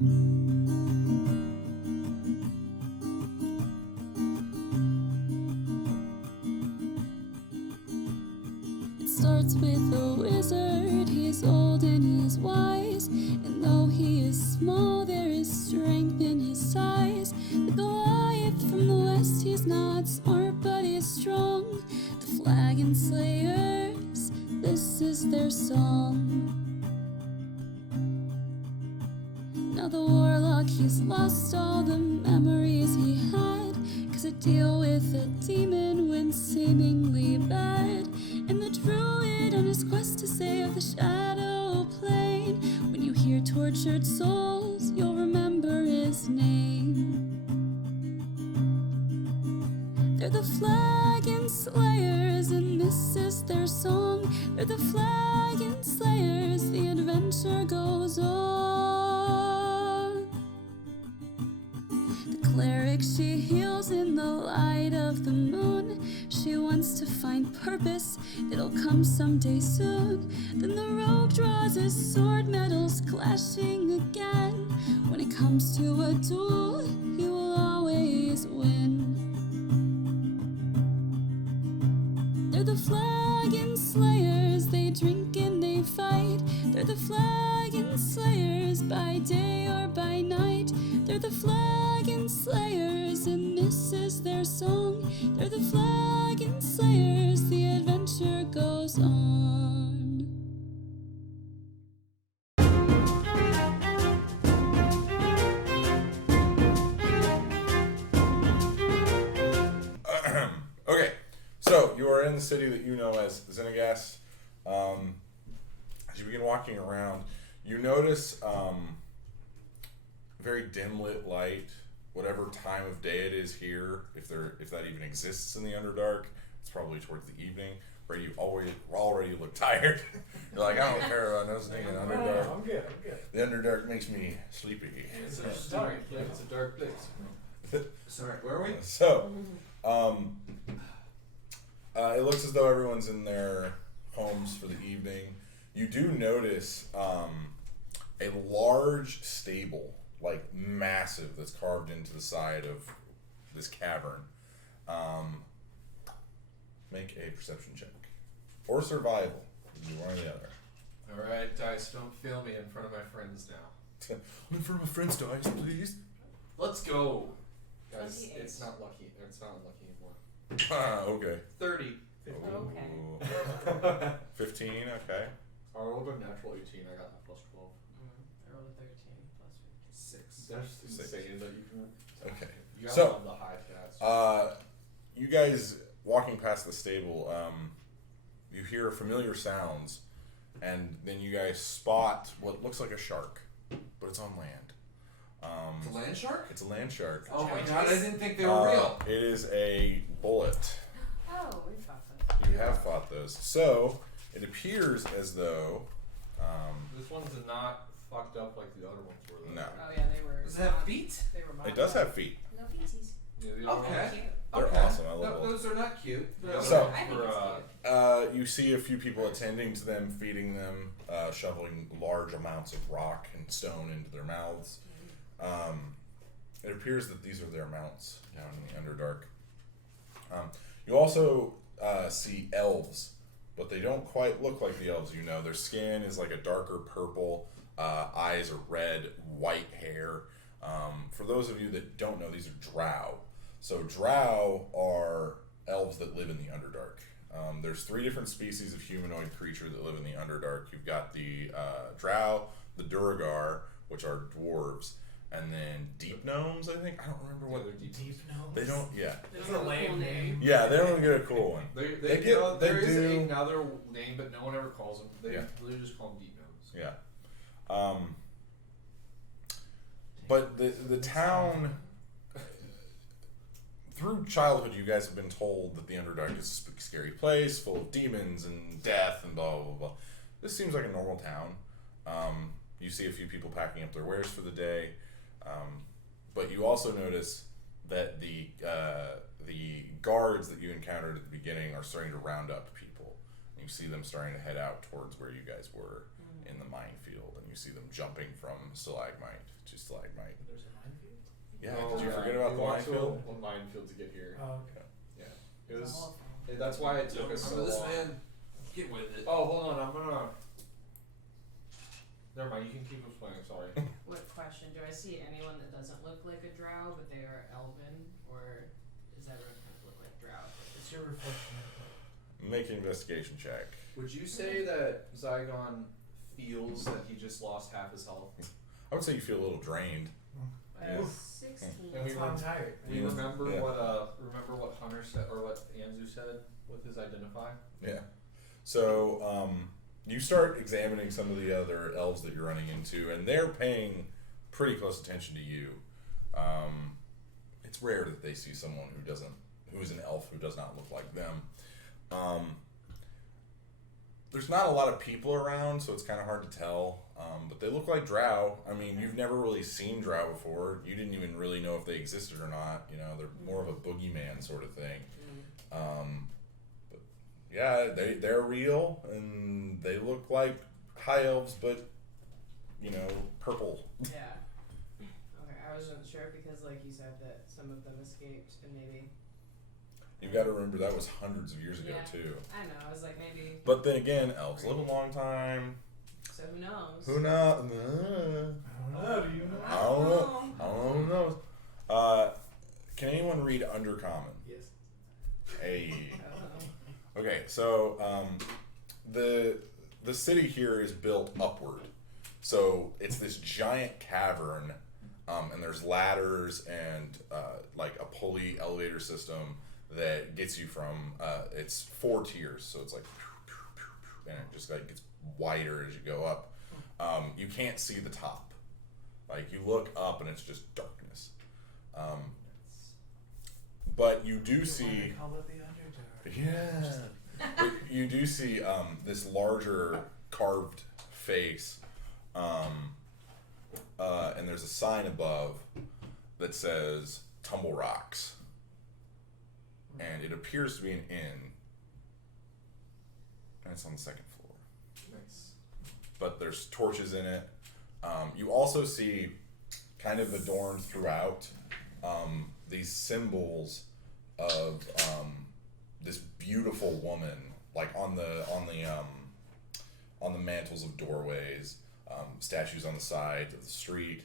It starts with a wizard. He is old and he is wise, and though he is small, there is strength in his size. The Goliath from the west, he's not smart, but he is strong. The Flagon Slayers, this is their song. Now the warlock, he's lost all the memories he had, 'cause to deal with a demon went seemingly bad. And the druid on his quest to save the shadow plane, when you hear tortured souls, you'll remember his name. They're the Flagon Slayers, and this is their song. They're the Flagon Slayers, the adventure goes on. The cleric, she heals in the light of the moon. She wants to find purpose, it'll come someday soon. Then the rogue draws his sword, metals clashing again. When it comes to a duel, he will always win. They're the Flagon Slayers, they drink and they fight. They're the Flagon Slayers, by day or by night. They're the Flagon Slayers, and this is their song. They're the Flagon Slayers, the adventure goes on. Okay, so you are in the city that you know as Zinoghast. As you begin walking around, you notice very dim lit light. Whatever time of day it is here, if that even exists in the Underdark, it's probably towards the evening. Where you already look tired. You're like, I don't care about nothing in Underdark. I'm good. The Underdark makes me sleepy. It's a dark place. It's a dark place. Sorry, where are we? So, it looks as though everyone's in their homes for the evening. You do notice a large stable, like massive, that's carved into the side of this cavern. Make a perception check. Or survival. You do one or the other. Alright, dice, don't fail me in front of my friends now. I'm in front of my friend's dice, please. Let's go! Guys, 28. it's not lucky. It's not unlucky anymore. Okay. 30. Okay. Ooh. 15, okay. I rolled a natural 18. I got a plus 12. I rolled a 13 plus 6. That's insane that you can. Okay. You have So, all the high stats. You guys walking past the stable, you hear familiar sounds, and then you guys spot what looks like a shark, but it's on land. It's a land shark? It's a land shark. Oh my god, I didn't think they were real. It is a bullet. Oh, we fought those. You have fought those. So, it appears as though... This one's not fucked up like the other ones were. Though. No. Oh yeah, they were. Does it have feet? They were. It does have feet. No feeties. Yeah, the other Okay. ones- They're okay. awesome. I love No, them. those are not cute. The other So- ones I think were, it's cute. You see a few people attending to them, feeding them, shoveling large amounts of rock and stone into their mouths. It appears that these are their mounts down in the Underdark. You also see elves, but they don't quite look like the elves you know. Their skin is like a darker purple, eyes are red, white hair. For those of you that don't know, these are drow. So drow are elves that live in the Underdark. There's 3 different species of humanoid creature that live in the Underdark. You've got the drow, the Duragar, which are dwarves, and then deep gnomes, I think. I don't remember what they're deep gnomes. they don't. Yeah, It's a lame name. yeah, they don't get a cool one. They They you know, get- they there is do- another name, but no one ever calls them. They Yeah. literally just call them deep gnomes. Yeah. But the town, through childhood, you guys have been told that the Underdark is a spooky, scary place full of demons and death and blah, blah, blah. This seems like a normal town. You see a few people packing up their wares for the day. But you also notice that the guards that you encountered at the beginning are starting to round up people. And you see them starting to head out towards where you guys were in the minefield. And you see them jumping from stalagmite to stalagmite. There's a minefield? Yeah, Oh, did you forget about we the walked to minefield? a minefield to get here. Oh, okay. Yeah. It was. That's why it took us so Remember this, long. man? Get with it. Oh, hold on. I'm gonna. Never mind. You can keep explaining. Sorry. What question? Do I see anyone that doesn't look like a drow, but they are elven, or is everyone kind of look like drow? It's your reflection. Make an investigation check. Would you say that Zygon feels that he just lost half his health? I would say you feel a little drained. Yeah. 16. And we That's why I'm tired. Do you remember Yeah. what Hunter said or what Anzu said with his identify? Yeah. So you start examining some of the other elves that you're running into, and they're paying pretty close attention to you. It's rare that they see someone who is an elf who does not look like them. There's not a lot of people around, so it's kind of hard to tell. But they look like drow. I mean, you've never really seen drow before. You didn't even really know if they existed or not. You know, they're more of a boogeyman sort of thing. But yeah, they're real, and they look like high elves, but you know, purple. Yeah. Okay, I wasn't sure because, like you said, that some of them escaped and maybe. You've got to remember that was hundreds of years ago Yeah. too. I know. I was like maybe. But then again, elves live a long time. So who knows? Who knows? I don't know, do you know? I don't know. I don't know. Who knows? Can anyone read Undercommon? Yes. Hey. Oh. Okay, so the city here is built upward, so it's this giant cavern, and there's ladders and like a pulley elevator system that gets you from. It's 4 tiers, so it's like, and it just like gets wider as you go up. You can't see the top. Like you look up and it's just darkness. But you do see. Call it the underdark. Yeah. But you do see this larger carved face, and there's a sign above that says Tumble Rocks, and it appears to be an inn, and it's on the second floor. Nice. But there's torches in it. You also see, kind of adorned throughout, these symbols of this beautiful woman, like on the mantles of doorways, statues on the side of the street.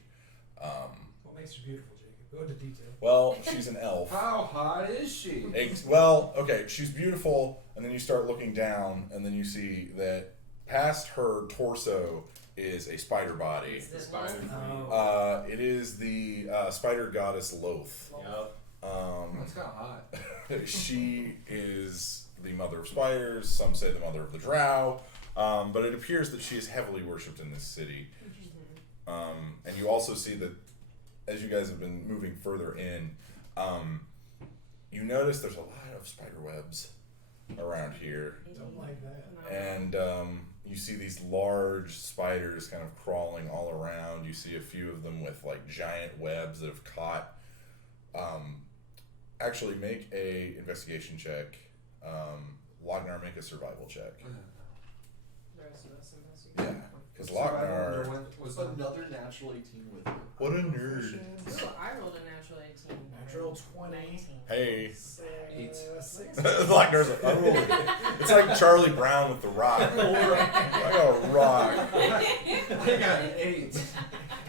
What makes her beautiful, Jacob? Go into detail. Well, she's an elf. How hot is she? Well, okay, she's beautiful, and then you start looking down, and then you see that past her torso is a spider body. Is this Spider. wolf? Oh. It is the spider goddess Loth. Yep. That's kind of hot. She is the mother of spiders. Some say the mother of the drow. But it appears that she is heavily worshipped in this city. And you also see that as you guys have been moving further in, you notice there's a lot of spider webs around here. Don't like that. And you see these large spiders kind of crawling all around. You see a few of them with like giant webs that have caught. Actually, make a investigation check. Lognar, make a survival check. The rest of us Yeah, investigate. because Lognar. was another natural 18 with her. What a nerd! Ooh, I rolled a natural 18. Natural 20. 19. Hey, Eight. Six. Lognar's like, oh, it's like Charlie Brown with the rock. I got a rock. I got an 8.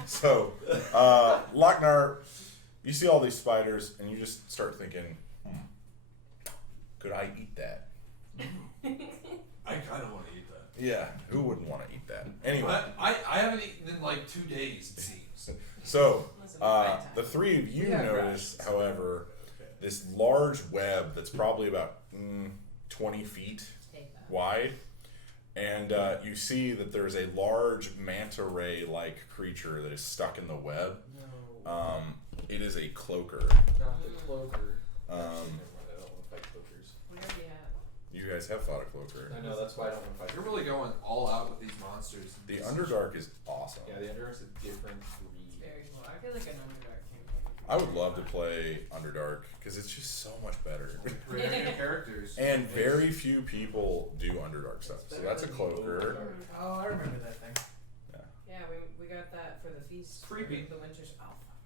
So, Lochnar, you see all these spiders, and you just start thinking, could I eat that? I kind of want to eat that. Yeah, who wouldn't want to eat that? Anyway, I haven't eaten in like 2 days, it seems. so Listen, fight the time. three of you Yeah, notice, rations. however, this large web that's probably about 20 feet Take that. wide. And you see that there's a large manta ray-like creature that is stuck in the web. No. It is a cloaker. Not the cloaker. Um, Actually, never mind. I don't want to fight cloakers. Where are we at? You guys have thought of cloaker. I know, that's why I don't want to fight. You're really going all out with these monsters. The Underdark is awesome. Yeah, the Underdark's a different breed. Very cool. I feel like an Underdark campaign. I would love to play Underdark because it's just so much better. Creating new characters. And very few people do Underdark stuff. So that's a cloaker. Oh, I remember that thing. Yeah, Yeah, we got that for the feast. Creepy. The winter's. Oh fuck.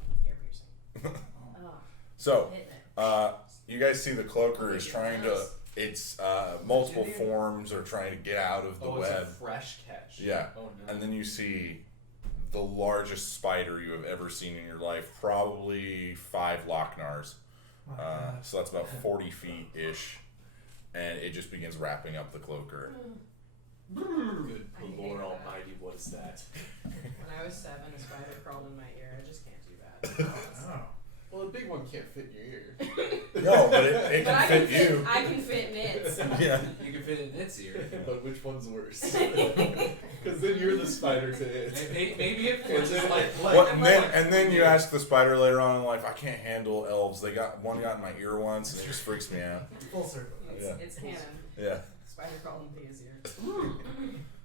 Anyway. Ear piercing. Oh. So, Hitting it. you guys see the cloaker is Your trying to. nose. It's multiple forms are trying to get out of the It's web. a fresh catch. Yeah. Oh no. And then you see the largest spider you have ever seen in your life, probably 5 Lochnar. My God. So that's about 40 feet ish, and it just begins wrapping up the cloaker. Good I hate Lord that. Almighty, what is that? When I was 7, a spider crawled in my ear. I just can't do that. Oh. Well, the big one can't fit in your ear. No, but it But I can fit you. I can fit knits. Yeah. You can fit in its ear. But which one's worse? Because then you're the spider to it. Maybe it And fits then, like What, I'm and then you ask the spider later on in life, I can't handle elves. One got in my ear once, and it just freaks me out. Full circle. Yeah. It's canon. Yeah. Spider crawled in Thea's ear.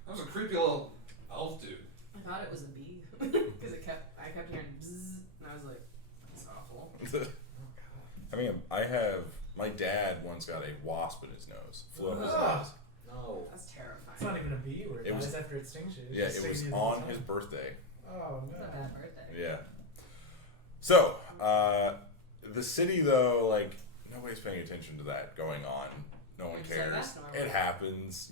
That was a creepy little elf dude. I thought it was a bee because I kept hearing bzzz, and I was like, that's awful. I mean, my dad once got a wasp in his nose. Flew up his Ah. nose. No. That's terrifying. It's not even a bee where it It was- dies after it stings you. Yeah, just it was stings you on the his time. birthday. Oh It's no. a bad birthday. Yeah. So, the city though, like, nobody's paying attention to that going on. No one It's like, cares. that's normal. It happens,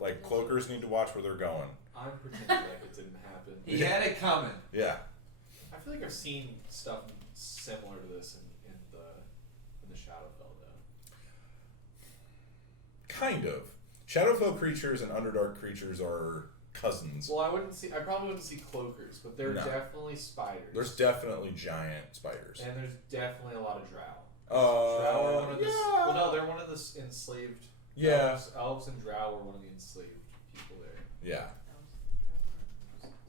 like cloakers need to watch where they're going. I'm pretending like it didn't happen. He had it coming. Yeah. I feel like I've seen stuff similar to this in the Shadowfell though. Kind of. Shadowfell creatures and Underdark creatures are cousins. Well, I probably wouldn't see cloakers, but there are No. definitely spiders. There's definitely giant spiders. and there's definitely a lot of drow. Drow are one of the yeah. well, no, they're one of the enslaved. Yeah. Elves and drow are one of the enslaved people there. Yeah.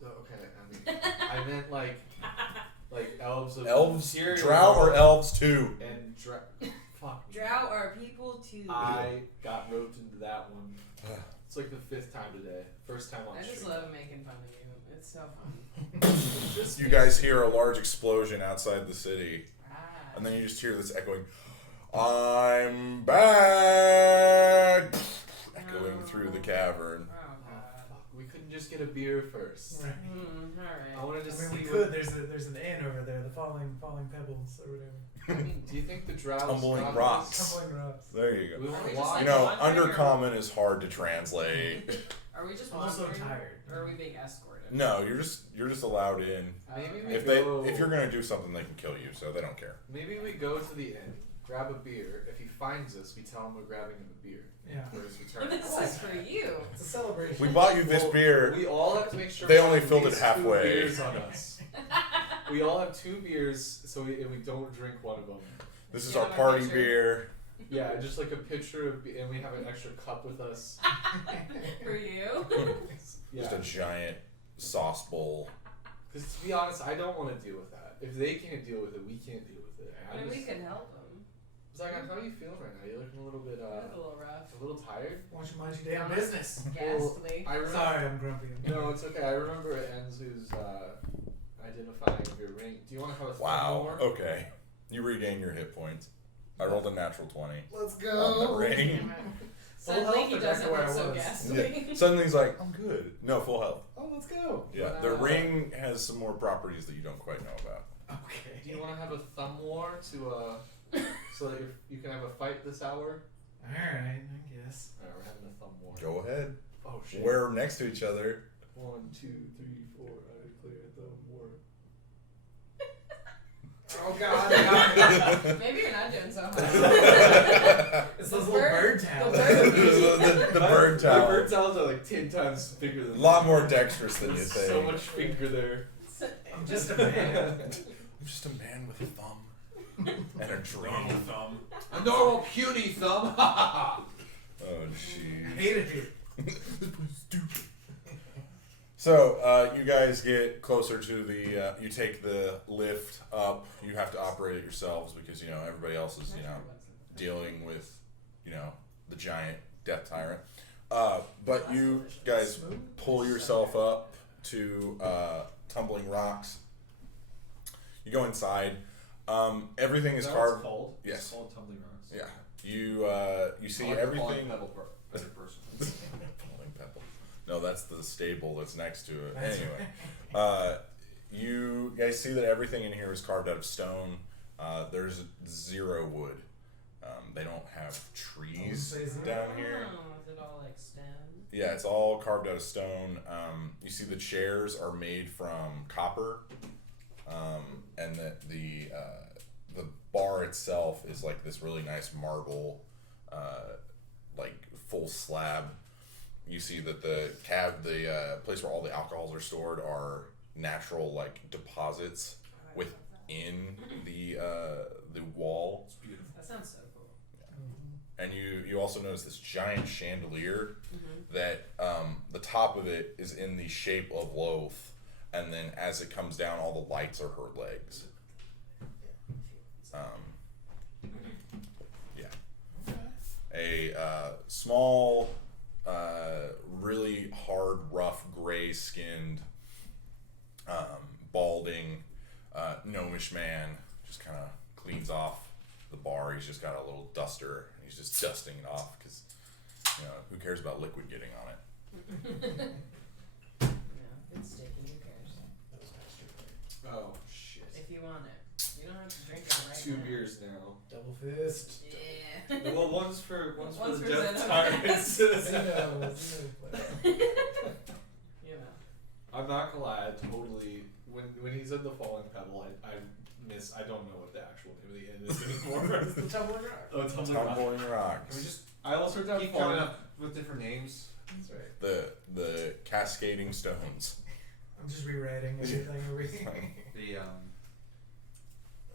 Okay, I meant like elves of Elves, interior drow or elves too. and drow. Fuck. me. Drow are people too. I got roped into that one. It's like the 5th time today. First time on I just stream. love making fun of you. It's so fun. You guys hear a large explosion outside the city, Ah. and then you just hear this echoing, "I'm back," echoing through the cavern. Oh Oh, god. fuck. We couldn't just get a beer first. Right. I Alright. wanted to I see. mean, we what- could. There's an inn over there, the falling pebbles or whatever. Do you think the drow Tumbling stop rocks. us? Tumbling rocks. There you We go. want we to just walk. You like- know, wandering or- undercommon is hard to translate. Are we just I'm also wandering, tired. Or are we being escorted? No, you're just allowed in. Maybe we If you're gonna do something, they can kill you, so they don't care. Maybe we go to the inn, grab a beer. If he finds us, we tell him we're grabbing him a beer Yeah. for his return. This is for you. It's a celebration. We bought you this Well, beer. We all have to make sure They we only have filled at it least halfway. 2 beers on us. We all have 2 beers, and we don't drink one of them. This is You our have a party picture? beer. Yeah, just like a pitcher of beer, and we have an extra cup with us. For you? Yeah. Just a giant sauce bowl. Because to be honest, I don't want to deal with that. If they can't deal with it, we can't deal with it. I mean, we could help them. Zygon, how are you feeling right now? You're looking a little bit, It was a little rough. a little tired. Why don't you mind your damn business? Ghastly. I remember. Sorry, I'm grumpy. No, it's okay. I remember Enzu's identifying of your ring. Do you want to have a thumb Wow. more? Okay. You regain your hit points. I rolled a natural 20. Let's On the ring. Damn it. Suddenly he health, doesn't back where look I so was. ghastly. Yeah. Suddenly he's like, I'm good. No, full health. Oh, let's go. Yeah. The Wow. ring has some more properties that you don't quite know about. Okay. Do you want to have a thumb war to so that you can have a fight this hour? Alright, I guess. Alright, we're having a thumb war. Go ahead. Oh shit. We're next to each other. 1, 2, 3, 4. I declare thumb war. Oh god. Maybe you're not doing so hot. It's The those little bird- bird towels. the bird- the bird My towel. bird towels are like 10 times bigger than A lot more dexterous than you There's think. so much finger there. I'm just a man. I'm just a man with a thumb and a dream. thumb. A normal puny thumb. Oh, I jeez. hate it here. Stupid. So, you guys get closer to the, you take the lift up. You have to operate it yourselves because, everybody else is, dealing with, the giant Death Tyrant. But you guys pull yourself up to tumbling rocks. You go inside. Everything is carved. Called? Yes. It's called tumbling rocks. Yeah. You see everything. Better person. Falling pebble. No, that's the stable that's next to it. Anyway, you guys see that everything in here is carved out of stone. There's 0 wood. They don't have trees down here. Oh, is it all like stone? Yeah, it's all carved out of stone. You see the chairs are made from copper, and that the bar itself is like this really nice marble, like full slab. You see that the place where all the alcohols are stored are natural like deposits within the wall. It's beautiful. That sounds so cool. And you also notice this giant chandelier that the top of it is in the shape of loaf, and then as it comes down, all the lights are her legs. A small, really hard, rough, gray-skinned, balding, gnomish man just kind of cleans off the bar. He's just got a little duster. He's just dusting it off because, who cares about liquid getting on it? Yeah, it's sticky. Who cares? Oh shit. If you want it, you don't have to drink it right 2 now. beers now. Double fist. Yeah. Well, one's for One's the for Death Zinoghast. Tyrant. Zino. You know. I'm not gonna lie. I totally when he said the Falling Pebble, I don't know what the actual name of the inn is anymore. The Tumbling Rock. Oh, Tumbling Rock. Tumbling Can Rocks. we just I also wrote down keep Falling. coming up with different names? That's right. The cascading stones. I'm just rewriting everything. The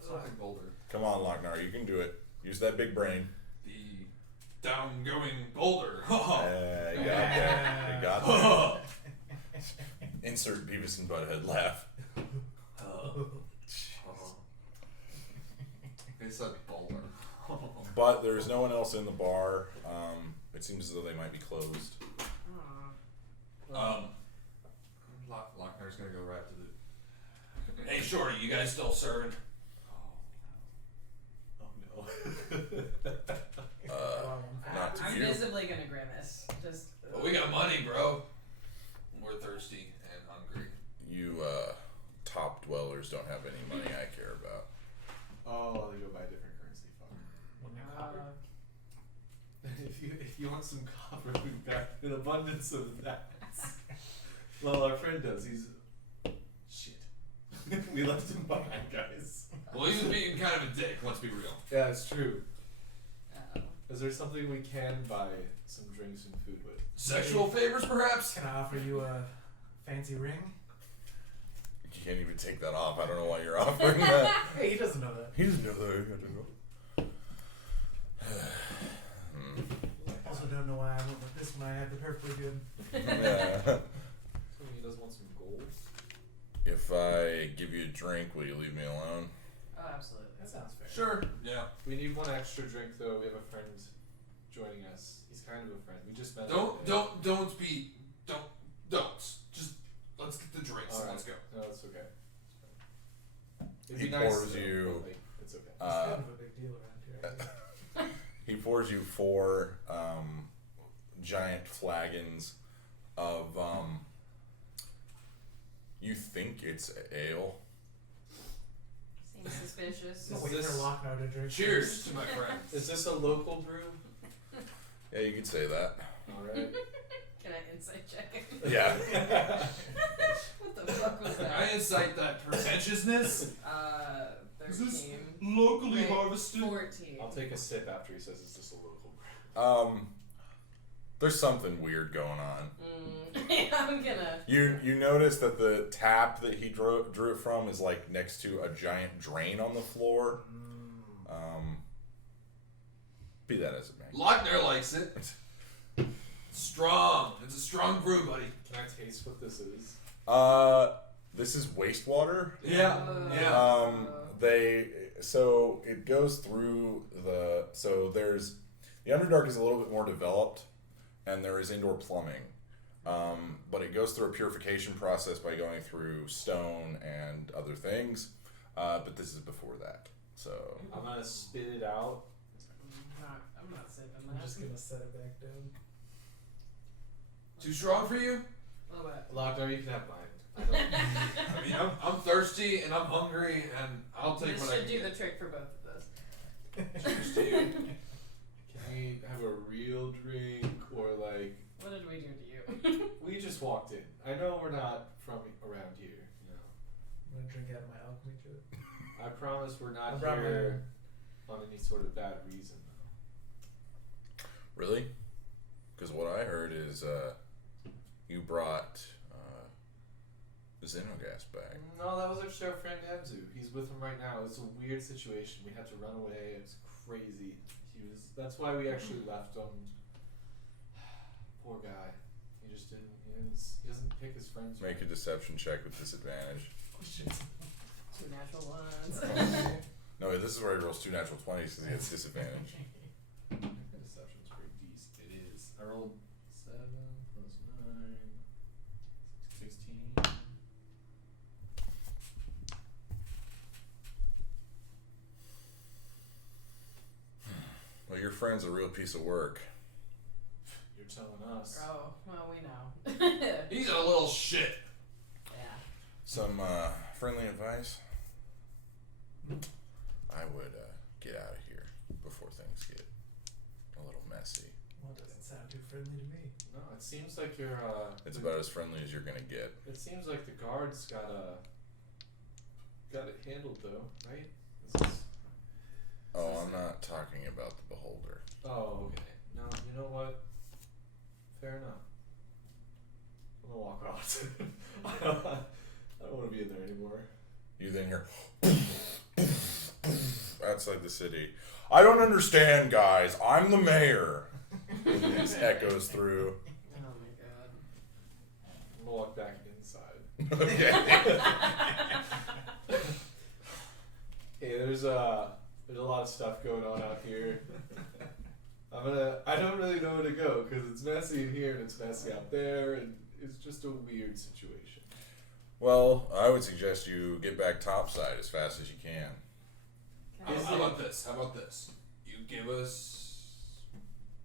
something boulder. Come on, Lochnar, you can do it. Use that big brain. The down-going boulder. You got there. You got there. Insert Beavis and Butthead laugh. They said boulder. But there's no one else in the bar. It seems as though they might be closed. Aw. Lochner's gonna go right to the. Hey, Shorty, you guys still serving? Oh no. Not to I'm you. visibly gonna grimace. Just. Well, we got money, bro. We're thirsty and hungry. You top dwellers don't have any money I care about. Oh, they go by a different currency. Fuck. If you want some copper, we've got an abundance of that. Well, our friend does. He's shit. We left him behind, guys. Well, he's being kind of a dick. Let's be real. Yeah, it's true. Uh-oh. Is there something we can buy some drinks and food with? Sexual favors, perhaps? Can I offer you a fancy ring? You can't even take that off. I don't know why you're offering that. Hey, he doesn't know that. He doesn't know that. I don't know. Also, don't know why I went with this when I had the perfectly good. Yeah. So he does want some gold. If I give you a drink, will you leave me alone? Oh, absolutely. That sounds fair. Sure. Yeah. We need one extra drink though. We have a friend joining us. He's kind of a friend. We just met. Don't Don't. just let's get the drinks All and right. let's go. No, it's okay. It'd He be nice, pours though, you, but, like, it's okay. It's kind of a big deal around here. He pours you 4 giant flagons of you think it's ale. Seems suspicious. Don't Is wait this- for Lochnar to drink. Cheers to my friends. Is this a local brew? Yeah, you could say that. All right. Can I insight check it? Yeah. What the fuck was I that? incite that pretentiousness. 13. Locally Wait, harvested? 14. I'll take a sip after he says it's just a local brew. There's something weird going on. I'm gonna. You notice that the tap that he drew it from is like next to a giant drain on the floor. Be that as it may. Lochner likes it. Strong. It's a strong brew, buddy. Can I taste what this is? This is wastewater. Yeah. Oh. So it goes through there's the Underdark is a little bit more developed, and there is indoor plumbing, but it goes through a purification process by going through stone and other things, but this is before that. So I'm gonna spit it out. I'm not sipping I'm that. just gonna set it back down. too strong for you? A little bit. Lockdown, you can have mine. I don't. I mean, I'm thirsty and I'm hungry and I'll take This what I should can do the get. trick for both of those. Cheers to you. Can we have a real drink or like? What did we do to you? We just walked in. I know we're not from around here. You know. I'm gonna drink out of my alchemy jug. I promise we're I not brought my here on any sort of bad reason though. Really? Because what I heard is you brought the Zinoghast back. No, that was actually our friend Enzu. He's with him right now. It's a weird situation. We had to run away. It's crazy. That's why we actually left him. Poor guy. He just didn't. He doesn't pick his friends. Make a deception check with disadvantage. Oh shit. 2 natural ones. No, this is where he rolls 2 natural 20s because he gets disadvantage. Deception's pretty decent. It is. I rolled 7 plus 9, 16. Well, your friend's a real piece of work. You're telling us. Oh, well, we know. He's a little shit. Yeah. Some friendly advice? I would get out of here before things get a little messy. Well, it doesn't sound too friendly to me. No, it seems like you're. It's about as friendly as you're gonna get. It seems like the guards got it handled though, right? This is, Oh, I'm not talking about the beholder. oh, okay. No, you know what? Fair enough. I'm gonna walk off. I don't want to be in there anymore. You then hear outside the city. I don't understand, guys. I'm the mayor. And this echoes through. Oh my god. I'm gonna walk back inside. Okay. Hey, there's a lot of stuff going on out here. I don't really know where to go because it's messy in here and it's messy out there and it's just a weird situation. Well, I would suggest you get back topside as fast as you can. Can I How see- about this? How about this? You give us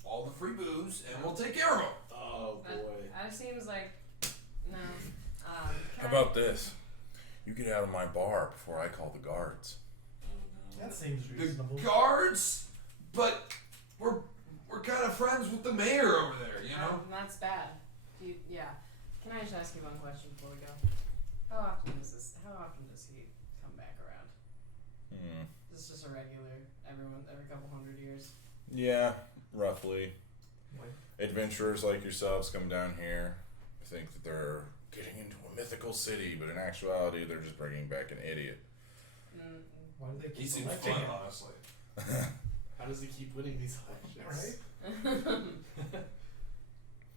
all the free booze and we'll take care of them. Oh boy. That seems like no. How about this? You get out of my bar before I call the guards. That seems The reasonable. guards? But we're kind of friends with the mayor over there, you know? That's bad. Yeah. Can I just ask you one question before we go? How often does he come back around? Is this just a regular every couple hundred years? Yeah, roughly. What? Adventurers like yourselves come down here, think that they're getting into a mythical city, but in actuality, they're just bringing back an idiot. Why do they He keep seems electing fun, him? honestly. How does he keep winning these elections? Right?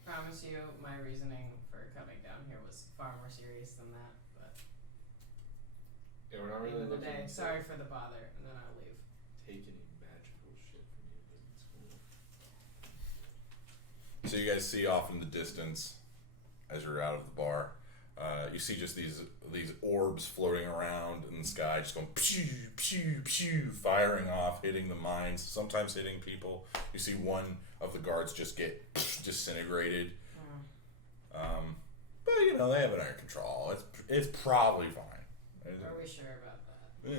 Promise you, my reasoning for coming down here was far more serious than that. But Yeah, we're not really end of the looking day, to sorry for the bother, and then I'll leave. take any magical shit from you, but it's cool. So you guys see off in the distance, as you're out of the bar, you see just these orbs floating around in the sky, just going pew pew pew, firing off, hitting the mines, sometimes hitting people. You see one of the guards just get disintegrated. But you know they have it under control. It's probably fine. Are we sure about that?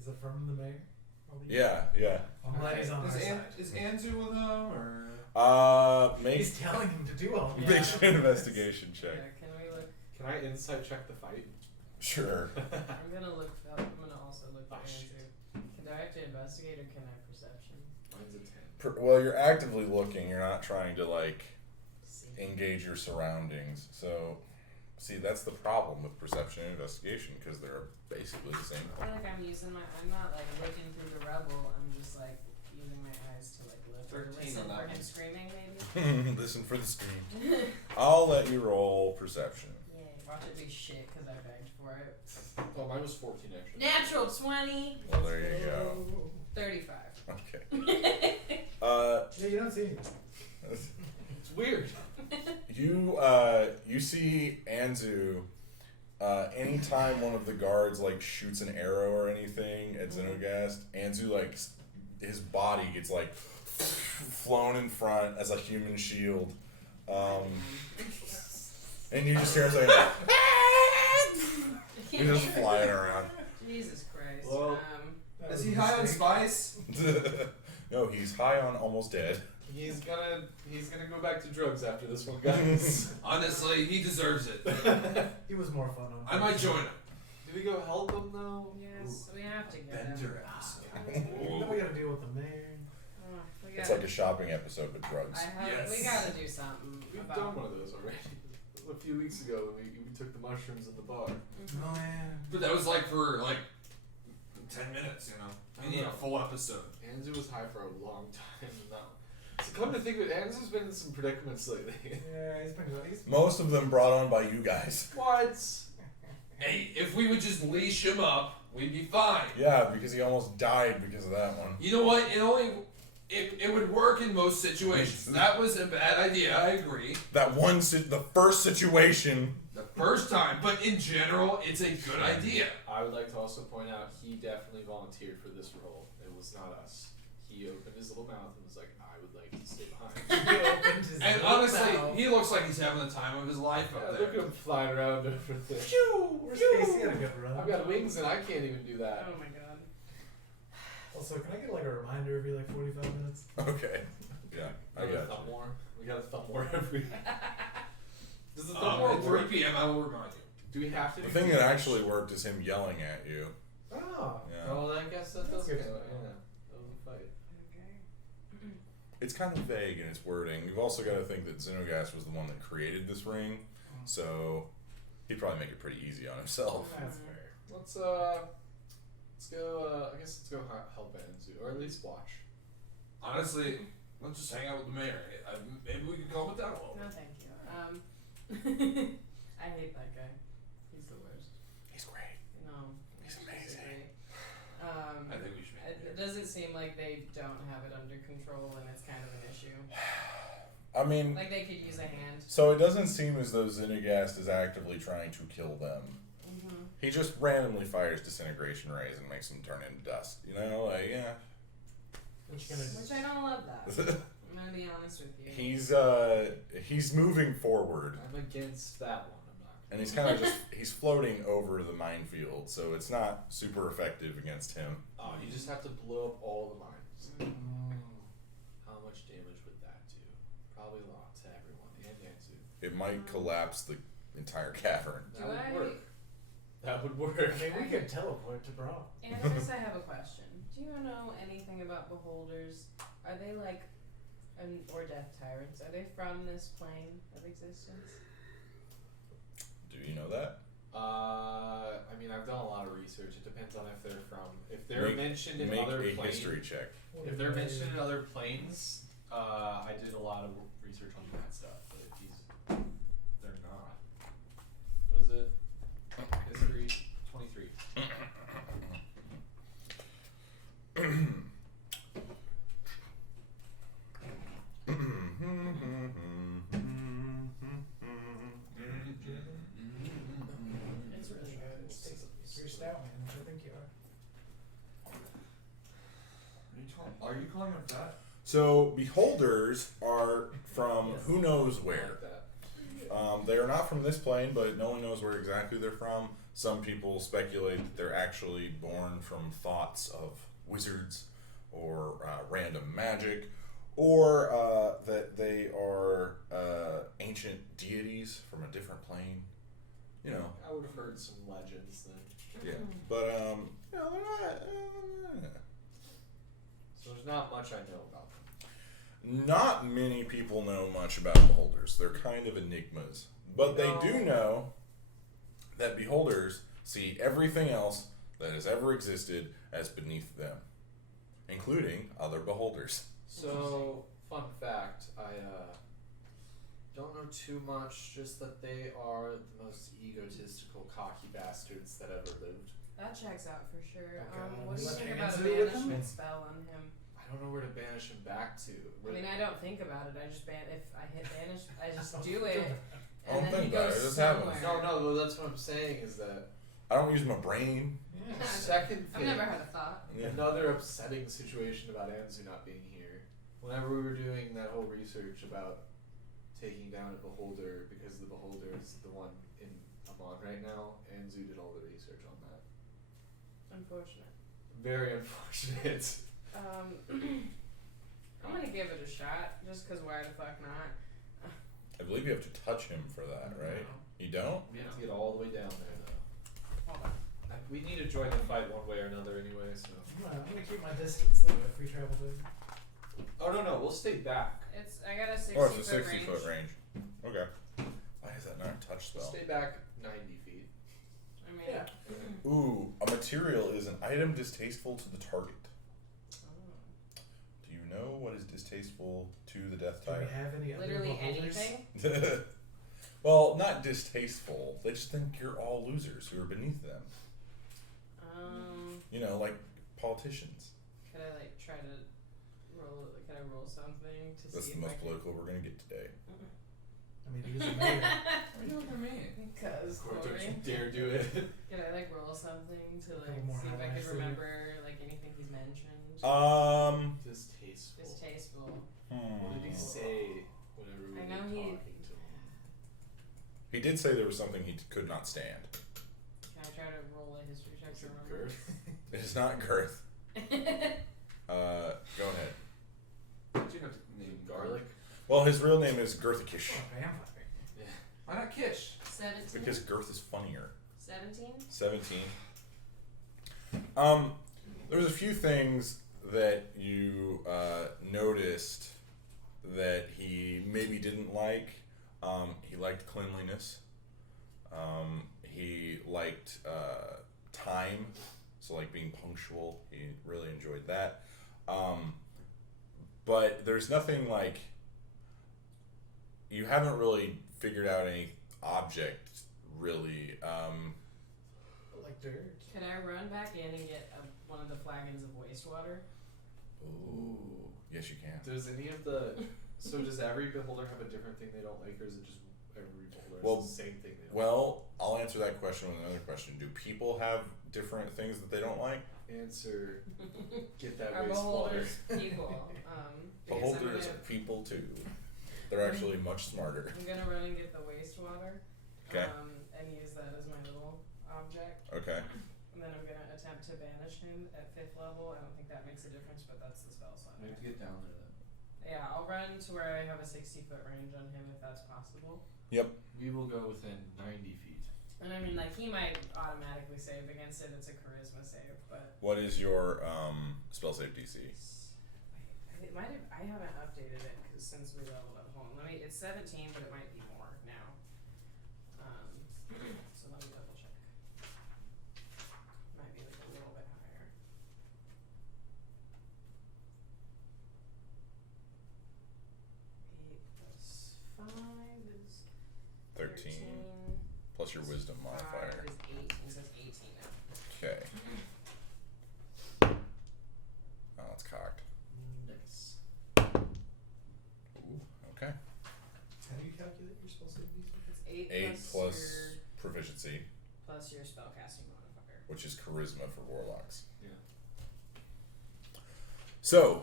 Is it from the mayor? Probably. Yeah. I'm glad he's on our side. Is Anzu with them, or? Make He's telling him to do all Yeah. make an investigation check. Yeah, can we look? Can I insight check the fight? Sure. I'm gonna also look for Oh, shit. Andrew. Can I actually investigate or can I perception? Mine's a 10. Well, you're actively looking. You're not trying to like See. engage your surroundings. So, see, that's the problem with perception and investigation because they're basically the same. I feel like I'm not like looking through the rubble. I'm just like using my eyes to like look or 13 listen on for that him one. screaming maybe. Listen for the scream. I'll let you roll perception. Yay! Watch it be shit because I begged for it. Oh, mine was 14 actually. Natural 20. Well, there you go. 35. Okay. Yeah, you don't see anything. It's weird. You see Anzu. Anytime one of the guards like shoots an arrow or anything at Zinoghast, Anzu like his body gets like flown in front as a human shield, And you just hear him saying, he's just flying around. Jesus Christ. Well, Is he high on spice? No, he's high on almost dead. he's gonna go back to drugs after this one, guys. Honestly, he deserves it. He was more fun on I might join him. Do we go help him though? Yes, we have to get him. Bender episode. Then we gotta deal with the mayor. We It's gotta, like a shopping episode with drugs. Yes. We gotta do something We've about done one of those already. A few weeks ago, we took the mushrooms in the bar. Oh man. But that was like for like 10 minutes, you know. We need a full episode. Anzu was high for a long time now. So come to think of it, Anzu's been in some predicaments lately. Yeah, he's been good. Most of them brought on by you guys. What? Hey, if we would just leash him up, we'd be fine. Yeah, because he almost died because of that one. You know what? It would work in most situations. That was a bad idea. I agree. That one, the first situation. The first time, but in general, it's a good idea. I would like to also point out he definitely volunteered for this role. It was not us. He opened his little mouth and was like, I would like to stay behind. He opened his And little honestly, mouth. he looks like he's having the time of his life Yeah, up look at there. him flying around over there. Where's Casey had a good run. I've got wings and I can't even do that. Oh my god. Also, can I get like a reminder every like 45 minutes? Okay. Yeah, I We got a got thumb war. We got a thumb war every. Does the thumb At war 3 work? p.m., I will remind you. Do we have to? The do thing that damage? actually worked is him yelling at you. Oh. Yeah. Oh, I guess that does That's good go. to know. Yeah, that was a fight. Okay. It's kind of vague in its wording. You've also got to think that Zinoghast was the one that created this ring, so he'd probably make it pretty easy on himself. That's fair. Let's go. I guess let's go help Anzu, or at least watch. Honestly, let's just hang out with the mayor. Maybe we can go with that a little No, bit. thank you. I hate that guy. He's the worst. He's great. No. He's just amazing. agree. I think we should make It doesn't seem like they don't have it under control, and it's kind of an issue. I mean, Like they could use a hand. so it doesn't seem as though Zinoghast is actively trying to kill them. Mm-hmm. He just randomly fires disintegration rays and makes them turn into dust. You know, like, yeah. What you gonna do? Which I don't love that. I'm gonna be honest with you. He's moving forward, I'm against that one. I'm not. and he's kind of he's floating over the minefield, so it's not super effective against him. Oh, you just have to blow up all the mines. Mm. How much damage would that do? Probably a lot to everyone and Anzu. It might collapse the entire cavern. That Do would I- work. That would work. I mean, we could teleport to Brawl. And I guess I have a question. Do you know anything about beholders? Are they like, or Death Tyrants? Are they from this plane of existence? Do you know that? I mean, I've done a lot of research. It depends on if they're Make- mentioned in Make other a planes. history check. If they're mentioned in other planes, I did a lot of research on that stuff. But if they're not. What is it? History 23. It's really good. You're stout, man. I think you are. Are you calling him fat? So beholders are from who knows I where. like that. They are not from this plane, but no one knows where exactly they're from. Some people speculate that they're actually born from thoughts of wizards or random magic, or that they are ancient deities from a different plane. You know, I would have heard some legends then. yeah. But you know, they're not. So there's not much I know about them. Not many people know much about beholders. They're kind of enigmas. But they do know that beholders see everything else that has ever existed as beneath them, including other beholders. So, fun fact, I don't know too much, just that they are the most egotistical, cocky bastards that ever lived. That checks out for sure. Okay. What do you Let think me about a answer with banishment him. spell on him? I don't know where to banish him back to. I mean, I don't think about it. I just if I hit banish, I just do it, I don't and then he think about it. goes It just happens. somewhere. No, well, that's what I'm saying is that. I don't use my brain. Second I've thing, never had a thought. Yeah. another upsetting situation about Anzu not being here. Whenever we were doing that whole research about taking down a beholder because the beholder is the one in Amon right now, and Zoo did all the research on that. Unfortunate. Very unfortunate. I'm gonna give it a shot, just 'cause why the fuck not? I believe you have to touch him for that, right? No. You don't? We have to get all the way down there, though. Hold on. We need to join the fight one way or another anyway, so. I'm gonna keep my distance though if we travel to. Oh, no, we'll stay back. I got a 60 Oh, it's a foot 60 range. foot range. Okay. Why is that not a touch We'll spell? stay back 90 feet. I mean, Yeah. Ooh, a material is an item distasteful to the target. oh. Do you know what is distasteful to the Death Do we Tyrant? have any other Literally beholders? anything. Well, not distasteful. They just think you're all losers who are beneath them. You know, like politicians. Could I like try to roll? Could I roll something to That's see the if I most can? political we're gonna get today. I mean, he is a mayor. What are you looking at me? Because Don't you dare do it. Could I like roll something to like Couple more see if I highlights could later. remember like anything he's mentioned? Distasteful. Distasteful. What did he say whenever we I were know talking he- to him? He did say there was something he could not stand. Can I try to roll a history check Is to it remember? girth? It is not girth. Go ahead. Did you have to name garlic? Well, his real name is Girthikish Oh, vampire. Yeah. Why not Kish? 17. because girth is funnier. 17. 17. There was a few things that you noticed that he maybe didn't like. He liked cleanliness. He liked time, so like being punctual. He really enjoyed that. But there's nothing like you haven't really figured out any object really. Like dirt. Could I run back in and get one of the flagons of wastewater? Ooh, yes you can. Does any of the. So does every beholder have a different thing they don't like, or is it just every beholder has Well, the same thing they don't Well, I'll answer that question with another question. Do people have different things that they don't like? like? Answer. Get that Are wastewater. beholders people? Because Beholders are people too. They're actually much smarter. I'm gonna run and get the wastewater. Okay. And use that as my little object. Okay. And then I'm gonna attempt to banish him at 5th level. I don't think that makes a difference, but that's the spell slot. We have to get down there then. Yeah, I'll run to where I have a 60-foot range on him if that's possible. We will go within 90 feet. And I mean, like, he might automatically save against it. It's a charisma save, but. What is your spell save DC? It might have. I haven't updated it since we leveled up. Hold on, it's 17, but it might be more now. So let me double check. Might be like a little bit higher. Eight plus 5 is 13 plus your wisdom modifier. 5 is 18, so it's 18 now. Okay. Oh, it's cocked. Nice. Ooh, okay. How do you calculate your spell save DC? It's 8, 8 plus plus your proficiency, plus your spellcasting modifier. which is charisma for warlocks. Yeah. So,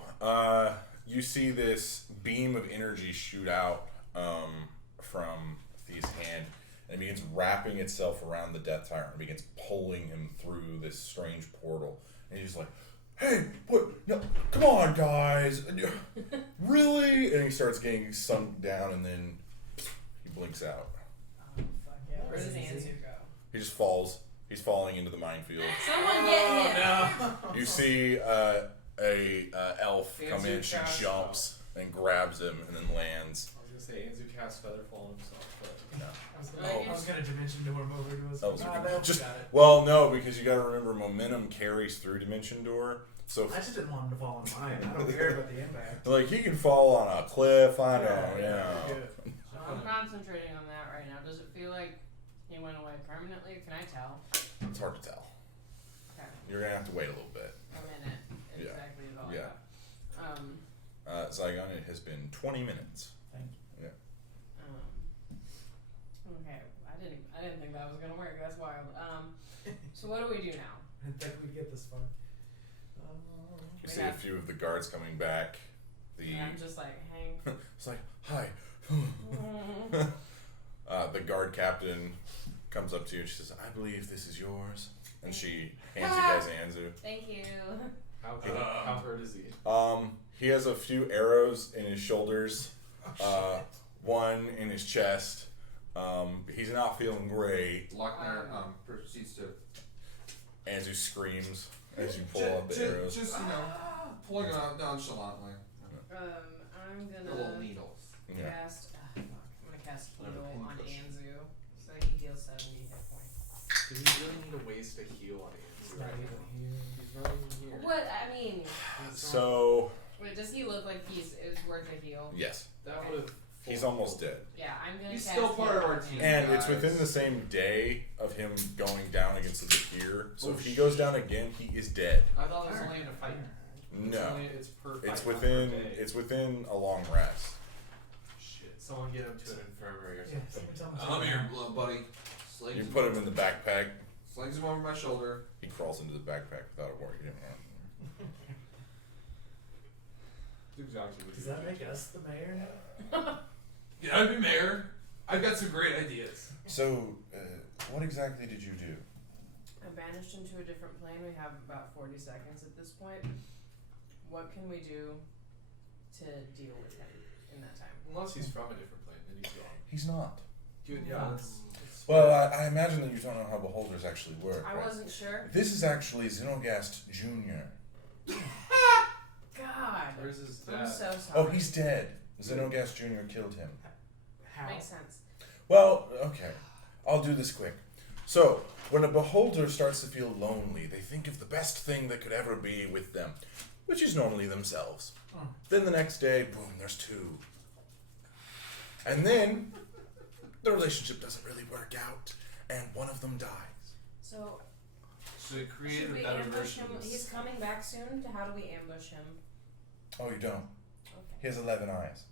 you see this beam of energy shoot out from Thia's hand, and it begins wrapping itself around the Death Tyrant. It begins pulling him through this strange portal. And he's like, "Hey, what? No, come on, guys! Really?" And he starts getting sunk down, and then he blinks out. Oh, fuck yeah. Where does Anzu go? He just falls. He's falling into the minefield. Someone get him! You see a elf come in. She Anzu jumps and grabs him, and then lands. I was gonna say Anzu cast Featherfall on himself, but No. I was gonna dimension dorm over to us. That was no, just got it. well, no, because you got to remember momentum carries through Dimension Door. So I just didn't want him to fall on mine. I don't care about the impact. like he can fall on a cliff. I know, Yeah, yeah. good. So I'm concentrating on that right now. Does it feel like he went away permanently? Can I tell? It's hard to tell. Okay. You're gonna have to wait a little bit. A minute. Yeah. Exactly is all Yeah. I got. Zygon, it has been 20 minutes. Okay. I didn't think that was gonna work. That's wild. So what do we do now? I didn't think we'd get this far. You see a few of the guards coming back. And I'm just like, hang. It's like, hi, The guard captain comes up to you and she says, "I believe this is yours." And she hands you guys Anzu. Thank you. How hurt is he? He has a few arrows in his shoulders, one in his chest. He's not feeling great. Lochner proceeds to Anzu screams as you pull out the arrows. Just, pulling it out nonchalantly. I'm The little gonna needles. Yeah. cast. I'm gonna cast heal Whatever, on pincushion. Anzu, so he deals 70 hit points. Do we really need a waste to heal on It's Andrew not right even now? here. He's not even here. What I mean, So, wait, does he look like it's worth a heal? yes, That would have. he's almost dead. Yeah, I'm gonna. He's cast still part of heal our on team. Anzu. And it's Guys. within the same day of him going down against the Zakir. So Oh, if he goes down again, he is dead. I thought it was only in a fight. No, It's per fight. it's not within per day. it's within a long rest. Shit. Someone get him to an infirmary or Yeah, something. I'm here, little buddy. Slings You put him in the backpack. Slings him over my shoulder. He crawls into the backpack without a warning. That's exactly what Does he that did. make us the mayor now? Can I be mayor? I've got some great ideas. So, what exactly did you do? I banished him to a different plane. We have about 40 seconds at this point. What can we do to deal with him in that time? Unless he's from a different plane, then he's gone. He's not. Dude, yeah, that's Well, I imagine that you don't know how beholders actually work. I right? wasn't sure. This is actually Zinoghast Jr. God. Where's his I'm dad? so sorry. Oh, he's dead. Zinoghast Jr. killed him. How? Makes sense. Well, okay. I'll do this quick. So, when a beholder starts to feel lonely, they think of the best thing that could ever be with them, which is normally themselves. Oh. Then the next day, boom, there's two. And then the relationship doesn't really work out, and one of them dies. So, So they created should a we better ambush version him? of this. He's coming back soon. How do we ambush him? Oh, you don't? He Okay. has 11 eyes.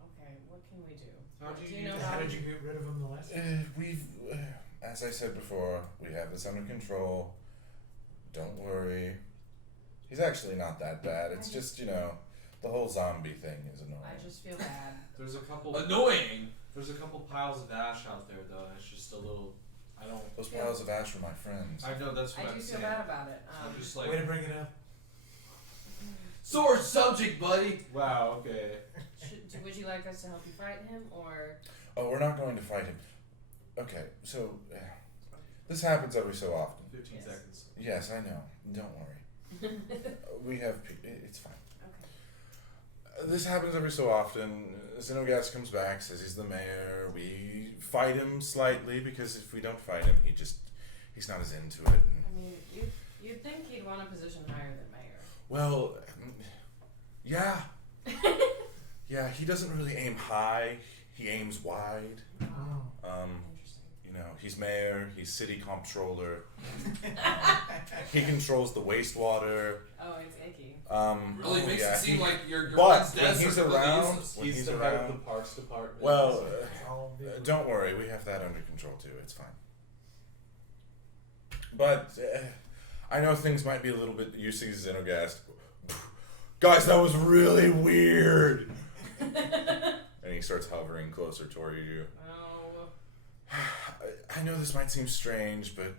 Okay. What can we do? How do Do you you know use how? How did you get rid of him the last time? As I said before, we have this under control. Don't worry. He's actually not that bad. It's just, the whole zombie thing is annoying. I just feel bad. There's a couple. Annoying. There's a couple piles of ash out there though, and it's just a little. I don't. Those piles of ash were my friends. I know that's I what do I'm feel saying. bad about it. I'm just like. Way to bring it up. Sore subject, buddy. Wow. Okay. Would you like us to help you fight him, or? Oh, we're not going to fight him. Okay, so this happens every so often. 15 Yes. seconds. Yes, I know. Don't worry. We have. It's fine. Okay. This happens every so often. Zinoghast comes back, says he's the mayor. We fight him slightly because if we don't fight him, he's not as into it. And, I mean, you'd think he'd want a position higher than mayor. well, yeah. Yeah, he doesn't really aim high. He aims wide. Oh. Interesting. He's mayor. He's city comptroller. He controls the wastewater. Oh, it's icky. Really makes yeah, it seem like your but friend's when deaths he's are completely around- useless. when He's he's the head around- of the parks department. Well, It's all big. don't worry, we have that under control too. It's fine. But I know things might be a little bit. You see Zinoghast, guys, that was really weird. And he starts hovering closer toward you. Oh. I know this might seem strange, but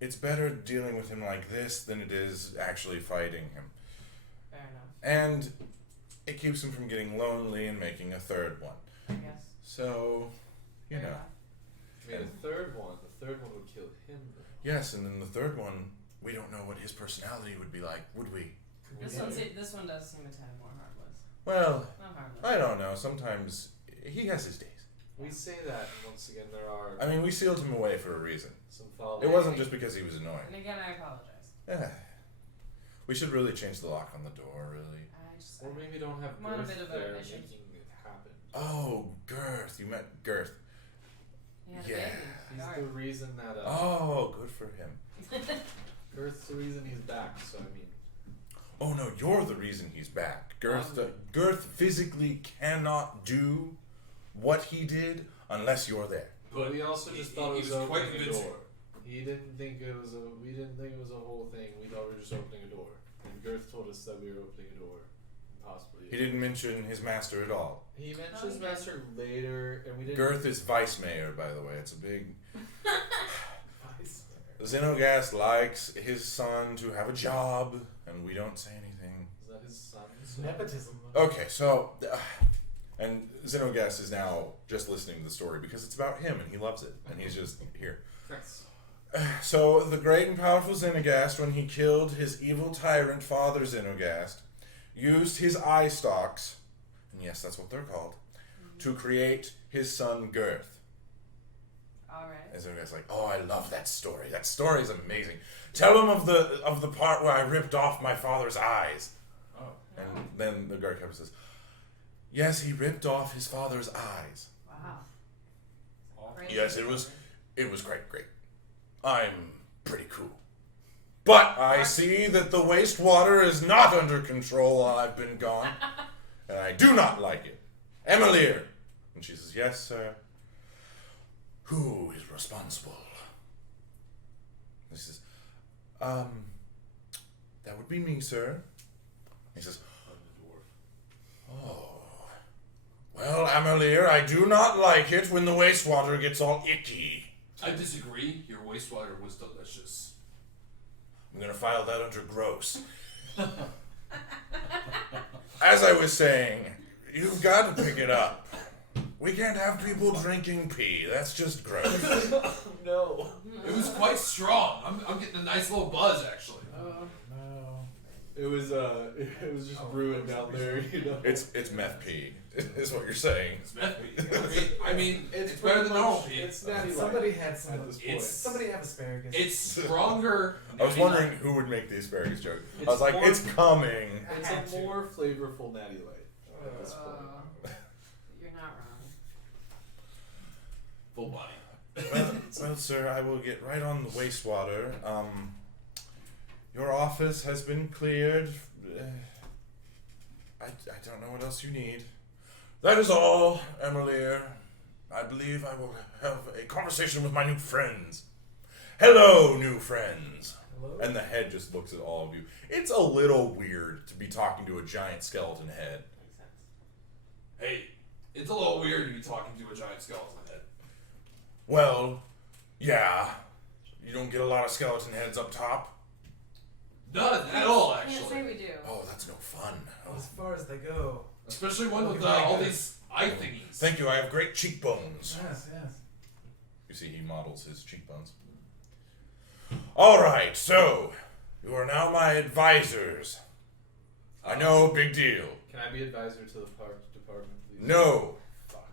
it's better dealing with him like this than it is actually fighting him. Fair enough. And it keeps him from getting lonely and making a third one. I guess. So, Fair enough. I mean, the third one would kill him. Though. yes, and then the third one, we don't know what his personality would be like, would we? This one does seem a tad more harmless. Well, Not harmless. I don't know. Sometimes he has his days. We say that, and once again, there are I mean, we sealed him away for a reason. some followers. It wasn't just because he was annoying. And again, I apologize. Eh. We should really change the lock on the door, really. Or maybe don't have I'm on a Girth bit of a there mission. making it happen. Oh, Girth. You met Girth. He had a Yeah. baby. He's Sorry. the reason that. Oh, good for him. Girth's the reason he's back. So I mean. Oh no, you're the reason he's back. Girth physically cannot do what he did unless you're there. But we also just thought it was he was quite opening a convincing. door. He didn't think it was a. We didn't think it was a whole thing. We thought we were just opening a door. And Girth told us that we were opening a door. possibly. He didn't mention his master at all. He mentions Oh, he did. master later, and we didn't. Girth is vice mayor, by the way. It's a big. Vice mayor. Zinoghast likes his son to have a job, and we don't say anything. Is that his son? It's nepotism. Okay, so. And Zinoghast is now just listening to the story because it's about him and he loves it, and he's just here. Nice. So, the great and powerful Zinoghast, when he killed his evil tyrant father Zinoghast, used his eye stalks, and yes, that's what they're called, to create his son Girth. Alright. And Zinoghast's like, oh, I love that story. That story is amazing. Tell him of the part where I ripped off my father's eyes. Oh. And then the guard captain says, yes, he ripped off his father's eyes. Wow. Crazy. Yes, it was great. I'm pretty cool. But I see that the wastewater is not under control while I've been gone, and I do not like it. Emelier. And she says, yes, sir. Who is responsible? He says, that would be me, sir. He says, oh. Well, Emelier, I do not like it when the wastewater gets all icky. I disagree. Your wastewater was delicious. I'm going to file that under gross. As I was saying, you've got to pick it up. We can't have people drinking pee. That's just gross. No. It was quite strong. I'm getting a nice little buzz, actually. No. It was just brewing down there, you know. It's meth pee, is what you're saying. It's meth pee. I mean, it's better pretty than normal much- pee. It's natty light Somebody had some. at this point. It's- Somebody have asparagus. It's stronger. I was natty wondering light. who would make the asparagus joke. I It's was like, more- it's coming. It's had a to. more flavorful natty light at this point. You're not wrong. Full body. Well, sir, I will get right on the wastewater. Your office has been cleared. I don't know what else you need. That is all, Emelier. I believe I will have a conversation with my new friends. Hello, new friends. Hello? And the head just looks at all of you. It's a little weird to be talking to a giant skeleton head. Makes sense. Hey, it's a little weird to be talking to a giant skeleton head. Well, yeah. You don't get a lot of skeleton heads up top. None at all, Can't say actually. we do. Oh, that's no fun. As far as they go. Especially one with Looking all like these eye thingies. Thank you, I have great cheekbones. Yes, yes. You see, he models his cheekbones. All right, so you are now my advisors. I know, big deal. Can I be advisor to the park department, please? No, Fuck.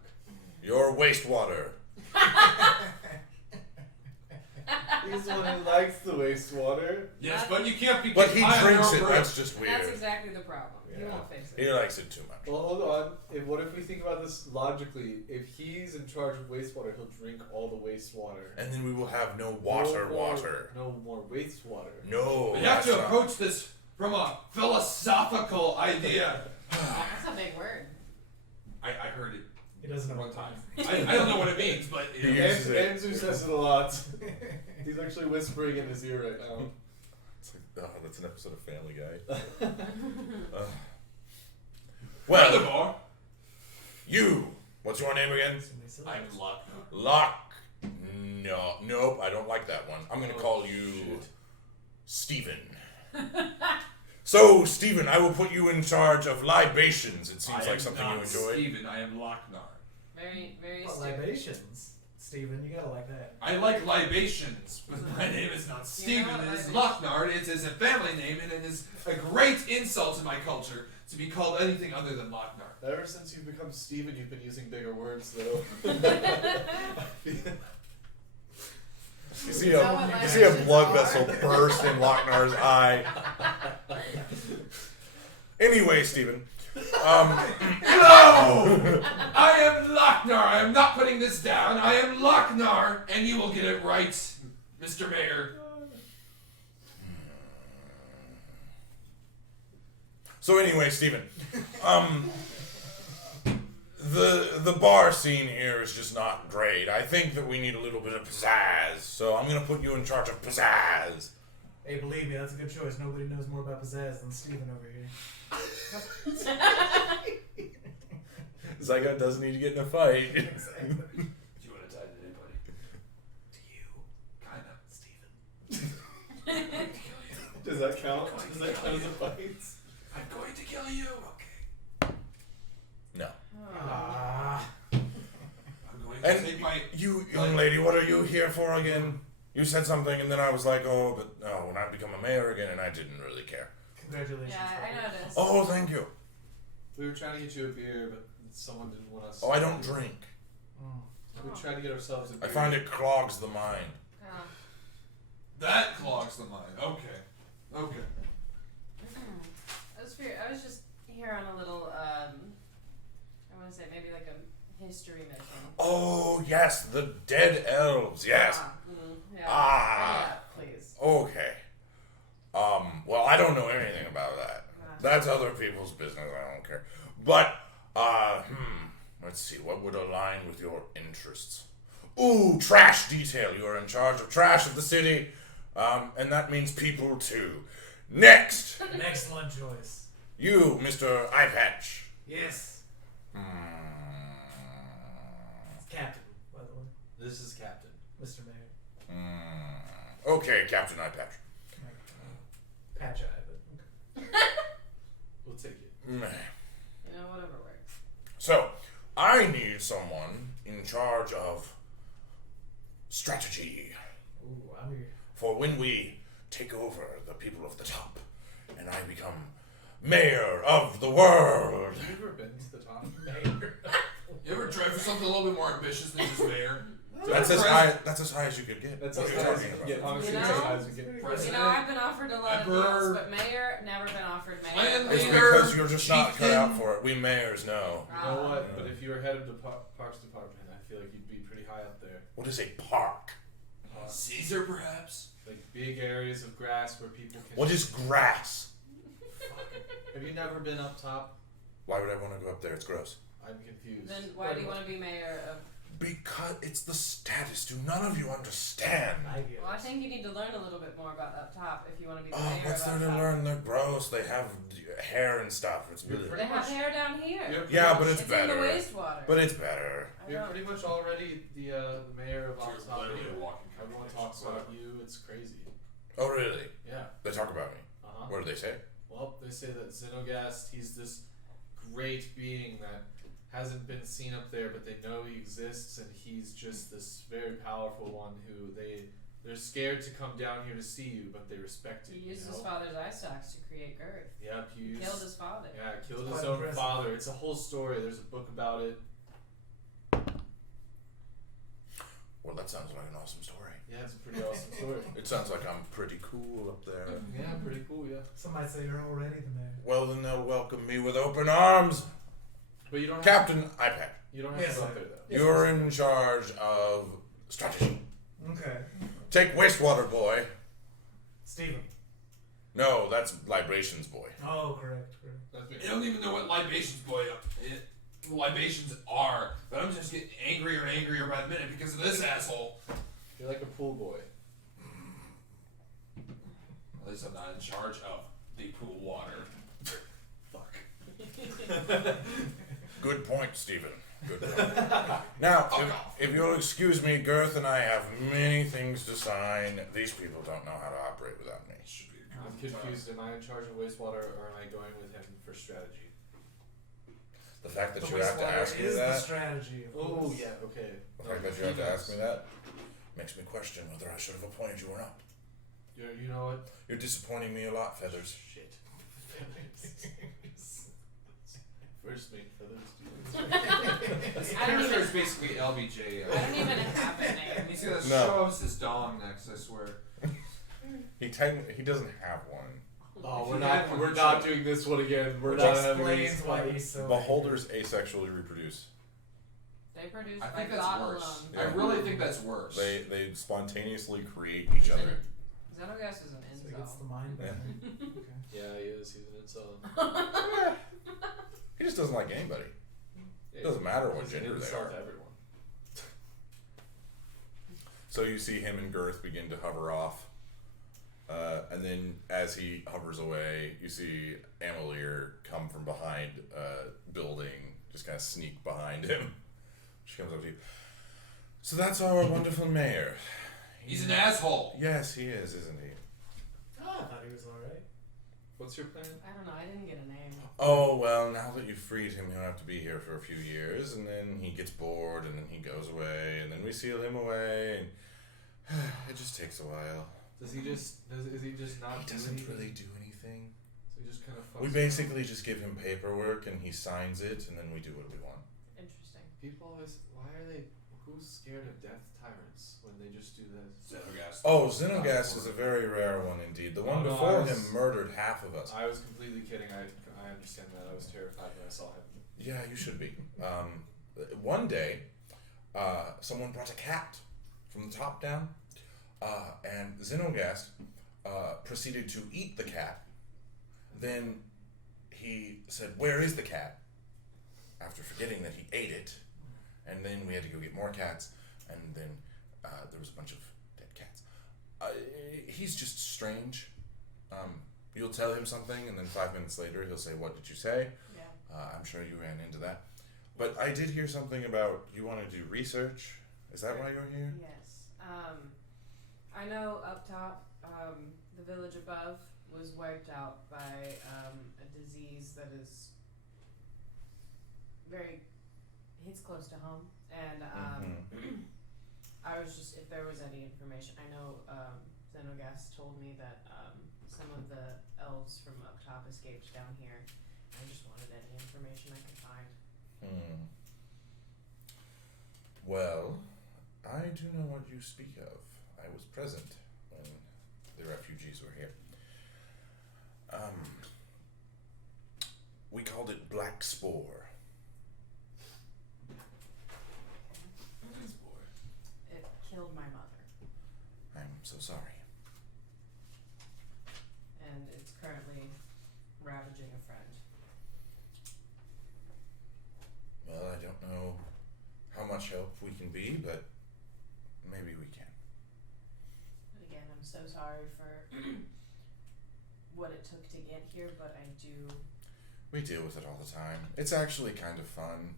your wastewater. He's the one who likes the wastewater. Yes, but you can't be. But he high on drinks your it. own That's breath. just weird. That's exactly the problem. He Yeah. won't fix He it. likes it too much. Well, hold on. What if we think about this logically? If he's in charge of wastewater, he'll drink all the wastewater. And then we will have no No water. more- No more wastewater. No. We have to that's not- approach this from a philosophical idea. That's a big word. I heard it He doesn't know one what time. I don't know what it means, but He you know. uses it. Anzu says it a lot. He's actually whispering in his ear right now. It's like, oh, that's an episode of Family Guy. Well, Furthermore, you. What's your name again? I'm Luck. Lock. No, nope. I don't like that one. I'm gonna Oh, call you shit. Steven. So, Steven, I will put you in charge of libations. It seems I like am something not you enjoy. Steven, I am Lochnar. Very, very What stupid. libations, Steven? You gotta like that. I like libations, but my name is not Steven, not it is libations. Lochnar. It is a family name, and it is a great insult in my culture to be called anything other than Lochnar. Ever since you've become Steven, you've been using bigger words, though. You see Is that what you see a libations blood are? vessel burst in Locknar's eye. Anyway, Steven. Hello! I am Lochnar. I am not putting this down. I am Lochnar, and you will get it right, Mr. Mayor. So anyway, Steven, the bar scene here is just not great. I think that we need a little bit of pizzazz. So I'm gonna put you in charge of pizzazz. Hey, believe me, that's a good choice. Nobody knows more about pizzazz than Steven over here. Zygon doesn't need to get in a fight. Exactly. Do you want to die today, buddy? To you, Kinda. Steven. I'm going to kill you. Does that count? Does that count as a fight? I'm going to kill you. No. Ah. I'm going to And take my. you, young lady, what are you here for again? You said something, and then I was like, oh, but no, when I become a mayor again, and I didn't really care. Congratulations. Yeah, I buddy. noticed. Oh, thank you. We were trying to get you a beer, but someone didn't want us. Oh, I don't drink. Mm. We tried to get ourselves a beer. I find it clogs the mind. Oh. That clogs the mind. Okay. Okay. I was just here on a little, I want to say maybe like a history mission. Oh, yes, the dead elves, yes. Yeah. Ah. Yeah, please. Okay. Well, I don't know anything about that. That's other people's business, I don't care. But, let's see, what would align with your interests? Ooh, trash detail. You are in charge of trash of the city, and that means people too. Next, An excellent choice. you, Mr. Eyepatch. Yes. It's Captain, by the way. This is Captain. Mr. Mayor. Okay, Captain Eyepatch. Patch eye, but okay. We'll take it. Meh. You know, whatever works. So, I need someone in charge of strategy Ooh, I'm here. for when we take over the people of the top and I become mayor of the world. Have you ever been to the top? Mayor. You ever try for something a little bit more ambitious than just mayor? That's as high as you could get. That's What as are you high as talking you about? can get. Honestly, You that's know? as high as we get. You President. know, I've been offered a lot of Emperor. deals, but mayor, never been offered mayor. Land It's leader. because you're just not cut out Chieftain. for it. We mayors know. You know what? But if you were head of the Parks Department, I feel like you'd be pretty high up there. What is a park? Caesar, perhaps? Like big areas of grass where people can. What is grass? Have you never been up top? Why would I want to go up there? It's gross. I'm confused. Then why do you want to be mayor of? Because it's the status. Do none of you understand? I get Well, I it. think you need to learn a little bit more about up top if you want to be the Oh, mayor what's of there up to top. learn? They're gross. They have hair and stuff. It's really. They have hair down here. You're Yeah, pretty but much- it's better. in the wastewater. But it's better. I You're don't- pretty much already the mayor of You're up top. literally anyway. a walking Everyone communication talks about center. you. It's crazy. Oh, really? Yeah. They talk about me. Uh huh. What do they say? Well, they say that Zinoghast, he's this great being that hasn't been seen up there, but they know he exists, and he's just this very powerful one who they're scared to come down here to see you, but they respect He you. used you his know? father's eye stalks to create girth. Yep, he He used, killed his father. yeah, killed It's his quite own impressive. father. It's a whole story. There's a book about it. Well, that sounds like an awesome story. Yeah, it's a pretty awesome story. It sounds like I'm pretty cool up there. Yeah, pretty cool. Yeah, Some might say you're already the mayor. Well, then they'll welcome me with open arms. but you don't have Captain Eyepatch, you don't have Yes, to go sir. up there though. Yes, you're yes. in charge of strategy. Okay. Take wastewater boy. Steven. No, that's libations boy. Oh, correct. That's me. I don't even know what libations libations are, but I'm just getting angrier and angrier by the minute because of this asshole. You're like a pool boy. At least I'm not in charge of the pool water. Fuck. Good point, Stephen. Good point. Now, if you'll excuse me, Girth and I have many things to sign. These people don't know how to operate without me. Should be a I'm good confused. Am I in charge of wastewater, or am I going with him for strategy? The fact that The you have to wastewater ask me is the that, strategy. Of Oh course. yeah, okay. the fact that you have to ask me that, makes me question whether I should have appointed you or not. You know what? You're disappointing me a lot, Feathers. Shit. First make feathers, dude. This I don't character even- is basically LBJ. I don't even have a name. He's gonna No. show us his dong next, I swear. He doesn't have one. Oh, If we're you not had one, we're you not should. doing this one again. We're Which not having Explains this why fight. he's so. Beholders asexually reproduce. They produce I by think that's God worse. alone. I really think that's worse. They spontaneously create each other. Xenoghast is an So he gets the incel. mind Yeah. back. Okay. Yeah, he is. He's an incel. He just doesn't like anybody. Yeah, Doesn't matter what he's an gender they insult are. to everyone. So you see him and Girth begin to hover off, And then as he hovers away, you see Amelier come from behind a building, just kind of sneak behind him. She comes up to you. So that's our wonderful mayor. He's an asshole. Yes, he is, isn't he? Oh, I thought he was alright. What's your plan? I don't know. I didn't get a name. Oh, well, now that you've freed him, he'll have to be here for a few years, and then he gets bored, and then he goes away, and then we seal him away, and it just takes a while. Is he just not? He doesn't really do anything. So he just kind of. We basically just give him paperwork, and he signs it, and then we do what we want. Interesting. People always. Why are they? Who's scared of Death Tyrants when they just do this? Zinoghast. Oh, Zinoghast is a very rare one indeed. The one Oh, no, before I was- him murdered half of us. I was completely kidding. I understand that. I was terrified when I saw him. Yeah, you should be. One day, someone brought a cat from the top down, and Zinoghast proceeded to eat the cat. Then he said, "Where is the cat?" After forgetting that he ate it. And then we had to go get more cats, and then there was a bunch of dead cats. He's just strange. You'll tell him something, and then 5 minutes later he'll say, "What did you say?" Yeah. I'm sure you ran into that. But I did hear something about you want to do research. Is that why you're here? Yes. I know up top, the village above was wiped out by a disease that is very hits close to home, and I was just, if there was any information, I know Zinoghast told me that some of the elves from up top escaped down here. I just wanted any information I could find. Well, I do know what you speak of. I was present when the refugees were here. We called it Black Spore. It killed my mother, I'm so sorry. and it's currently ravaging a friend. Well, I don't know how much help we can be, but maybe we can. And again, I'm so sorry for what it took to get here, but I do. We deal with it all the time. It's actually kind of fun.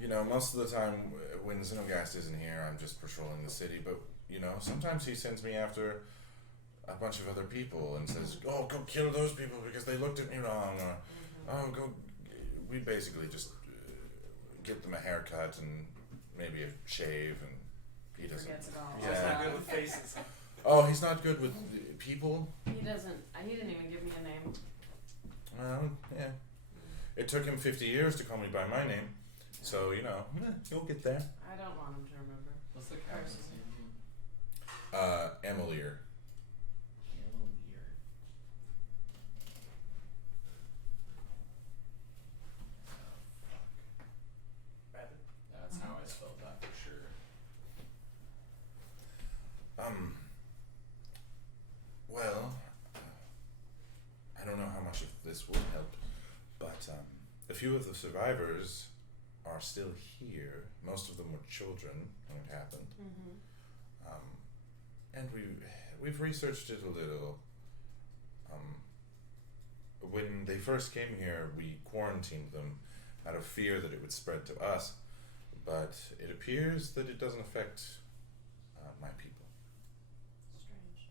You know, most of the time when Zinoghast isn't here, I'm just patrolling the city, but, you know, sometimes he sends me after a bunch of other people and says, "Oh, go kill those people because they looked at me wrong," or, "Oh, go..." We basically just get them a haircut and maybe a shave, and he doesn't... Forgets it all. Yeah. He's not good with faces. Oh, he's not good with people? He doesn't. He didn't even give me a name. Well, yeah. It took him 50 years to call me by my name, so, you know, you'll get there. I don't want him to remember. What's the captain's name? Amelier. That's how I spelled that for sure. Well, I don't know how much of this will help, but a few of the survivors are still here. Most of them were children when it happened. And we've researched it a little. When they first came here, we quarantined them out of fear that it would spread to us, but it appears that it doesn't affect my people. Strange.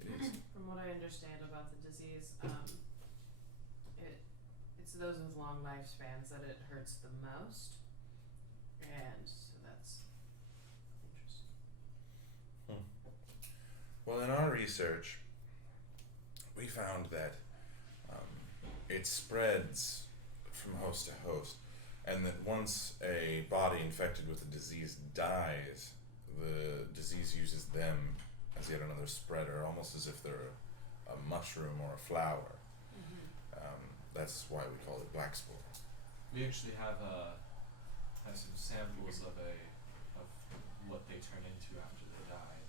It is. From what I understand about the disease, it's those with long lifespans that it hurts the most, and so that's interesting. Well, in our research, we found that it spreads from host to host, and that once a body infected with a disease dies, the disease uses them as yet another spreader, almost as if they're a mushroom or a flower. That's why we call it Black Spore. We actually have some samples of what they turn into after they die,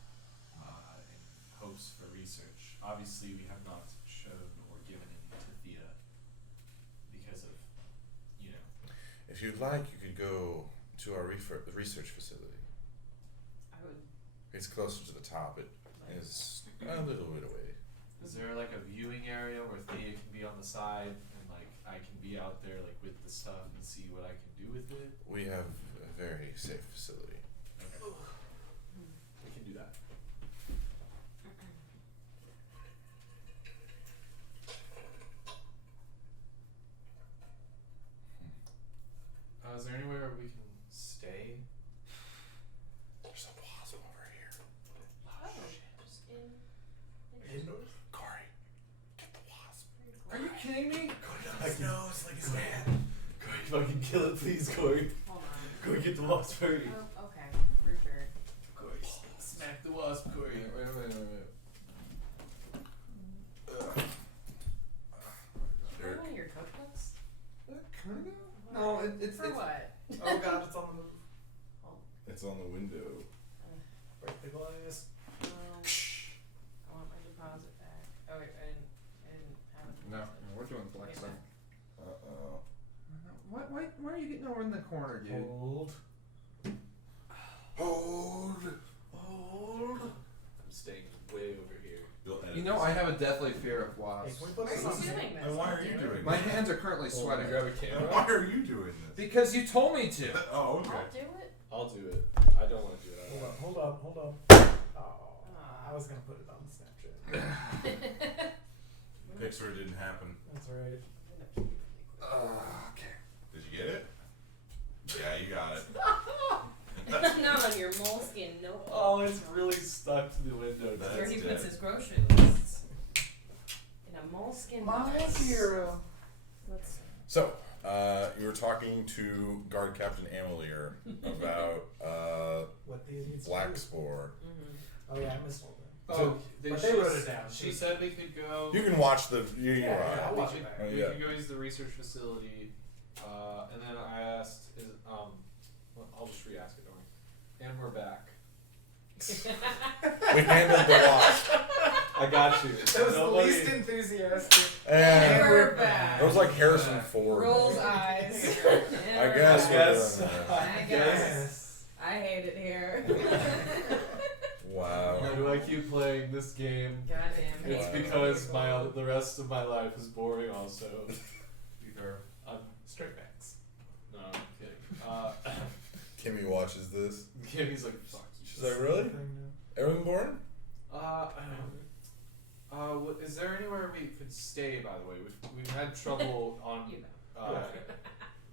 in hopes for research. Obviously, we have not shown or given any to Thia because of, you know. If you'd like, you could go to our research facility. I would It's closer to the top. It is a little bit away. there like a viewing area where Thea can be on the side and like I can be out there like with the stuff and see what I can do with it? We have a very safe facility. We can do that. Is there anywhere we can stay? There's a wasp over here. Just in. Indoors? Corey, get the wasp. Are you kidding me? His nose, like his dad. Corey, fucking kill it, please, Corey. Hold on. Corey, get the wasp, hurry. Oh, okay, for sure. Corey, smack the wasp, Corey. Wait. Are one of your cookbooks? Kinda? No, it's For what? Oh god, it's on the move. It's on the window. Break the glass. I want my deposit back. Oh wait, I didn't have it. No, we're doing Black Spore. Uh-oh. Why are you getting over in the corner, dude? Hold. I'm staying way over here. You'll edit You know, this. I have a deathly fear of Hey, wasps. can we put Why are some? you doing this? And why are I'll you do doing it. My hands are currently Hold on, sweating. grab a And camera. why are you doing this? Because you told me to. Oh, okay. I'll do it. I'll do it. I don't want to do it. Hold up. Oh, I was gonna put it on Snapchat. Pixar didn't happen. That's alright. Okay. Did you get it? Yeah, you got it. Not on your moleskin notebook. Oh, it's really stuck to the window. That's Where he dead. puts his grocery lists. In a moleskin box. hero. Let's So, you were talking to Guard Captain Amelier about What these needs to Black do. Spore. Oh yeah, I missed one. Oh, But they wrote it down. She said we could go. You can watch the. You can Yeah, watch. I'll we watch could, it back. Oh, we yeah. could go use the research facility, and then I asked, well, I'll just re-ask it, don't worry. And we're back. We handled the wasp. I got you. That was the least enthusiastic. And We're back. it was like Harrison Ford. Rolls eyes. I guess. I we're guess. doing that. I guess. I hate it here. Wow. Why do I keep playing this game? Goddamn. It's Wow. because the rest of my life is boring. Also, I'm straight backs. No, I'm kidding. Kimmy watches this. Kimmy's like, fuck you. She's like, really? Everyone born? What, is there anywhere we could stay? By the way, we've had trouble on You know.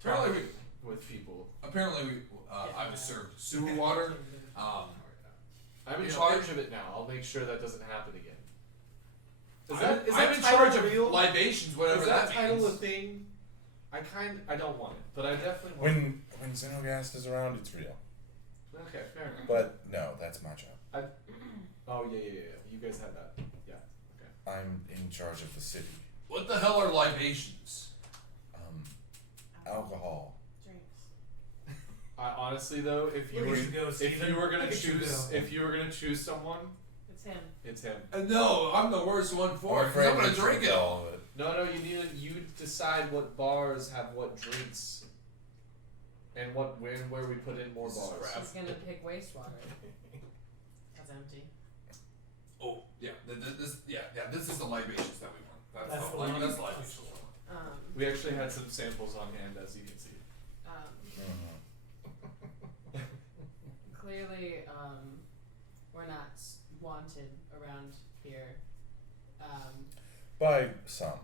Apparently with people. I've just served sewer water. I'm in You know, charge of it now. I'll make sure that doesn't happen again. Is I'm that in title charge of real? libations, whatever Is that that title means. a thing? I don't want it, but I definitely want it. When Zinoghast is around, it's real. Okay, fair enough. But no, that's my job. Oh yeah. You guys had that. Yeah. Okay. I'm in charge of the city. What the hell are libations? Alcohol. Drinks. I honestly though, if you Look were at you go, if Steven. you were gonna Look at you choose go. if you were gonna choose someone, It's him. it's him. No, I'm the worst one for it. 'Cause I'm gonna you drink it. all of it. No, you decide what bars have what drinks, and where we put in more This is bars. crap. He's gonna pick wastewater. That's empty. Oh, yeah. This is the libations that we want. That's the That's one. libations. We actually had some samples on hand, as you can see. Clearly, we're not wanted around here. By some.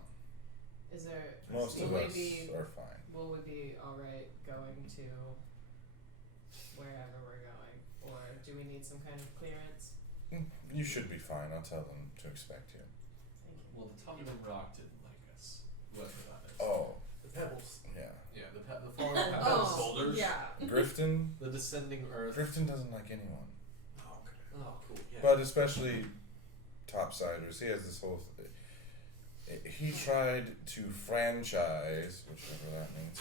Is there? Most will of we us be? are fine. Will we be all right going to wherever we're going, or do we need some kind of clearance? You should be fine. I'll tell them to expect you. Thank you. Well, the tumbling rock didn't like us. Whatever that is. Oh, The pebbles. yeah. Yeah, the fallen pebbles. Boulders? Yeah. Grifton? The descending earth. Grifton doesn't like anyone. Oh, okay. Oh, cool. Yeah. But especially topsiders. He has this whole. He tried to franchise, whichever that means,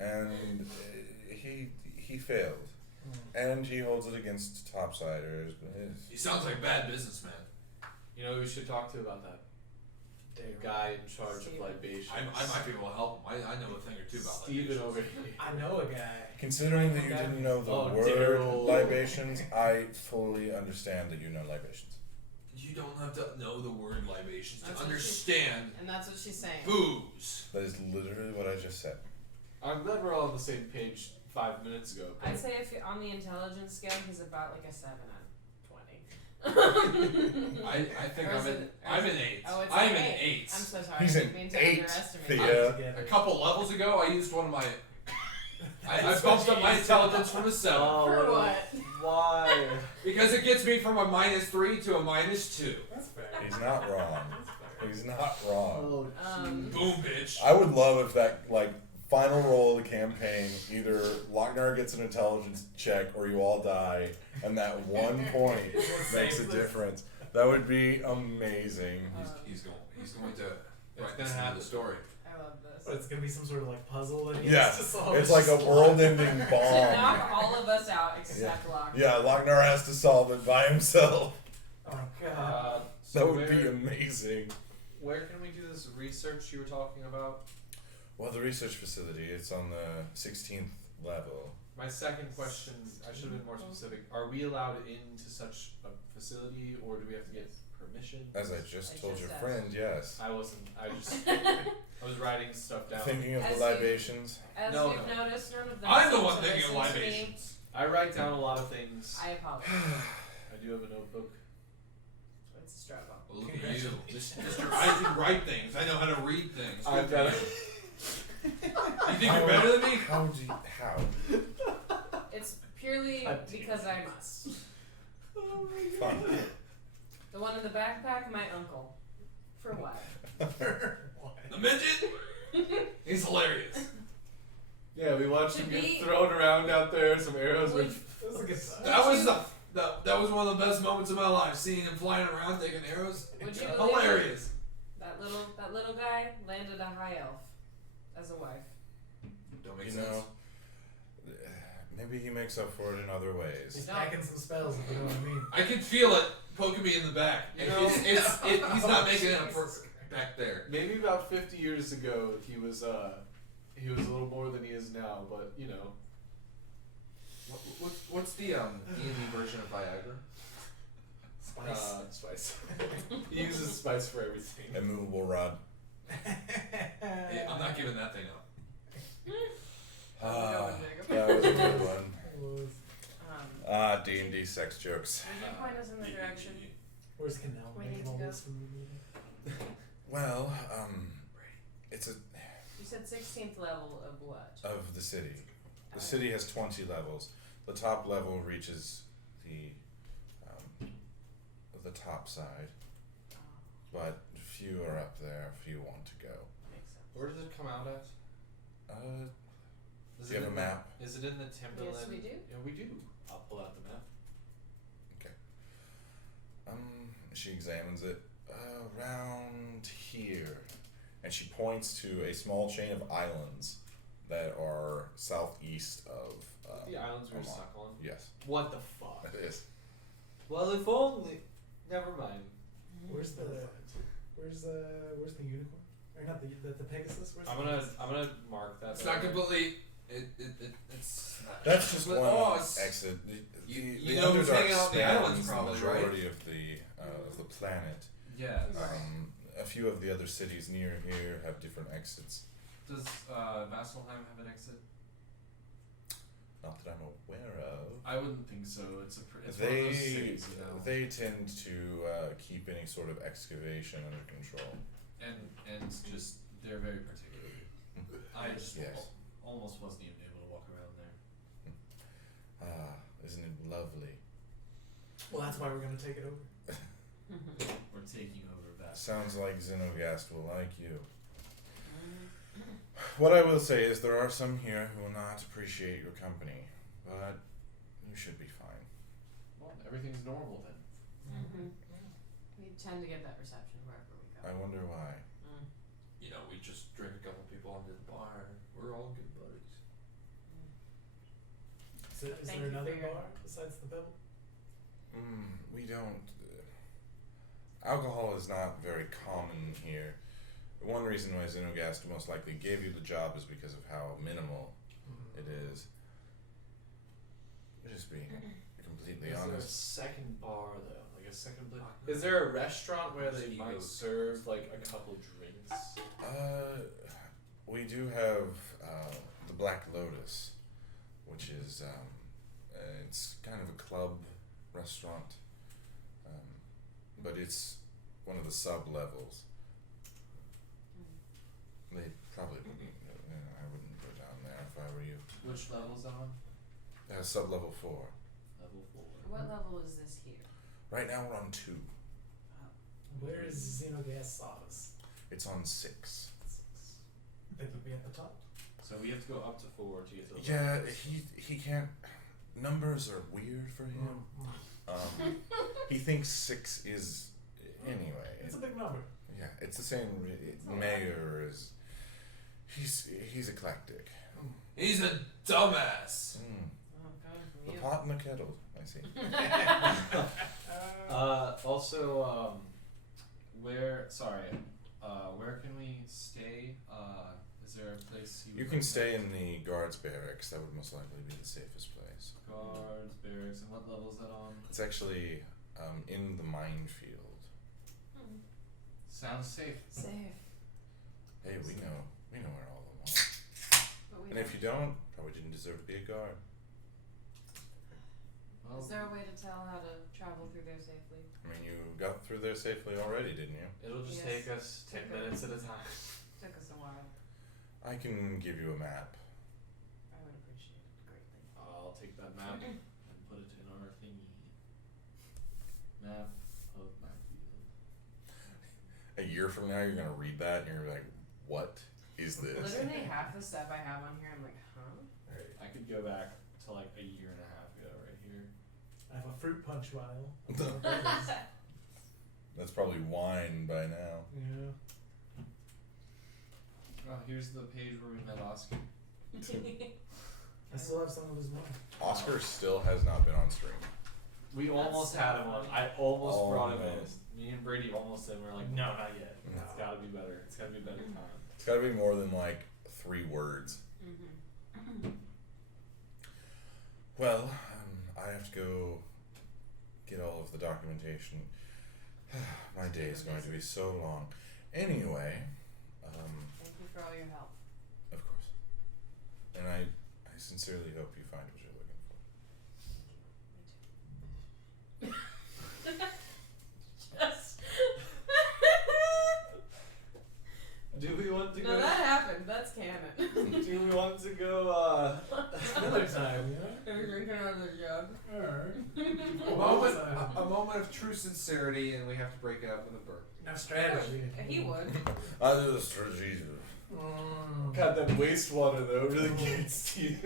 and he failed. And he holds it against topsiders. But He sounds like a bad businessman. You know who we should talk to about that? The guy in charge of libations. I might be able to help him. I know a thing or two about Steven libations. over here. I know a guy. considering that you didn't know the Oh, word Daryl. libations, I fully understand that you know libations. You don't have to know the word libations That's to what understand And that's what she's saying. booze. That is literally what I just said. I'm glad we're all on the same page 5 minutes ago. but- I'd say if you're on the intelligence scale, he's about like a 7 out of 20. I think Or is I'm it- I'm an 8. Oh, it's I'm an an 8. 8. I'm so sorry. He's I an didn't mean to 8, underestimate Thea. you. A couple levels ago, I used one of my. I bumped up my intelligence from a 7 For what? Why? because it gets me from a -3 to a -2. That's fair. He's not wrong. He's not wrong. Boom, bitch. I would love if that, like, final roll of the campaign, either Lochnar gets an intelligence check or you all die, and that one point makes a difference. That would be amazing. He's going to write gonna this into happen. the story. I love this. But it's gonna be some sort of like puzzle that he Yeah, has to solve. it's like a world-ending To knock bomb. all of us out except Locke. Yeah, Lochnar has to solve it by himself. Oh my god. So That would be where- amazing. Where can we do this research you were talking about? Well, the research facility, it's on the 16th level. My second question, I should have been more specific. Are we allowed into such a facility, or do we have to get permission? As I just I told just your asked. friend, yes. I wasn't. I just. I was writing stuff down. Thinking of As the you- libations. As No, you've no. noticed, none of them I'm the seem one to thinking of listen to me. libations. I write down a lot of things. I apologize. I do have a notebook. It's a struggle. Well, look at you. Mr. I can write things. I know how to read things. Good I've for got. you. You think you're better than me? How? It's purely I do. because I must. Fun. The one in the backpack, my uncle. For what? The midget? He's hilarious. Yeah, we watched To him be- get thrown around out there. Some arrows were. Would- That was a good time. That was that was one of the best moments of my life. Seeing him flying around taking arrows. Would you believe Hilarious. that little guy landed a high elf as a wife? Don't make You sense. know, maybe he makes up for it in other ways. He's packing some spells, if you know what I mean. I can feel it poking me in the back. You know- He's not making it up for back there. Maybe about 50 years ago, he was a little more than he is now. But you know, What's the D&D version of Viagra? Spice. spice. He uses spice for everything. Immovable rod. Yeah, I'm not giving that thing up. Ah, that was a good one. It was. D&D sex jokes. Would you point us in the direction? Where's Canal We need making to all go. this from the movie? Well, it's You said 16th level of what? of the city. The city has 20 levels. The top level reaches the top side, but few are up there. Few want to go. Makes sense. Where does it come out at? Do you have a map? Is it in the Timberland? Yes, we do. Yeah, we do. I'll pull out the map. She examines it around here, and she points to a small chain of islands that are southeast of. The islands we're Oman. stuck on. Yes, What the fuck? it is. Well, if only. Never mind. Where's the unicorn? Or not the Pegasus? Where's I'm gonna mark that. It's not completely. It's. That's just but- one oh, it's- exit. You know who's Underdark hanging out in the islands spans probably, the right? majority of the planet. Yeah. A few of the other cities near here have different exits. Does Vasselheim have an exit? Not that I'm aware of. I wouldn't think so. It's one of those cities, you know. They tend to keep any sort of excavation under control. and just they're very particular. I just Yes. almost wasn't even able to walk around there. Isn't it lovely? Well, that's why we're gonna take it over. We're taking over that. Sounds like Zinoghast will like you. What I will say is there are some here who will not appreciate your company, but you should be fine. Well, everything's normal then. We tend to get that reception wherever we go. I wonder why. You know, we just drink a couple people onto the bar. We're all good buddies. Is Thank there you for another your bar help. besides the Pebble? We don't. Alcohol is not very common here. One reason why Zinoghast most likely gave you the job is because of how minimal it is. Just being completely Is there a honest. second bar though? Like a second Black. Is there a restaurant where they might serve like a couple drinks? We do have the Black Lotus, which is it's kind of a club restaurant, but it's one of the sub levels. They probably wouldn't. I wouldn't go down there if I were you. Which level's that on? Sub level 4. Level 4. What level is this here? Right now we're on 2. Where is Zinoghast's office? It's on 6. Think he'd be at the top. So we have to go up to 4 to get to the Yeah, level. he can't. Numbers are weird for him. He thinks 6 is anyway. It's a big number. Yeah, it's the same. Mayor is. He's eclectic. He's a dumbass. Oh, coming The from you. pot and the kettle. I see. Also, where can we stay? Is there a place You can stay in the guards barracks. That would most likely be the safest place. Guards, barracks, and what level is that on? It's actually in the minefield. Sounds safe. Safe. Hey, we know where all of them are. But we And if you don't, probably didn't deserve to be a guard. Well, Is there a way to tell how to travel through there safely? I mean, you got through there safely already, didn't you? it'll just Yes. take us 10 minutes at a time. Took us a while. I can give you a map. I would appreciate it greatly. I'll take that map and put it in our thingy. Map of my field. A year from now, you're gonna read that and you're gonna be like, "What is this?" Literally half the stuff I have on here, I'm like, huh? I could go back to like a year and a half ago right here. I have a fruit punch vial. That's probably wine by now. Yeah. Oh, here's the page where we met Oscar. I still have some of his money. Oscar still has not been on stream. We almost so had him on. funny. I almost brought him Almost. in. Me and Brady almost did. We're like, no, not yet. No. It's gotta be better. It's gotta be better time. It's gotta be more than like 3 words. Well, I have to go get all of the documentation. My day is going to be so long. Anyway, Thank you for all your help. of course. And I sincerely hope you find what you're looking for. Just. Do we want to No, that happened. That's canon. Do we want to go? Another time, yeah? Are you drinking out of the jug? Alright. A moment of true sincerity, and we have to break it up with a burp. No strategy. He would. I do the strategy. God, that wastewater though really gets to you.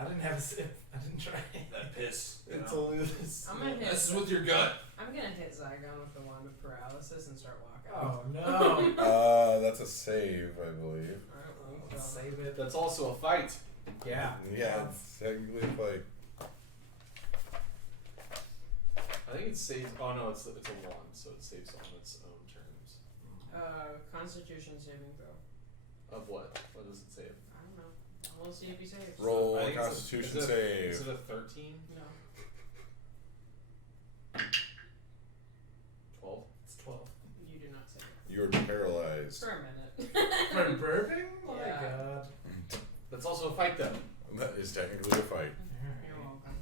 I didn't have a sip. I didn't try. That piss. It's only this. I'm gonna hit. This is with your gut. I'm gonna hit Zygon with the wand of paralysis and start walking. Oh no. That's a save, I believe. Alright, well, Let's save it. That's also a fight. Yeah. Yeah, it's technically like. I think it saves. Oh no, it's a wand, so it saves on its own terms. Constitution saving throw. Of what? What does it save? I don't know. We'll see if he saves. Roll I a think it's Constitution is save. Is it a 13? No. 12? It's 12. You do not save. You're paralyzed. For a minute. From burping? Oh my Yeah. god. That's also a fight though. That is technically a fight. You're welcome.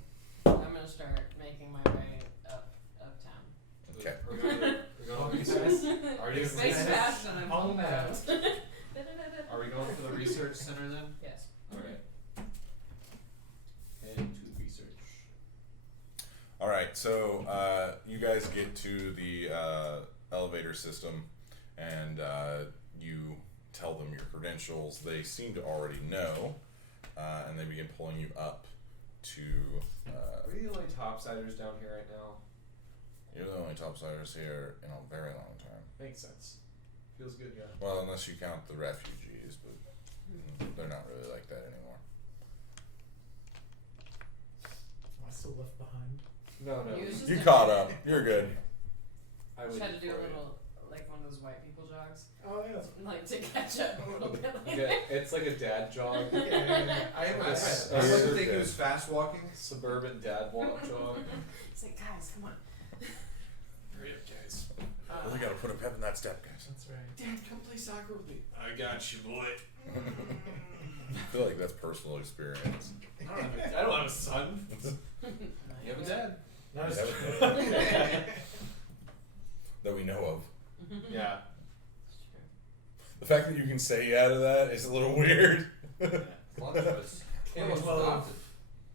I'm gonna start making my way up uptown. Okay. We're going to Guys, Are you? Space Yes. fast and I'm Home homebound. Are we going to the research center then? Yes. Okay. And to research. Alright, so you guys get to the elevator system and you tell them your credentials. They seem to already know and they begin pulling you up to. Are we the only topsiders down here right now? You're the only topsiders here in a very long time. Makes sense. Feels good, yeah. Well, unless you count the refugees, but they're not really like that anymore. Am I still left behind? No, no. You just You did- caught up. You're good. I Just would had to do a for you. little, like one of those white people jogs, Oh yeah. like to catch up a little bit. Okay, it's like a dad jog. I You're like to think good. he was fast walking. Suburban dad walk jog. It's like, guys, come on. put a pep in that step, guys. That's right. Dad, come play soccer with me. I got you, boy. I feel like that's personal experience. I don't have a son. You have a dad. That was That we know of. Yeah. It's true. The fact that you can say yeah to that is a little weird. Plot twist. Caleb's 12. adopted.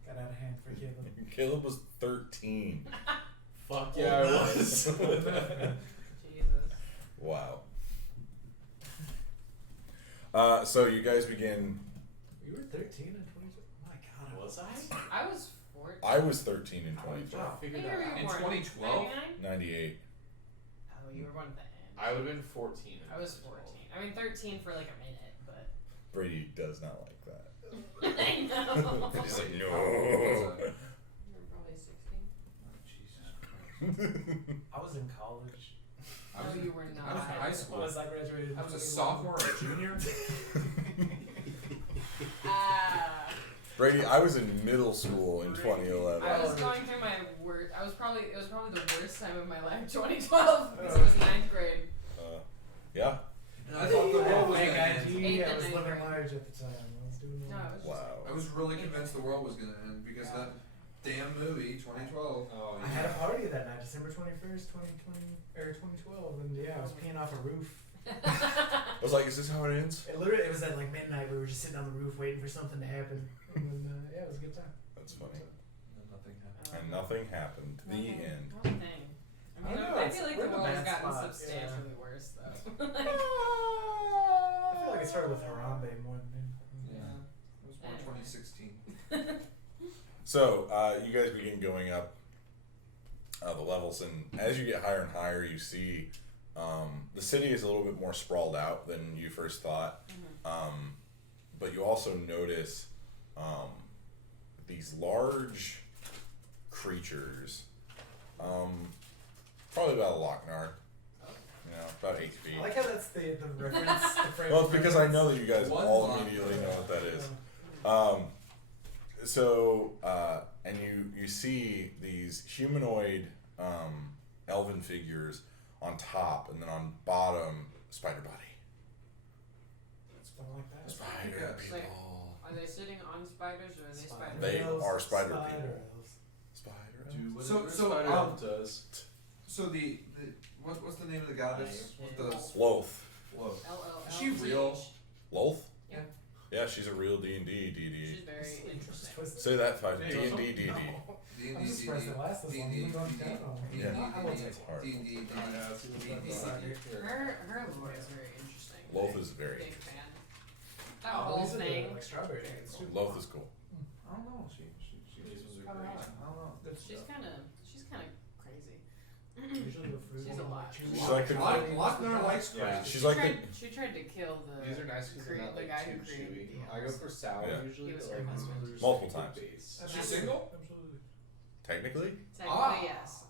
Got out of hand for Caleb. Caleb was 13. Fuck yeah, I was. Jesus. Wow. So you guys begin. You were 13 and 22. Oh my god. Was I? I was 14. I was 13 in 22. Wow. Figure What that year were out. you In born? 2012? 99? 98. Oh, you were born at the end. I would have been 14. I was 14. I mean, 13 for like a minute, but. Brady does not like that. I know. He's like, How no. old was I? You were probably 16. Jesus Christ. I was in college. I was No, in- you were not. I was in high school. I graduated. I was a sophomore or a junior. Ah. Brady, I was in middle school in 2011. I was going through my worst. It was probably the worst time of my life. 2012. Because it was 9th grade. Yeah. And I thought the world was Hey gonna guys, end. I Eighth and was ninth living grade. large at the time. I was doing No, well. it was just. Wow. I was really convinced the world was gonna end because of that damn movie, 2012. Oh, I had a party that night, December 21st, 2020 or 2012, and yeah, I was peeing off a roof. I was like, is this how it ends? It literally, it was at like midnight. We were just sitting on the roof waiting for something to happen, and then, yeah, it was a good time. That's funny. Nothing happened. And nothing happened. The end. One thing. I mean, I know, I it's- feel like we're the in a world has bad gotten spot, substantially worse, though. I feel like it started with Harambe more than anything. Yeah. It was more 2016. So, you guys begin going up the levels, and as you get higher and higher, you see the city is a little bit more sprawled out than you first thought. But you also notice these large creatures, probably about a Lochnar, about 8 feet. I like how that's the reference. The frame Well, of it's because I reference. know that you guys One all Lochnar. immediately know what that is. And you see these humanoid elven figures on top, and then on bottom, spider body. Something like that. Spider Yes. people. Are they sitting on spiders or are they spiders? They elves, are spider people. elves. Spider. Do So- whatever so, Spider um, Elf does. So what's the name of the goddess with the Loth. whoa? LLL. Is she real? Loth? Yeah. Yeah, she's a real D&D She's DD. very Just interesting. twist it. Say that 5 There D&D you go. DD. No. I'm just surprised it lasts this long. D&D, We're going down on it. Yeah. I will take hard. D&D, Yeah, see what's D&D. Her lore is very interesting. Loth is very Big interesting. fan. That Oh, whole these are the, thing. like strawberry. It's super Loth is cool. I don't know. She These ones are kinda great. hot. I don't know. Good She's stuff. kind of crazy. Usually the fruit. She's a lot. She's like the- Lochnar likes Yeah. crazy. She's like She tried to kill the. These are nice because they're not the like guy too who created chewy. the I go elves. for sour Yeah. usually. He was but her like husband. there's Multiple like a times. base. She's single? Absolutely. Technically, Technically, yes.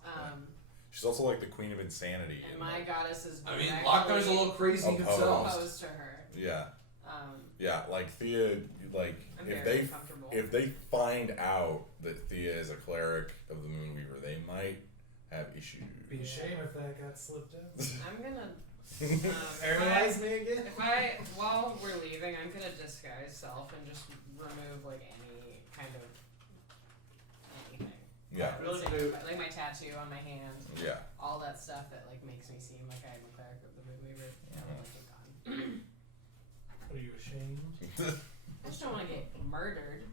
she's also like the queen of insanity. And in my like- goddess is. I mean, directly Lochnar's a little crazy Opposed. himself. opposed to her. Yeah, Um, yeah. Like Thia, like I'm if very they uncomfortable. if they find out that Thia is a cleric of the Moonweaver, they might have issues. Be a shame if that got slipped in. I'm gonna. Paralyze me again? While we're leaving, I'm gonna disguise self and just remove like any kind of anything. Yeah, Like my tattoo on my hand, yeah. all that stuff that like makes me seem like I'm a cleric of the Moonweaver. That would be gone. Are you ashamed? I just don't want to get murdered.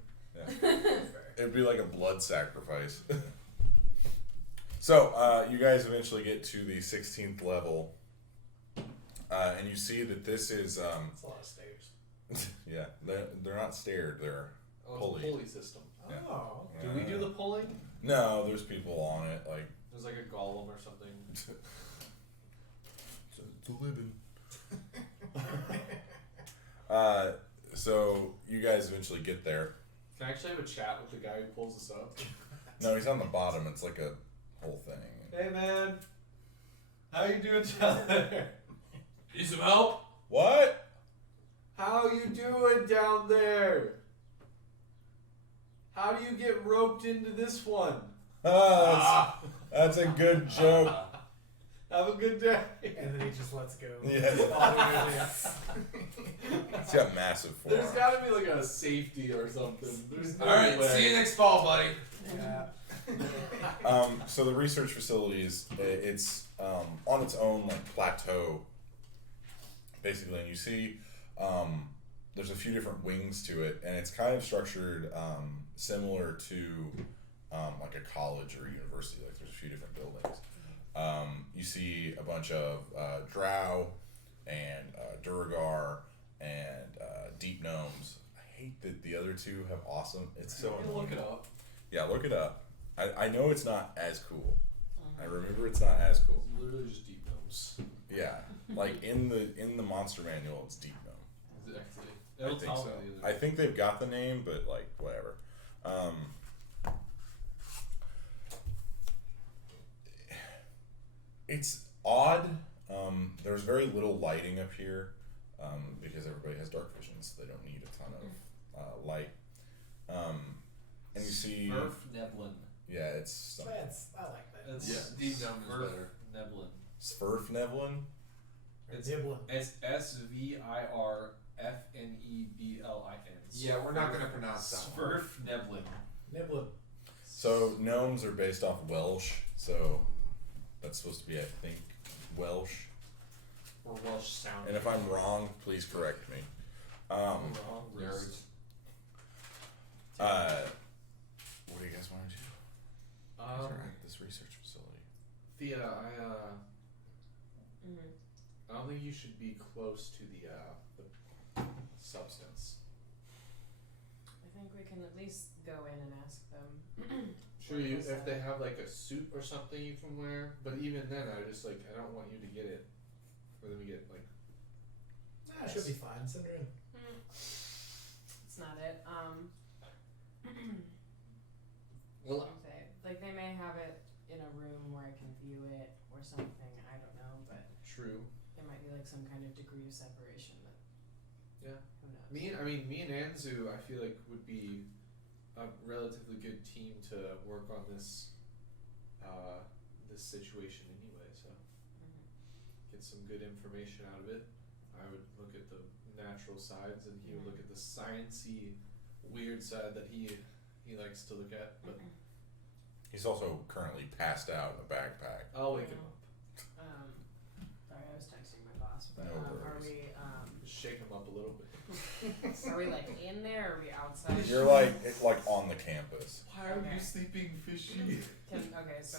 It'd be like a blood sacrifice. So, you guys eventually get to the 16th level, and you see that this is, That's a lot of stairs. yeah, they're not staired, they're, Oh, it's Pulley. a pulley system. Yeah. Oh. Do we do the pulling? no, there's people on it, like, There's like a golem or something. it's a living. So, you guys eventually get there. Can I actually have a chat with the guy who pulls us up? No, he's on the bottom, it's like a whole thing. Hey man, how you doing down there? Need some help? What? How you doing down there? How do you get roped into this one? Ah, that's a good joke. How Have a good day. And then he just lets go. Yeah. All the way down. It's got massive There's forearms. got to be like a safety or something. There's no Alright, way. see you next fall, buddy. Yeah. So the research facilities, it's on its own like plateau, basically, and you see there's a few different wings to it, and it's kind of structured similar to like a college or a university. Like there's a few different buildings. You see a bunch of drow and Duragar and deep gnomes. I hate that the other two have awesome. It's so Look annoying. it up. Yeah, look it up. I know it's not as cool. I remember it's not as cool. It's literally just deep gnomes. Yeah, like in the monster manual, it's deep gnome. Exactly. I It'll think tell so. me the I think they've got the name, but like whatever. It's odd. There's very little lighting up here because everybody has dark vision, so they don't need a ton of light. And you see, Smurf Neblin. yeah, it's something. I like that. It's Yeah, deep Smurf gnome is better. Neblin. Sfurf Nevlin. It's Diblin. It's SVIRFNEBLIN. Yeah, we're not gonna pronounce that one. Smurf Neblin. Niblin. So gnomes are based off Welsh, so that's supposed to be, I think, Welsh. Or Welsh sound. And if I'm wrong, please correct me. wrong, Nerds. What do you guys want to do? You guys are at this research facility. Thea, Mm-hmm. I don't think you should be close to the substance. I think we can at least go in and ask them. Sure, you if they have like a suit or something you can wear, but even then, I don't want you to get it. For them to get like. Nah, it should be fine. Send her in. It's not it. Well, Like they may have it in a room where I can view it or something. I don't know, but true. there might be like some kind of degree of separation. That Yeah. who knows? Me and Anzu, I feel like would be a relatively good team to work on this this situation anyway. So get some good information out of it. I would look at the natural sides, and he would look at the sciencey, weird side that he likes to look at. But He's also currently passed out in a backpack. I'll wake him up. Sorry, I was texting my boss, but No are worries. we Just shake him up a little bit. are we like in there or are we outside? You're like on the campus. Why are Okay. you sleeping, fishy? Okay, so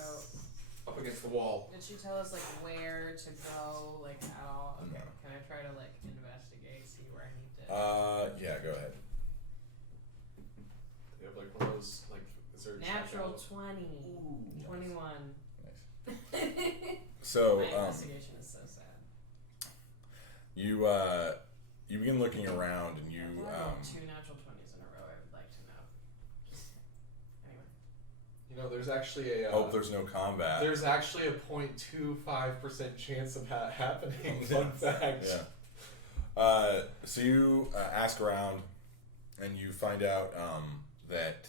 Up against the wall. did she tell us like where to go, like how? No. Can I try to like investigate, see where I need to? Yeah, go ahead. They have like one of those like. Is there a Natural checkout? 20. Ooh. 21. Nice. So, My investigation is so sad. you begin looking around, and you If I rolled 2 natural 20s in a row, I would like to know. Anyway. You know, there's actually a. hope there's no combat. There's actually a 0.25% chance of that happening. Fun fact. Yeah. So you ask around, and you find out that.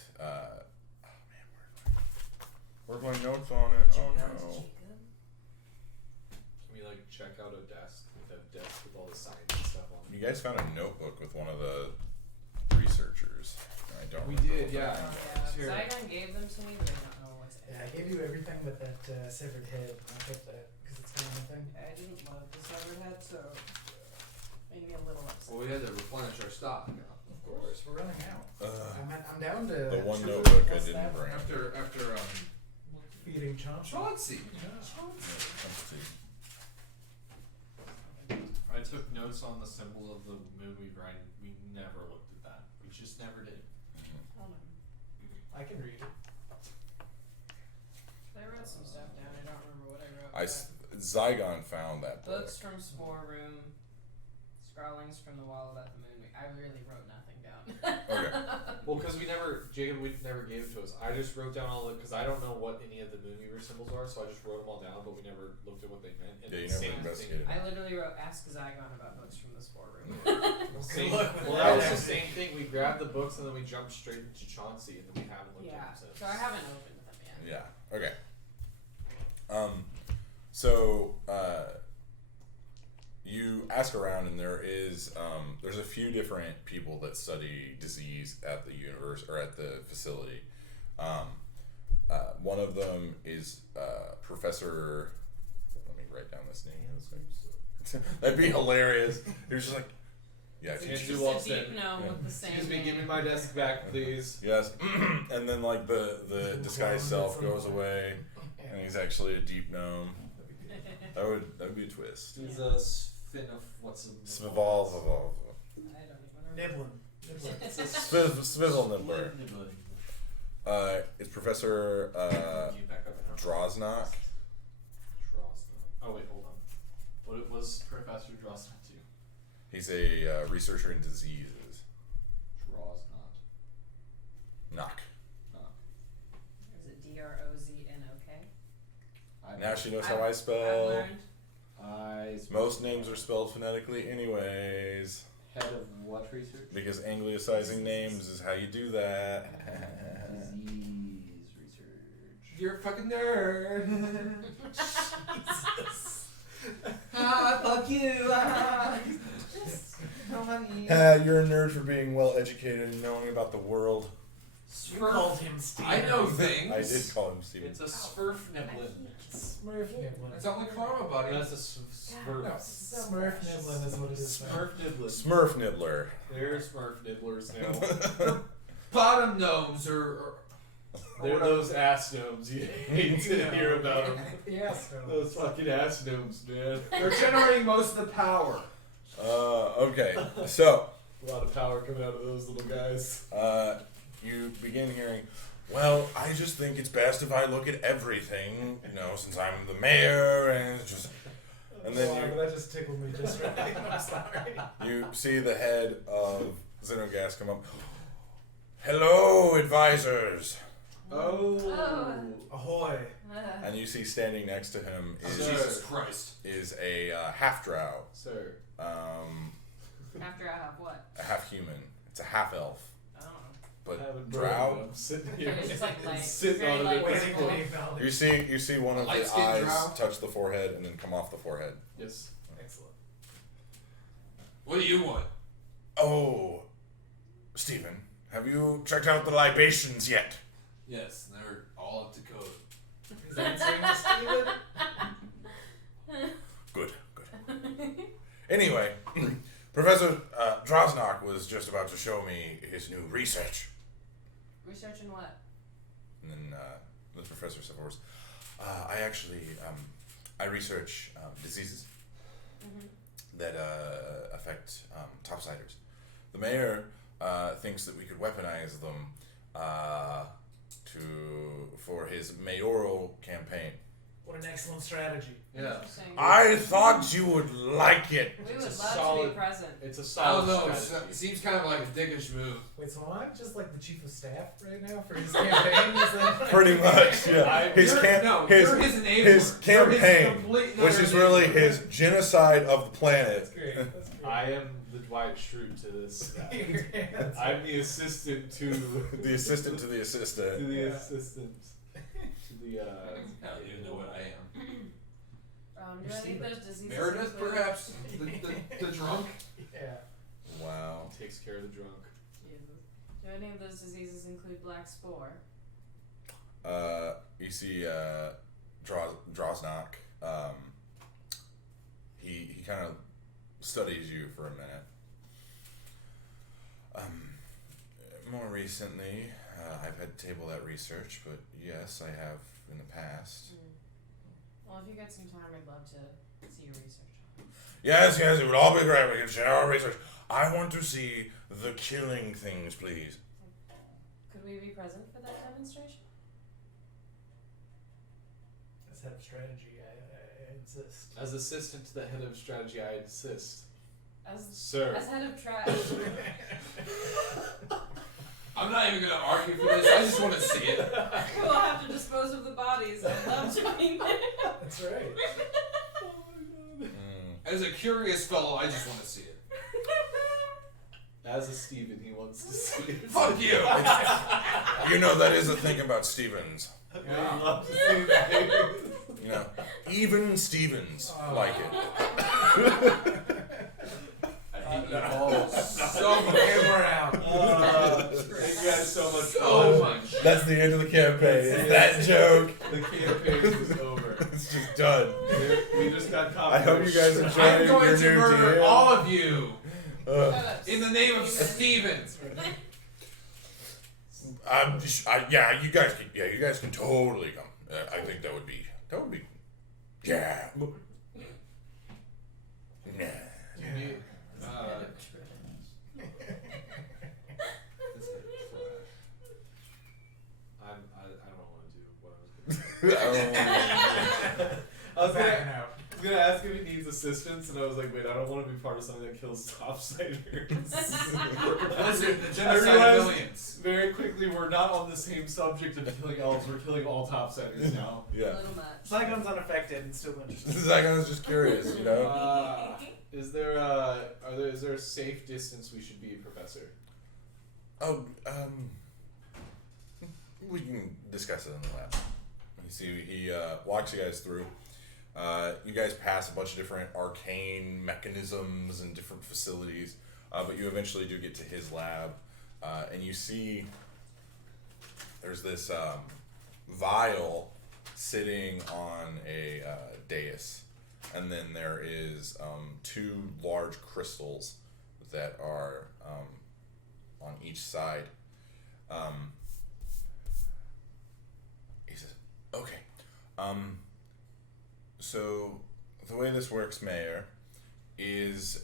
Where's my notes on it? Oh no. Can we like check out a desk with a desk with all the science and stuff on it? You guys found a notebook with one of the researchers. I don't. We remember did, what yeah. their name Yeah, was. Here. Zygon gave them to me, but I don't know what's in Yeah, I it. gave you everything but that severed head. I kept that because it's kind of my thing. I didn't love the severed head, so made me a little upset. Well, we had to replenish our stock. Of course, we're running out. Ugh. I'm down to The one triple notebook I plus didn't that. bring. After Feeding Chauncey. Chauncey. I took notes on the symbol of the moon we ride. We never looked at that. We just never did. Hold on. I can read it. I wrote some stuff down. I don't remember what I wrote. Zygon found that book. Books from Spore Room, scrawlings from the wall about the moon. I really wrote nothing down. Okay. Well, because Jacob never gave it to us. I just wrote down all the, because I don't know what any of the Moonweaver symbols are, so I just wrote them all down, but we never looked at what they meant. And Yeah, you the never same investigated. I literally wrote Ask Zygon about books from the Spore Room. Same, Look, well, that was the same thing. We grabbed the books and then we jumped straight into Chauncey, and then we haven't looked Yeah, at them since. so I haven't opened them yet. Yeah. Okay. So you ask around, and there's a few different people that study disease at the universe or at the facility. One of them is Professor. Let me write down this name. That'd be hilarious. He was just like, yeah. It's Just walks a deep in. gnome with the same Excuse me, name. give me my desk back, please. Yes, and then like the disguised self goes away, and he's actually a deep gnome. That would be a twist. He's a spin of what's a Svival. I don't even remember. Nibbling. Svizzle Nibbler. It's Professor Drosnock. Oh wait, hold on. What was Professor Drosnot do? He's a researcher in diseases. Drosnot. Knock. Is it DROZNOK? Now she knows how I I've spell. learned. Most names are spelled phonetically anyways. Head of what research? Because anglicizing names is how you do that. Disease research. You're a fucking nerd. Jesus. Fuck you. No money. You're a nerd for being well educated and knowing about the world. You called him Steve. I know things. I did call him Steven. It's a Smurf Niblin. Smurf Niblin. It's not like Karma, buddy. That's a Smurf. No, Smurf Niblin is what it is. Smurf Niblin. Smurf Nibbler. They're Smurf Nibblers now. Bottom gnomes are They're those ass gnomes. You hate to hear about them. Yes. Those fucking ass gnomes, man. they're generating most of the power. Okay, so A lot of power coming out of those little guys. you begin hearing, well, I just think it's best if I look at everything, since I'm the mayor, and it's just... And then that just tickled me just right. I'm sorry. you see the head of Zinoghast come up. Hello, advisors! Oh. Ahoy. And you see standing next to him Jesus Christ. is a half-drow, Sir. After I have what? a half-human. It's a half-elf, I don't know. but Haven't drow. I'm sitting here. It's just like light. Sitting Very on light. it. Waiting to be acknowledged. You see one of the Light-skinned eyes drow? touch the forehead and then come off the forehead. Yes. Excellent. What do you want? Oh, Stephen, have you checked out the libations yet? Yes, they're all up to code. Is that answering you, Steven? Good. Anyway, Professor Drosnock was just about to show me his new research. Researching what? And then the professor said, I actually, I research diseases that affect topsiders. The mayor thinks that we could weaponize them for his mayoral campaign. What an excellent strategy. Yeah. Interesting. I thought you would like it. We would It's a love to solid- be present. It's a I solid don't know. strategy. It seems kind of like a dickish move. Wait, so I'm just like the chief of staff right now for his campaign? Is that Pretty much, yeah. His You're campaign, enabler. his campaign, complete which is really his genocide of the planet. That's great. That's great. I am the Dwight Schrute to this guy. That's I'm the assistant to The assistant to the to assistant. the Yeah. assistant to the I don't even know what I am. Do I think those diseases Meredith, include- perhaps? The drunk? yeah. Wow. takes care of the drunk. Jesus. Do any of those diseases include Black Spore? You see, Drosnock. He kind of studies you for a minute. More recently, I've had to table that research, but yes, I have in the past. Well, if you get some time, I'd love to see your research on it. Yes, it would all be great. We can share our research. I want to see the killing things, please. Could we be present for that demonstration? As head of strategy, I insist. As assistant to the head of strategy, I insist. As Sir. as head of trash. I'm not even going to argue for this. I just want to see it. We'll have to dispose of the bodies. I'd love to be there. That's right. As a curious fellow, I just want to see it. As a Steven, he wants to see it. Fuck you! You know that is a thing about Stevens. I love to see that. Even Stevens like it. I hate you all so much. We're out. Thank you guys so much. So much. That's the end of the campaign. It's that joke. The campaign is over. It's just done. We just got I caught. hope you guys enjoy I'm your going to new murder deal. all of you Uh, in the name of Stevens. yeah, you guys can totally come. I think that would be, yeah. Nah. Can you, I don't want to do what I was going to do. I was Backing gonna, out. I was gonna ask if he needs assistance, and I was like, wait, I don't want to be part of something that kills topsiders. Blizzard, the I genocide realized of millions. very quickly we're not on the same subject of killing elves. We're killing all topsiders now. Yeah. A little much. Flagon's unaffected and still interested. I was just curious, you know? Is there a safe distance we should be, Professor? Oh, we can discuss it in the lab. You see, he walks you guys through. You guys pass a bunch of different arcane mechanisms and different facilities, but you eventually do get to his lab, and you see there's this vial sitting on a dais, and then there is two large crystals that are on each side. He says, okay. So the way this works, Mayor, is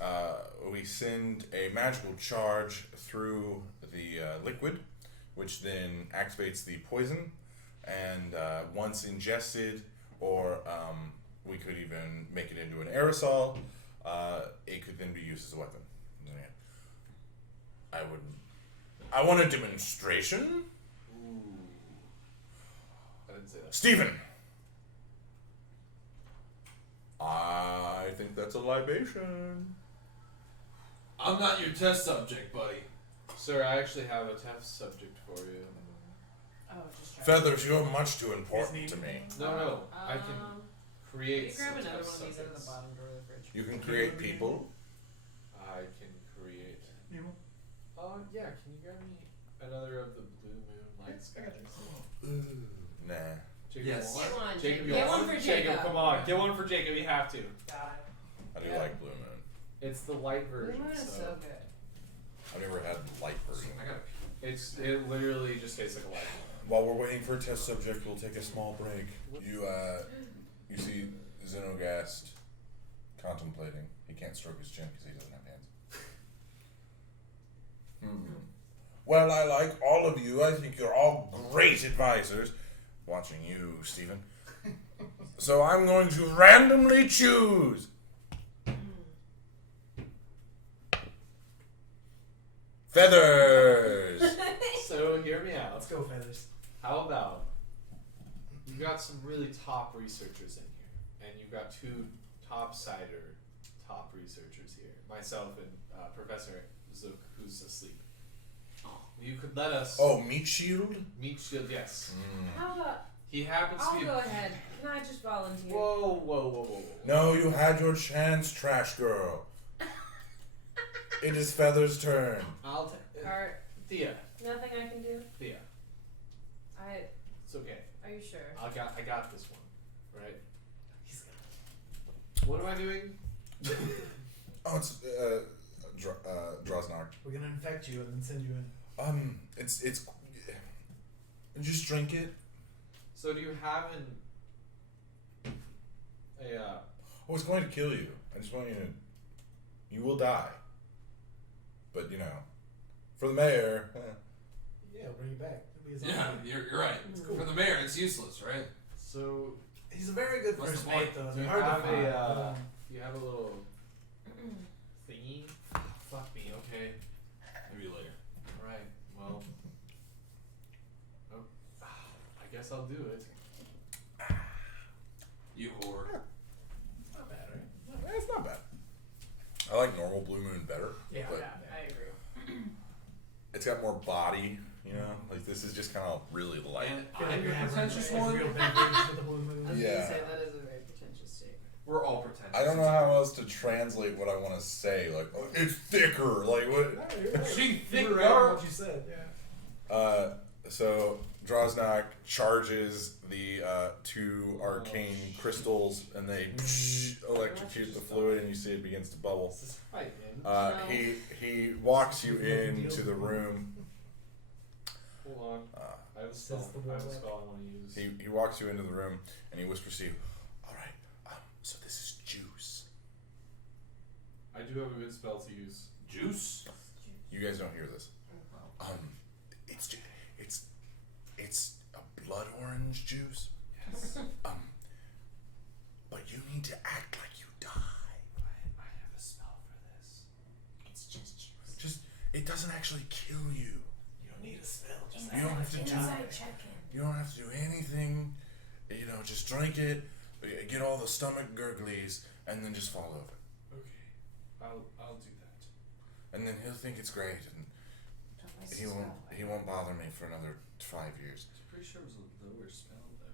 we send a magical charge through the liquid, which then activates the poison, and once ingested, or we could even make it into an aerosol, it could then be used as a weapon. I want a demonstration. Ooh. I didn't say that. Stephen! I think that's a libation. I'm not your test subject, buddy. Sir, I actually have a test subject for you. Oh, just try. Feathers, you're much too important to me. No, I can Can create you grab some another test one of these out of the subjects. bottom drawer of the fridge? You can create people. I can create. Yeah. Can you grab me another of the blue moon light scatters? Nah. Jacob, Yes. you want Get one, Jacob, Jacob. you Get want one for Jacob. Come on, get one for Jacob. You have to. Got I do Yeah. like Blue Moon. It's the light Blue version. Moon is so good. I've never had the light version. I gotta pee. It literally just tastes like a light. While we're waiting for a test subject, we'll take a small break. You see Zinoghast contemplating. He can't stroke his chin because he doesn't have hands. Well, I like all of you. I think you're all great advisors. Watching you, Stephen. So I'm going to randomly choose. Feathers. So hear me out. Let's go, Feathers. How about you've got some really top researchers in here, and you've got two top researchers here, myself and Professor Zook, who's asleep. You could let us Oh, meat shield. meet Shield. Yes, How about he happens to I'll be. go ahead. Can I just volunteer? Whoa. No, you had your chance, trash girl. It is Feather's turn. I'll Or Thia. nothing I can do? Thia. It's okay. Are you sure? I got this one. Right. What am I doing? Oh, it's Drosnar. We're gonna infect you and then send you in. It's just drink it. So do you have Oh, it's going to kill you. I just want you to. You will die. But for the mayor. Yeah, we'll bring you back. It'll be his Yeah, own. you're right. For the mayor, it's useless, right? So He's a very good What's first the point? mate, though. do you They're hard have to find. you have a little thingy? Fuck me, okay. Maybe later. Alright, well. I guess I'll do it. You whore. Not bad, right? It's not bad. I like normal Blue Moon better. Yeah, but I agree. it's got more body. Like this is just kind of really light. And I feel like I'm you're your having pretentious a one. real beverages with the blue moon. I was Yeah. gonna say that is a very pretentious We're all pretending. I don't know how else to translate what I want to say. Like, oh, it's thicker. Like what? No, you're right. She You thick were right in girl. what you said, yeah. So Droznak charges the 2 arcane crystals, and they electrocute the fluid, and you see it begins to bubble. This is right, man. No. He walks you into the room. Hold on. I have a spell. Says the I word. want to use. He walks you into the room, and he whispers to you, "All right, so this is juice." I do have a good spell to use. Juice? You guys don't hear this. It's a blood orange juice. Yes. But you need to act like you die. I have a spell for this. It's just juice. Just, it doesn't actually kill you. You don't need a spell. Just You don't have to do. Inside check-in. You don't have to do anything. You know, just drink it, get all the stomach gurglies, and then just fall over. Okay. I'll do that. And then he'll think it's great, and Don't waste he a won't. spell. He won't bother me for another 5 years. I'm pretty sure it was a lower spell though.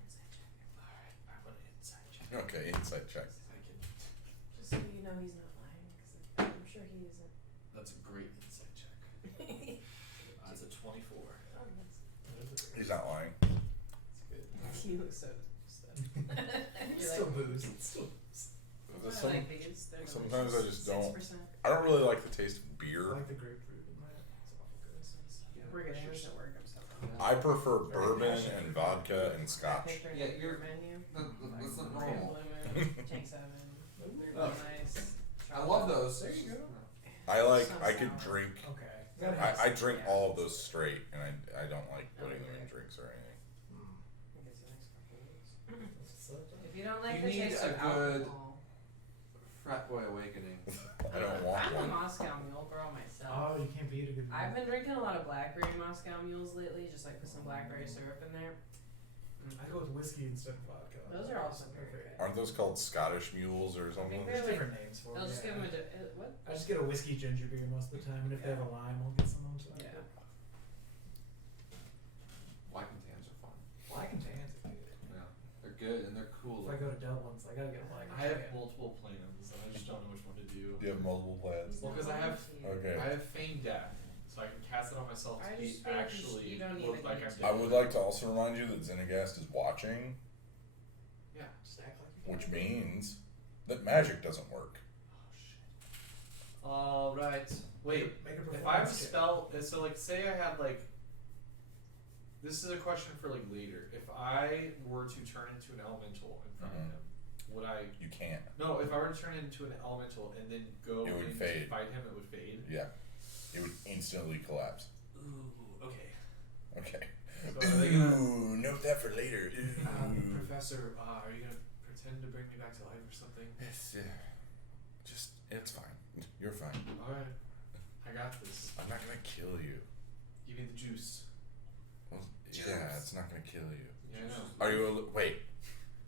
Inside check-in. Alright, I want an inside check. Okay, insight check. I can. Just so you know he's not lying, because I'm sure he isn't. That's a great inside check. That's a 24. Oh, that's He's not lying. That's good. you look so stunned. It's still booze. It's still booze. That's why I like these. They're Sometimes I just don't. 6%. I don't really like the taste of I beer. like the grapefruit in that. It's awful good. We're good. English at work. I'm so I prefer bourbon and vodka and I scotch. picked their Yeah, you're- menu. That's not Green normal. Blue Moon, Tank 7. They're Oh. really nice. I love those. There you go. I could drink. Okay. I drink all of those straight, and I don't like putting them in drinks or anything. I guess the next couple of weeks. Mm. If you don't like You the need taste a of good- alcohol, Frat boy awakening. I don't want I'm a one. Moscow Mule girl myself. Oh, you can't beat a good I've been drinking a lot of blackberry Moscow Mules lately, just like put some blackberry syrup in there. I go with whiskey instead of vodka. Those are also very Okay. good. Aren't those called Scottish mules or something? There's different names for They'll them. just give them a what? I just get a whiskey ginger beer most of the time, and if they have a lime, I'll get some on top. Yeah. Black and tans are fun. Black and tans are good. Yeah. They're good and they're cool. If I go to Dublin's, I gotta get a black and I have tan. multiple plans, and I just don't know which one to do. You have multiple plans. Well, 'cause I have- Okay. I have Feign Death, so I can cast it on myself I to just be feel like actually you don't look even like need I'm to. dead. I would like to also remind you that Zinoghast is watching, Yeah. Just act like you which can. means that magic doesn't work. Oh shit. Alright. Wait. Make a If I have a performance check. spell, so like, say I had like. This is a question for like later. If I were to turn into an elemental in front Mhm. of him, would I? You can't. No, if I were to turn into an elemental and then go It would in to fade. fight him, it would fade. Yeah. It would instantly collapse. Ooh, okay. Okay. So are they gonna? Ooh, note that for later. Ooh. Professor, are you gonna pretend to bring me back to life or something? It's just it's fine. You're fine. All right, I got this. I'm not gonna kill you. Give me the juice. Well, yeah, it's not gonna kill you. Yeah, I know. Are you wait?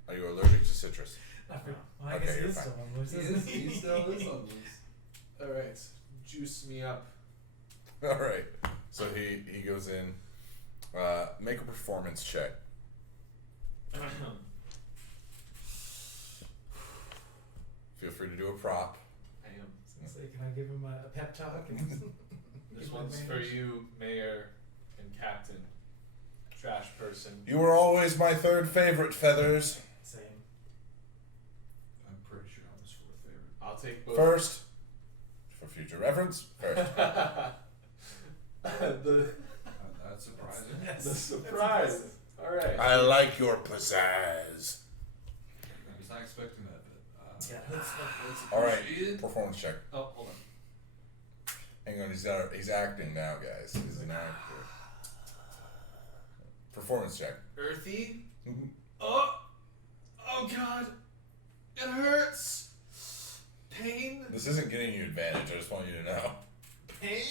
Are you allergic to citrus? I forgot. Well, I Okay, guess he you're is fine. still on loose, He isn't is. he? He still is on loose. All right, juice me up. All right. So he goes in. Make a performance check. Feel free to do a prop. I am. I was gonna say, can I give him a pep talk? This Give him one's for advantage? you, Mayor and Captain. Trash person. You were always my third favorite, Feathers. Same. I'm pretty sure I'm his fourth favorite. I'll take both. First, for future reference, first. That's surprising. The surprise. All right. I like your pizzazz. I was not expecting that, but Yeah, that's All right, appreciated. performance check. Oh, hold on. Hang on, he's acting now, guys. He's an actor. Performance check. Earthy. Oh God. It hurts. Pain. This isn't getting you advantage. I just want you to know. pain.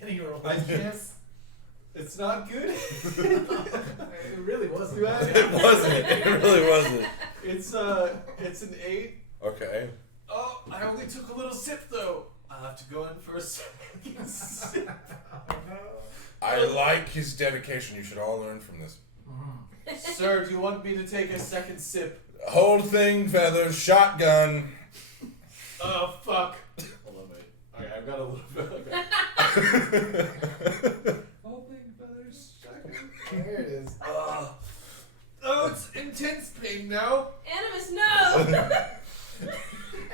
And he rolled. I can't. It's not good. It really wasn't. Do I- It wasn't. It really wasn't. It's an 8. Okay. Oh, I only took a little sip though. I'll have to go in for a second sip. Oh, no. I like his dedication. You should all learn from this. Mhm. Sir, do you want me to take a second sip? Whole thing feathers, shotgun. Oh, fuck. Hold on, wait. Okay, I've got a little bit. Okay. Whole thing feathers, shotgun. There it is. Oh, it's intense pain now. Animus, no!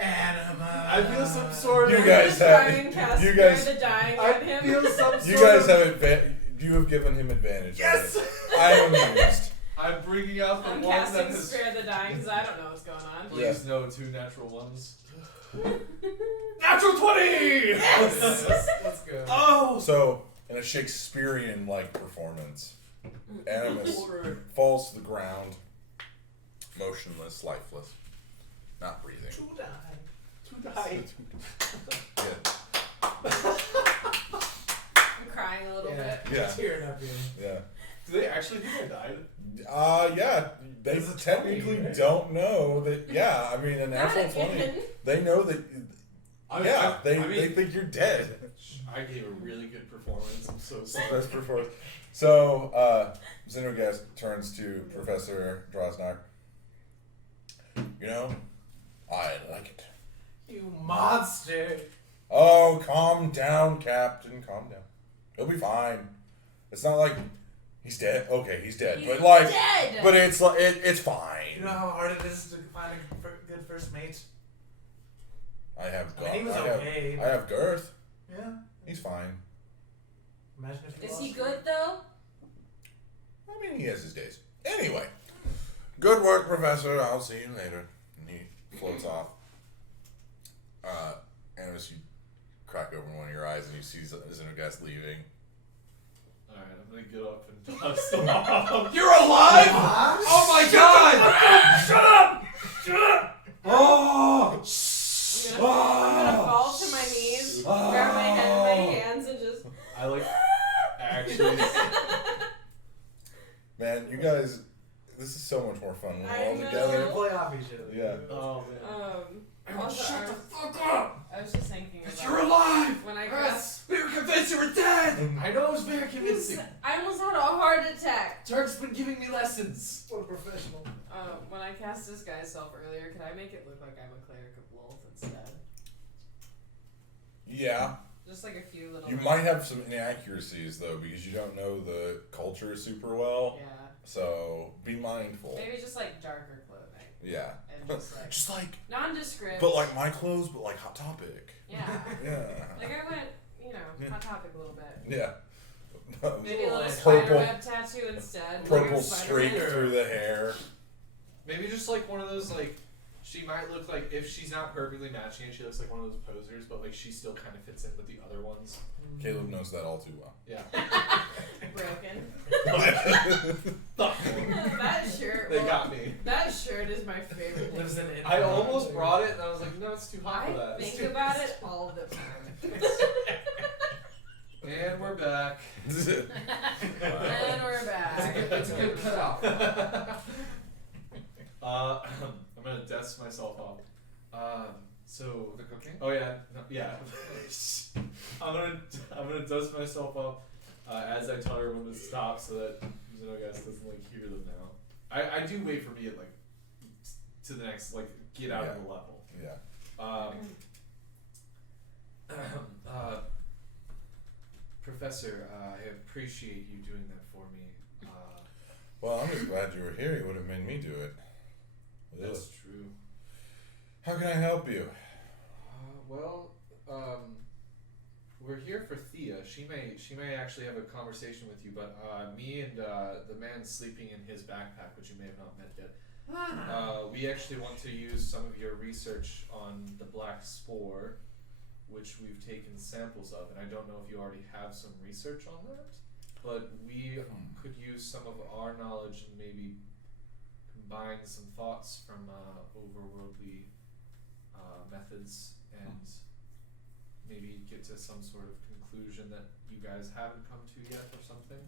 Anima. I feel some sort of. You guys Try have. and cast You guys. Spare the Dying I on him. feel some You sort guys of. have You have given him advantage. Yes! I am amused. I'm bringing out the I'm one that casting has. Spare the Dying because I don't know what's going on. Please no 2 natural ones. Natural 20! Let's go. Oh! So, in a Shakespearean-like performance, Animus falls to the ground, motionless, lifeless, not breathing. To die. To die. Yeah. I'm crying a little Yeah. bit. Yeah. Tearing up here. Yeah. Do they actually think I died? Yeah. They It's a 20, technically right? don't know that. Yeah, I mean, a Not natural 20. again. They know that. They I mean, think you're dead. I gave a really good performance. I'm so sorry. Best performance. So, Zinoghast turns to Professor Drosnak. You know, I like it. You monster. Oh, calm down, Captain. Calm down. He'll be fine. It's not like he's dead. Okay, he's dead. He's but like, dead. but it's like it's fine. You know how hard it is to find a good first mate? I have. I mean, he was I okay. have, I have Girth. Yeah. He's fine. Imagine if you Is lost he her. good though? I mean, he has his days. Anyway, good work, Professor. I'll see you later. And he floats off. Animus, you crack open one of your eyes and you see Zinoghast leaving. Alright, I'm gonna get up and dust him off. You're alive? What? Oh my god! Shut up! Shut up! Oh! I'm gonna fall to my knees, grab my head in my hands, and just. I like actually. Man, you guys, this is so much more fun when we're I all know. together. Play off each other. Yeah. Oh man. Also, Shut the fuck up! I was just thinking about You're alive! when I Yes! We were convinced you were dead! I know it was very convincing. I almost had a heart attack. Turk's been giving me lessons. What a professional. When I cast this guy's self earlier, could I make it look like I'm a cleric of Wolf instead? Yeah. Just like a few little. You might have some inaccuracies though because you don't know the culture super well. Yeah. So be mindful. Maybe just like darker clothing. Yeah. And just like Just like, nondescript. but like my clothes, but like Hot Topic. Yeah. Yeah. Like I went, Yeah. hot topic a little bit. Yeah. Maybe a little Purple. spiderweb tattoo instead. Purple Like streak Spider-Man. through the hair. Maybe just like one of those like. She might look like if she's not perfectly matching it, she looks like one of those posers, but like she still kind of fits in with the other ones. Caleb knows that all too well. Yeah. Broken. That shirt. They got me. That shirt is my favorite thing. Lives in it. I almost brought it and I was like, no, it's too hot for I that. It's think too- about it all the time. And we're back. And we're back. It's a good cutout. I'm gonna dust myself off. So The cocaine? oh yeah, no, yeah. I'm gonna dust myself up as I tell everyone to stop so that Zinoghast doesn't like hear them now. I do wait for me at like to the next like get out of the level. Yeah. Professor, I appreciate you doing that for me. Well, I'm just glad you were here. You would have made me do it. That's Ugh. true. How can I help you? We're here for Thea. She may actually have a conversation with you, but me and the man sleeping in his backpack, which you may have not met yet, we actually want to use some of your research on the Black Spore, which we've taken samples of, and I don't know if you already have some research on that, but we could use some of our knowledge and maybe combine some thoughts from overworldly methods and maybe get to some sort of conclusion that you guys haven't come to yet or something.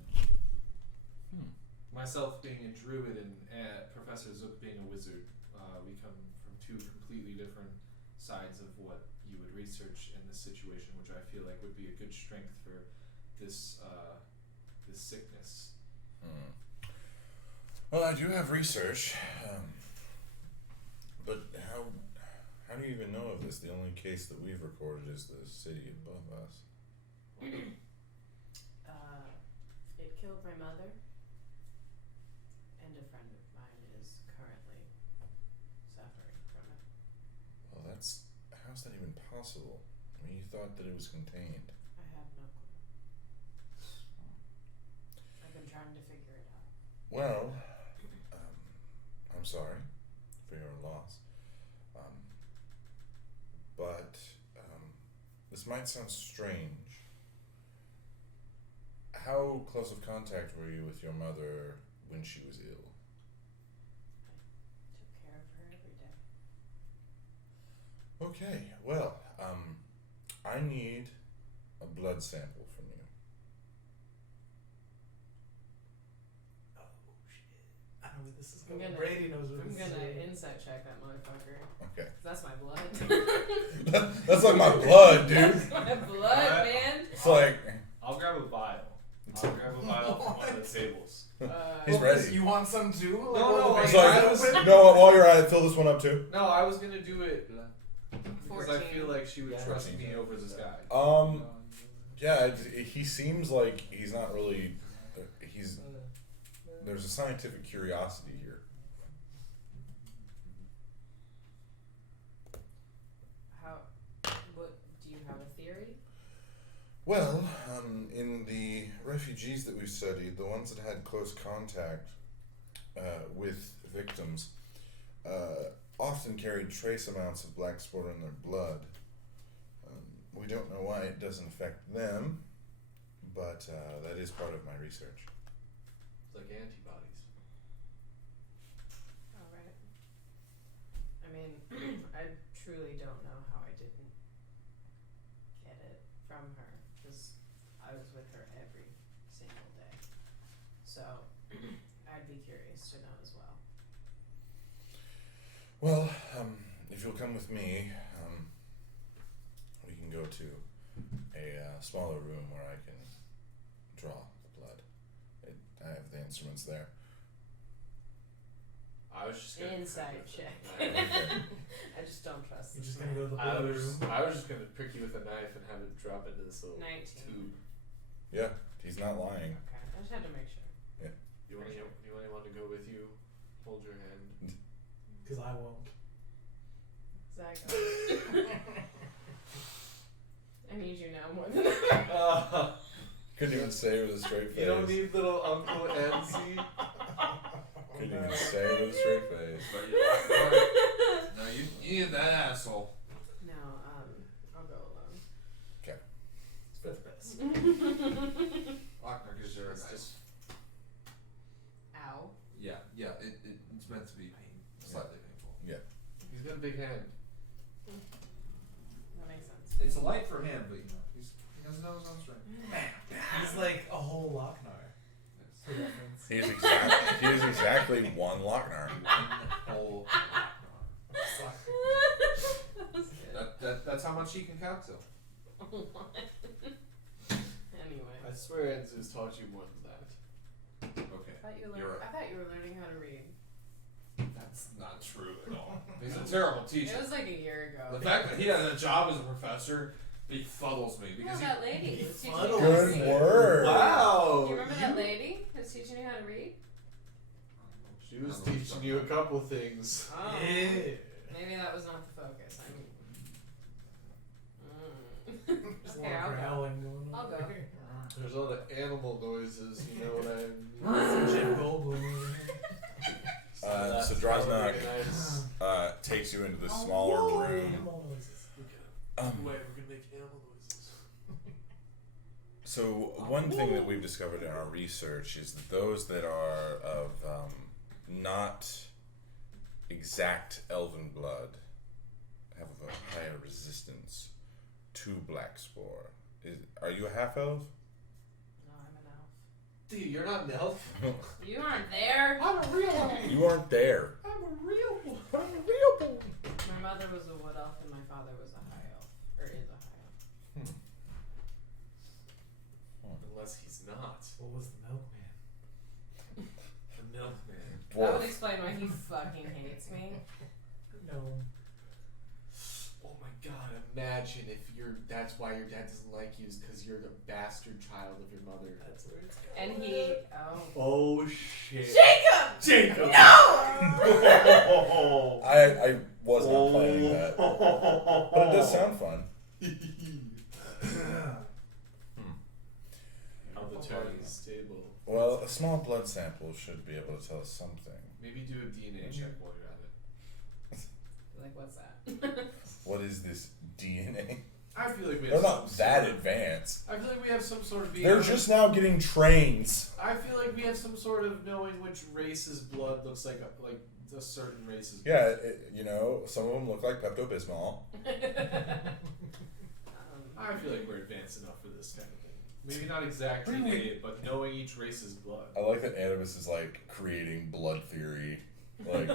Myself being a druid and Professor Zook being a wizard, we come from two completely different sides of what you would research in this situation, which I feel like would be a good strength for this this sickness. Well, I do have research. But how do you even know of this? The only case that we've recorded is the city above us. It killed my mother, and a friend of mine is currently suffering from it. Well, how's that even possible? I mean, you thought that it was contained. I have no clue. I've been trying to figure it out. Well, I'm sorry for your loss. But this might sound strange. How close of contact were you with your mother when she was ill? I took care of her every day. Okay, well, I need a blood sample from you. Oh shit! I know where this is I'm going. gonna- Brady knows where I'm this is gonna going. insight check that motherfucker. Okay. 'Cause that's my blood. That's like my blood, dude. That's my blood, man. It's like I'll grab a vial. I'll grab a vial from one of the tables. he's Well, ready. You want some too? No, one of the I- It's veins like, open? no, while you're at it, fill this one up too. No, I was gonna do it because I 14. feel like she would Yeah, trust 14. me over this guy. Yeah, he seems like he's not really. There's a scientific curiosity here. What do you have a theory? Well, in the refugees that we've studied, the ones that had close contact with victims often carried trace amounts of Black Spore in their blood. We don't know why it doesn't affect them, but that is part of my research. It's like antibodies. Alright. I mean, I truly don't know how I didn't get it from her, because I was with her every single day. So, I'd be curious to know as well. Well, if you'll come with me, we can go to a smaller room where I can draw the blood. I have the instruments there. I was just gonna Insight check. Okay. I just don't trust You're this just gonna go to the I blood was, room. I was just gonna prick you with a knife and have it drop into this little 19. tube. Yeah, he's not lying. Okay, I just had to make sure. You want anyone to go with you? Hold your hand. Because I won't. Exactly. I need you now more than ever. Couldn't even say it with a straight face. You don't need little Uncle Nancy. Couldn't even say it with a straight face. No, you need that asshole. No, I'll go alone. Okay. It's for the best. Lochner gives you a nice. Ow. Yeah, it's meant to be slightly painful. He's got a big hand. That makes sense. It's light for him, but he doesn't know his own strength. He's like a whole Lochnar. For reference. He is exactly one Lochnar. Whole. That's how much he can count to. Anyway. I swear Enzo's taught you more than that. Okay, I thought you were learning how to read. that's not true at all. He's a terrible teacher. It was like a year ago. The fact that he has a job as a professor befuddles me No, because that lady was teaching you how to Good read. word. Wow. Do you remember that lady who was teaching you how to read? She was teaching you a couple things. Oh. Yeah. Maybe that was not the focus. There's a Okay, lot I'll of go. growling going on. I'll go. here. There's all the animal noises, you know what I mean? Some Jeff Goldblum over here. So Drosnak Nice. takes you into this smaller Oh, room. animal noises. Wait, Um, we're gonna make animal noises. So one thing that we've discovered in our research is that those that are of not exact elven blood have a higher resistance to Black Spore. Are you a half elf? No, I'm an elf. Dude, you're not an elf. You aren't there. I'm a real elf. You aren't there. I'm a real one. I'm a real boy. My mother was a wood elf and my father was a high elf. Or is a high elf. Unless he's not. What was the milkman? The milkman. That would Dwarf. explain why he fucking hates me. know. Oh my god, imagine if that's why your dad doesn't like you is because you're the bastard child of your mother. That's where it's going. And he. Oh. Oh shit. Jacob! Jacob! No! I was not planning that. But it does sound fun. How the turns table. Well, a small blood sample should be able to tell us something. Maybe do a DNA check while you're at it. Like, what's that? What is this DNA? I feel like we They're have not some that sort of, advanced. I feel like we have some sort of They're just now getting trains. I feel like we have some sort of knowing which race's blood looks like a certain race's blood. Yeah, some of them look like Pepto-Bismol. I feel like we're advanced enough for this kind of thing. Maybe not exactly Really? DNA, but knowing each race's blood. I like that Annabis is like creating blood theory. Like,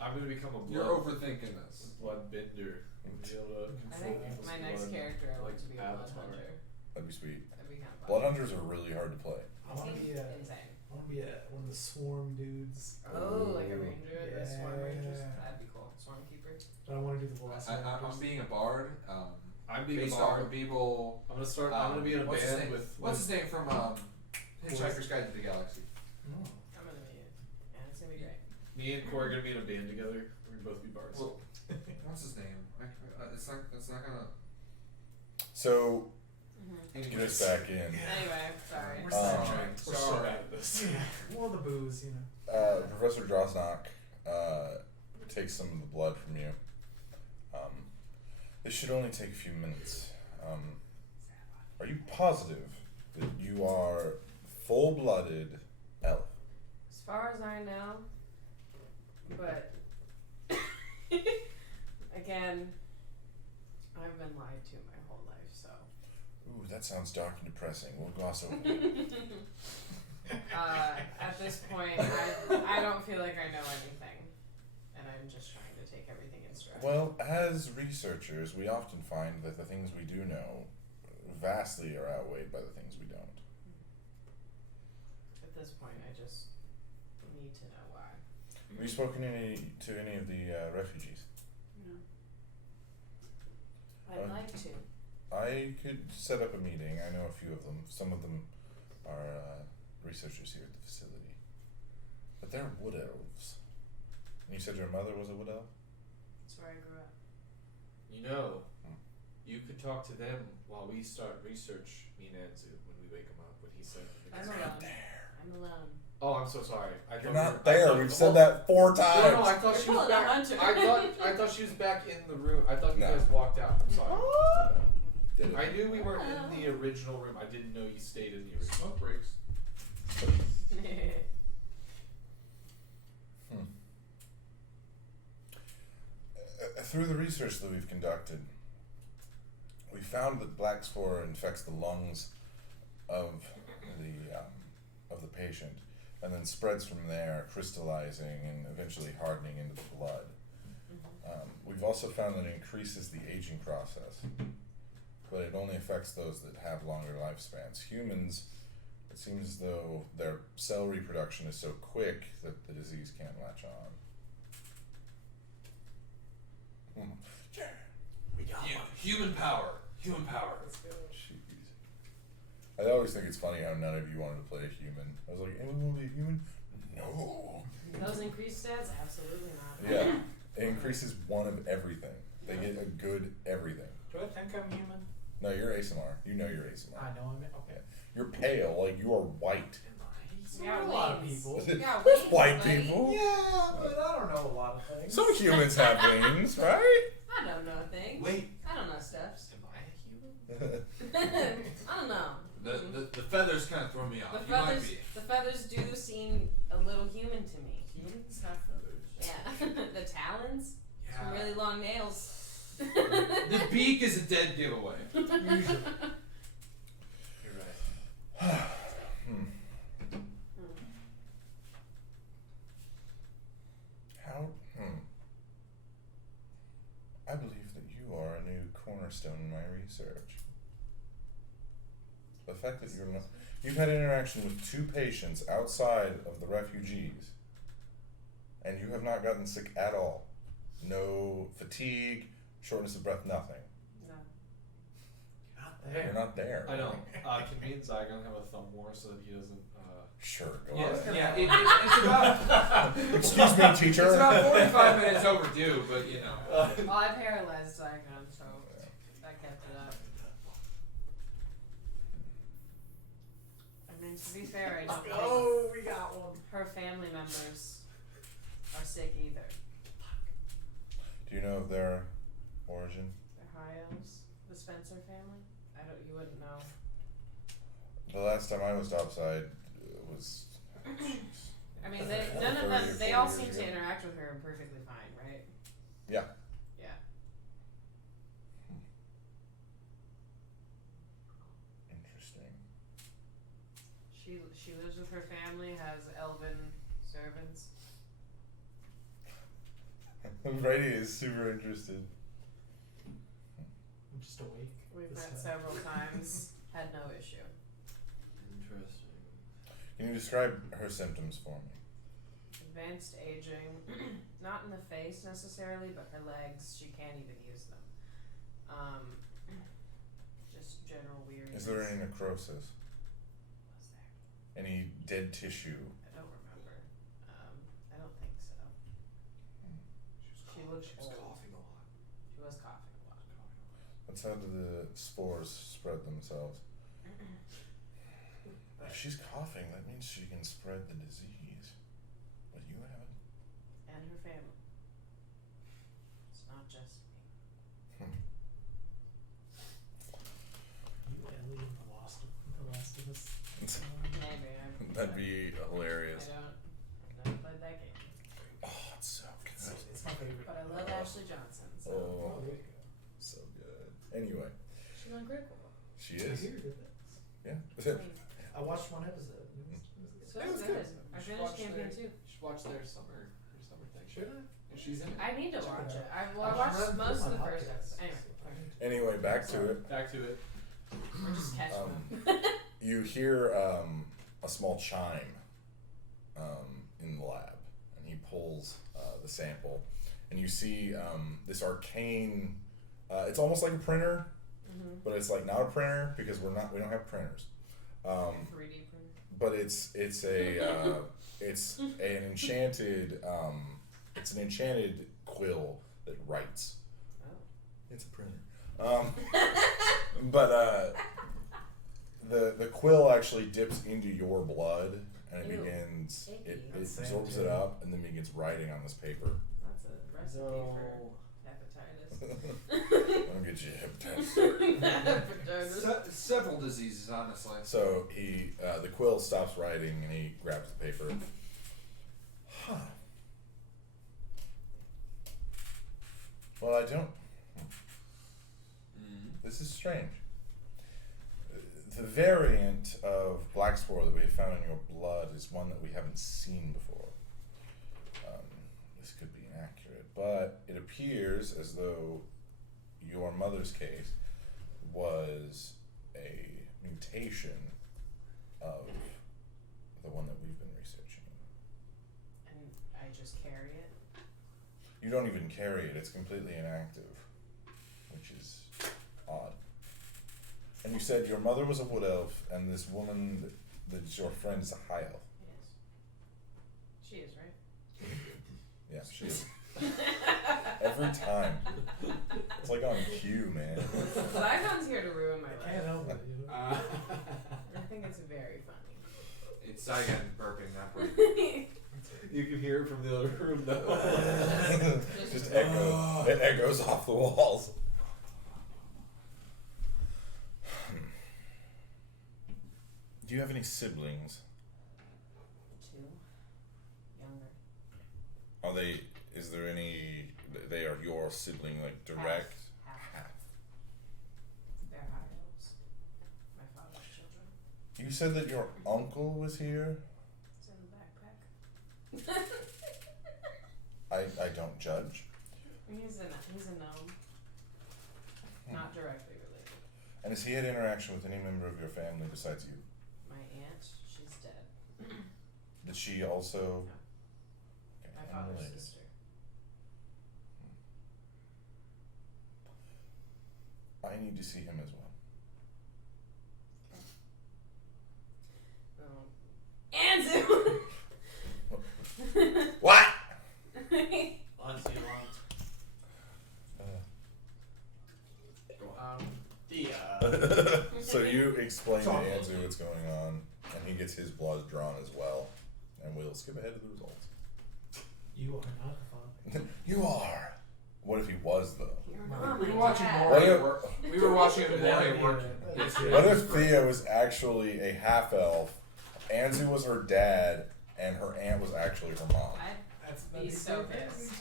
I'm gonna become a You're blood, overthinking this. blood bender. Be able to I control think people's my next blood. character I want like to be a blood Avatar. hunter. that'd be sweet. That'd be kind of fun. Blood hunters are really hard to play. I want to be insane. one of the swarm dudes. Oh, like a ranger, the swarm rangers. Yeah. That'd be cool. Swarm keeper. But I want to do the velocity. I'm being a bard. I'm being a based off bard. of people. I'm gonna start. I'm gonna be in a what's his band name? with. What's his name from Hitchhiker's Guide to the Galaxy? Oh. I'm gonna be it. Yeah, it's gonna be great. Me and Corey are gonna be in a band together. We're gonna both be bards. Well, what's his name? It's not gonna. So, Mm-hmm. get us back in. Anyway, sorry. We're We're so Sorry. bad at this. Well, the booze, you know. Professor Drosnock takes some of the blood from you. This should only take a few minutes. Are you positive that you are full-blooded elf? As far as I know, but again, I've been lied to my whole life, so. Ooh, that sounds dark and depressing. We'll gloss over it. At this point, I don't feel like I know anything, and I'm just trying to take everything in stride. Well, as researchers, we often find that the things we do know vastly are outweighed by the things we don't. At this point, I just need to know why. Have you spoken to any of the refugees? No. I'd like to. I could set up a meeting. I know a few of them. Some of them are researchers here at the facility. But they're wood elves. And you said your mother was a wood elf? That's where I grew up. You know, you could talk to them while we start research. Me and Anzu when we wake him up. When he said. I'm alone. I'm alone. Oh, I'm so sorry. I You're thought not I there. thought- We've said that 4 times. No, I thought she You're was pulling a back. hunter. I thought she was back in the room. I thought you No. guys walked out. I'm sorry. Did it. I knew we weren't in the original room. I didn't know you stayed in the original. Smoke breaks. Through the research that we've conducted, we found that Black Spore infects the lungs of the patient, and then spreads from there, crystallizing and eventually hardening into the blood. We've also found that it increases the aging process, but it only affects those that have longer lifespans. Humans, it seems as though their cell reproduction is so quick that the disease can't latch on. We got one. Human power. Human power. Jeez. I always think it's funny how none of you wanted to play a human. I was like, anyone want to be a human? No. Those increased stats? Absolutely not. Yeah. It increases one of everything. They get a good everything. Do I think I'm human? No, you're ASMR. You know you're ASMR. I know I'm okay. You're pale, like you are white. So Yeah, a lot of wings. people. Yeah, There's wings, white buddy. people. Yeah, but I don't know a lot of things. Some humans have wings, right? I don't know things. Wait, I don't know steps. am I a human? I don't know. The feathers kind of throw me off. The feathers do seem a little human to me. Humans have feathers. Yeah. The talons, some Yeah. really long nails. The beak is a dead giveaway. Usually. You're right. I believe that you are a new cornerstone in my research. The fact that you've had interaction with 2 patients outside of the refugees, and you have not gotten sick at all. No fatigue, shortness of breath, nothing. No. Not You're there. not there. I know. Can me and Zygon have a thumb war so that he doesn't? Sure, go Yeah, ahead. it's about Excuse me, teacher. it's about 45 minutes overdue, but you know. Well, I paralyzed Zygon, so I kept it up. I mean, to be fair, I don't think Oh, we got one. her family members are sick either. Do you know of their origin? They're high elves. The Spencer family? You wouldn't know. The last time I was topside was. I mean, none of them, they all seem to interact with her perfectly fine, right? Yeah. Yeah. Interesting. She lives with her family, has elven servants. Brady is super interested. I'm just awake. We've this met time. several times, had no issue. Interesting. Can you describe her symptoms for me? Advanced aging, not in the face necessarily, but her legs, she can't even use them. Just general weariness. Is there any necrosis? Was there? Any dead tissue? I don't remember. I don't think so. She looked She was old. coughing a lot. She was coughing a lot. That's how do the spores spread themselves? But, If she's coughing, that means she can spread the disease. But you haven't. and her family. It's not just me. You Ellie in the Last of Us. Maybe. That'd be hilarious. I've never played that game. Oh, it's so good. It's my favorite. But I love Ashley Johnson, so. Oh, there you go. so good. Anyway, She's on Critical. she I is. hear good things. Yeah. I watched one episode. It was good. So It was good. good. I You should finished watch campaign their- 2. You should watch their summer thing. Should I? And she's in it. I need to Check watch it it. out. I watched should most of put the my first podcast. episode. Anyway, Anyway, back to it. Back to it. we're just catching Um, them. You hear a small chime in the lab, and he pulls the sample, and you see this arcane. It's almost like a printer, but it's like not a printer because we don't have printers. 3D printer. But it's a it's an enchanted quill that writes. Oh. It's a printer. But the quill actually dips into your blood and it Ew. begins it Icky. That's absorbs sad, it too. up and then begins writing on this paper. That's a recipe No. for hepatitis. I'll get you hepatitis. Hepatitis. Several diseases, honestly. So the quill stops writing and he grabs the paper. Huh. Well, I don't. This is strange. The variant of Black Spore that we have found in your blood is one that we haven't seen before. This could be inaccurate, but it appears as though your mother's case was a mutation of the one that we've been researching. And I just carry it. You don't even carry it, it's completely inactive, which is odd. And you said your mother was a wood elf, and this woman that's your friend is a high elf. Yes. She is, right? Yeah, she is. Every time. It's like on cue, man. Zygon's here to ruin my I can't life. help it. You know? I think it's very funny. It's Zygon burping, not breathing. You can hear it from the other room though. Just echo. It echoes off the walls. Do you have any siblings? 2. Younger. Are they? Is there any? They are your sibling, like direct. Half. They're high elves. My father's children. You said that your uncle was here. It's in the backpack. I don't judge. He's a gnome. Not directly related. And has he had interaction with any member of your family besides you? My aunt, she's dead. Did she also? My Okay, father's unrelated. sister. I need to see him as well. Anzu! What? Thia. So you explain to Anzu what's going on, and he gets his blood drawn as well, and we'll skip ahead to the results. You are not the father. You are. What if he was though? We were watching Dad. What Maury if- work. We were watching Maury work. What if Thea was actually a half elf, Anzu was her dad, and her aunt was actually her mom? I'd be so pissed.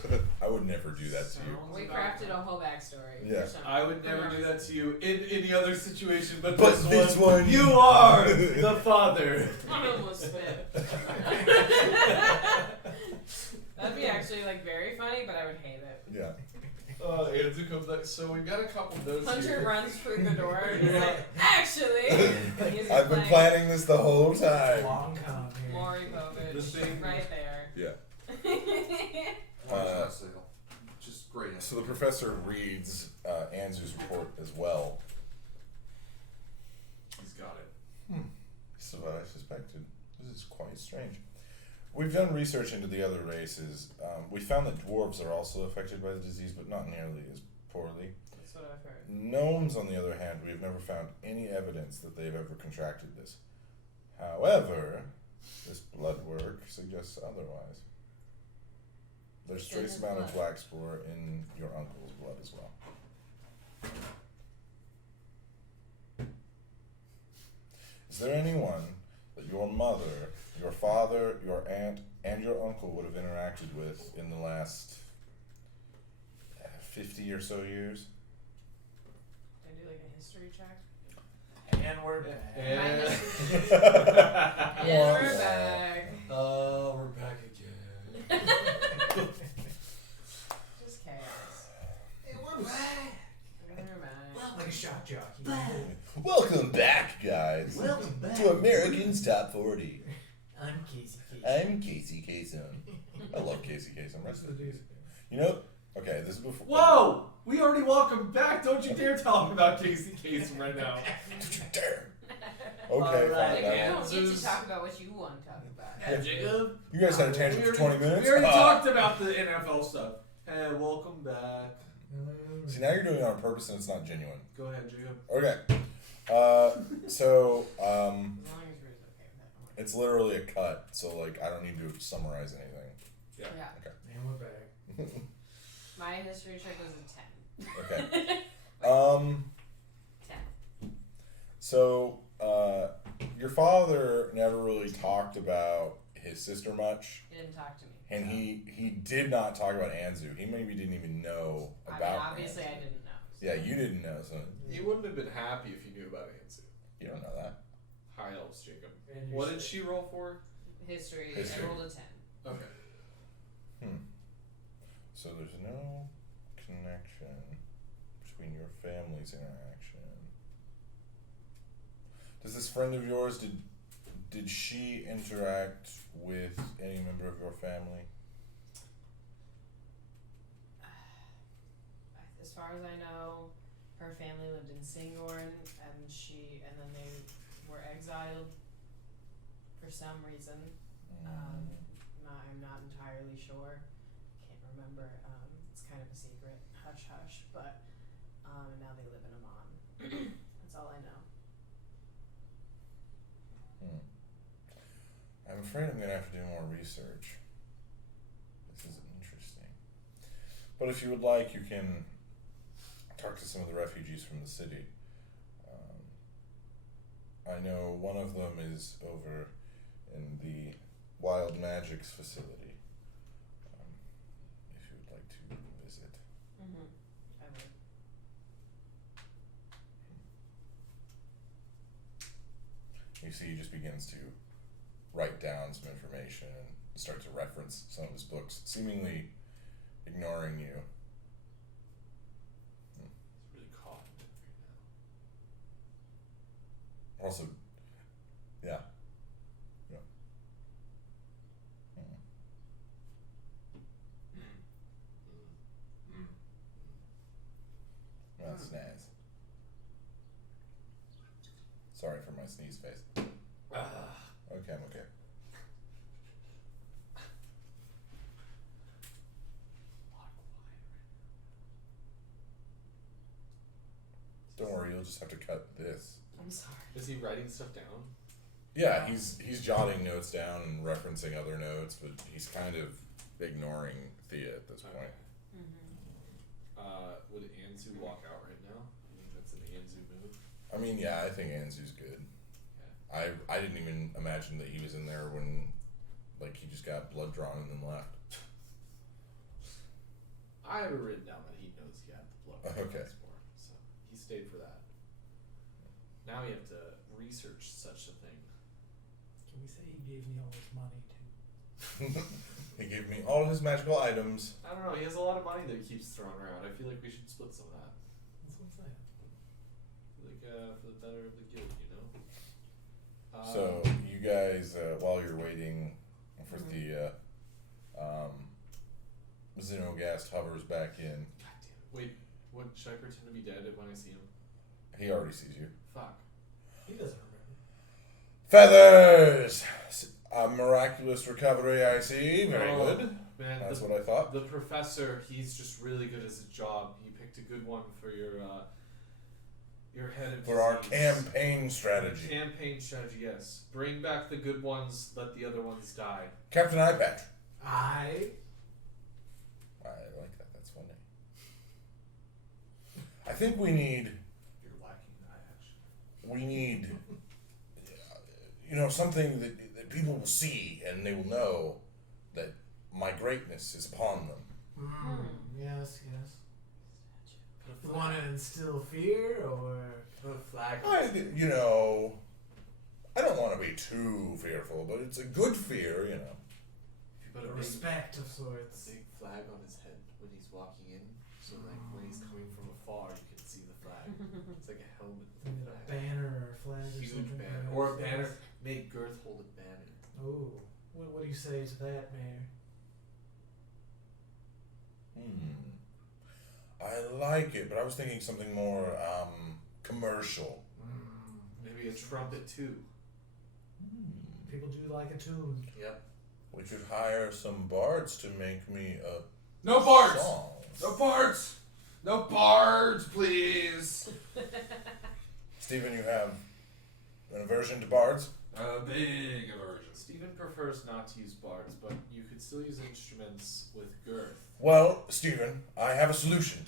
I would never do that to you. We crafted a whole backstory. Yeah. I would never do that to you in any other situation, but But this one- you are the father. I almost spit. That'd be actually like very funny, but I would hate it. Yeah. Anzu comes back. So we've got a couple notes Hunter here. runs through the door and he's like, actually, he's I've been planning this the whole time. Long con here. Maury Povich, The thing- right there. Yeah. Just great. So the professor reads Anzu's report as well. He's got it. This is what I suspected. This is quite strange. We've done research into the other races. We found that dwarves are also affected by the disease, but not nearly as poorly. That's what I've heard. Gnomes, on the other hand, we have never found any evidence that they've ever contracted this. However, this blood work suggests otherwise. There's It's in trace his amount of blood. Black Spore in your uncle's blood as well. Is there anyone that your mother, your father, your aunt, and your uncle would have interacted with in the last 50 or so years? Can I do like a history check? And we're back. And And we're back. we're back again. Just chaos. And we're back. We're back. Like a shock jockey. Welcome back, guys, Welcome back. to American's Top 40. I'm Casey. I'm Casey Kasem. I love Casey Kasem. Rest in peace. You know, okay, this is before. Whoa! We already welcome back. Don't you dare talk about Casey Kasem right now. Don't you dare. Okay, Alright, fine. You yeah. don't get to Zeus. talk about what you want to talk about. Yeah, Jacob. You guys had a tangent for 20 minutes? We already Ah. talked about the NFL stuff. Hey, welcome back. See, now you're doing it on purpose and it's not genuine. Go ahead, Jacob. Okay. So, As long as Drew's okay with that. it's literally a cut, so, like, I don't need to summarize anything. Yeah. Yeah. And we're back. My history check was a 10. Okay. 10. So, your father never really talked about his sister much, He didn't talk to me. and he did not talk about Anzu. He maybe didn't even know I about mean, obviously Anzu. I didn't know. So. Yeah, you didn't know, so You wouldn't have been happy if you knew about Anzu. you don't know that. High elves, Jacob. And you're What did sick. she roll for? History, History. I rolled a 10. Okay. So there's no connection between your family's interaction. Does this friend of yours did she interact with any member of your family? As far as I know, her family lived in Singorn, and then they were exiled for some reason. I'm not entirely sure. Can't remember. It's kind of a secret, hush hush. But now they live in Amman. That's all I know. I'm afraid I'm gonna have to do more research. This is interesting. But if you would like, you can talk to some of the refugees from the city. I know one of them is over in the Wild Magics facility. If you would like to visit. Mm-hmm. I would. You see, he just begins to write down some information and start to reference some of his books, seemingly ignoring you. It's really caught in it right Also, yeah. Yeah. That's nice. sneeze face. Okay, I'm okay. Don't worry, you'll just have to cut this. I'm sorry. Is he writing stuff down? Yeah, he's jotting notes down and referencing other notes, but he's kind of ignoring Thea at this point. Would Anzu walk out right now? I think that's an Anzu move. I mean, yeah, I think Anzu's good. Okay. I didn't even imagine that he was in there when, like, he just got blood drawn and then left. I have it written down that he knows he had the blood. Okay. Black Spore, so he stayed for that. Now we have to research such a thing. Can we say he gave me all his money too? He gave me all his magical items. I don't know. He has a lot of money that he keeps throwing around. I feel like we should split some of that. That's what I'm saying. Like for the better of the guild, you know. So you guys, while you're waiting for Thea, Zinoghast hovers back in. God damn it! Wait, what? Should I pretend to be dead when I see him? He already sees you. Fuck. He doesn't remember. Feathers! A miraculous recovery, I see. Very Oh, good. Man, That's what I thought. the professor, he's just really good at his job. He picked a good one for your head of For our disease. campaign strategy. Campaign strategy, yes. Bring back the good ones, let the other ones die. Captain Eyepatch. I like that. That's funny. I think we need, You're lacking that, actually. something that people will see and they will know that my greatness is upon them. Yes. You want to instill fear or Put a flag. I don't want to be too fearful, but it's a good fear, You put a a big, respect of sorts? big flag on his head when he's walking in, so like when he's coming from afar, you can see the flag. It's like a helmet with Something a like a flag. banner or a flag or Huge something. banner. for Or a those banner. things? Make Girth hold a banner. Oh, what do you say to that, Mayor? I like it, but I was thinking something more commercial. Maybe a trumpet too. People do like a tune. Yep. We should hire some bards to make me a No bards! song. No bards! No bards, please! Stephen, you have an aversion to bards? A big aversion. Stephen prefers not to use bards, but you could still use instruments with Girth. Well, Stephen, I have a solution.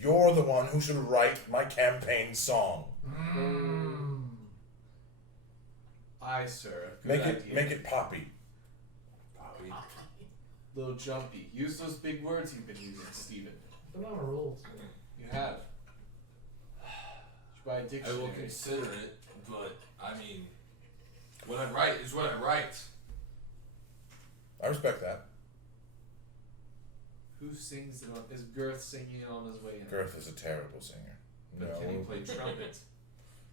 You're the one who should write my campaign song. Aye, sir. Good Make idea. it poppy. Poppy. Little jumpy. Use those big words you've been using, Stephen. Put on a roll. You have. You should buy a I dictionary. will consider it, but I mean, what I write is what I write. I respect that. Who sings it on? Is Girth singing it on his way in? Girth is a terrible singer. But No, can he play trumpet?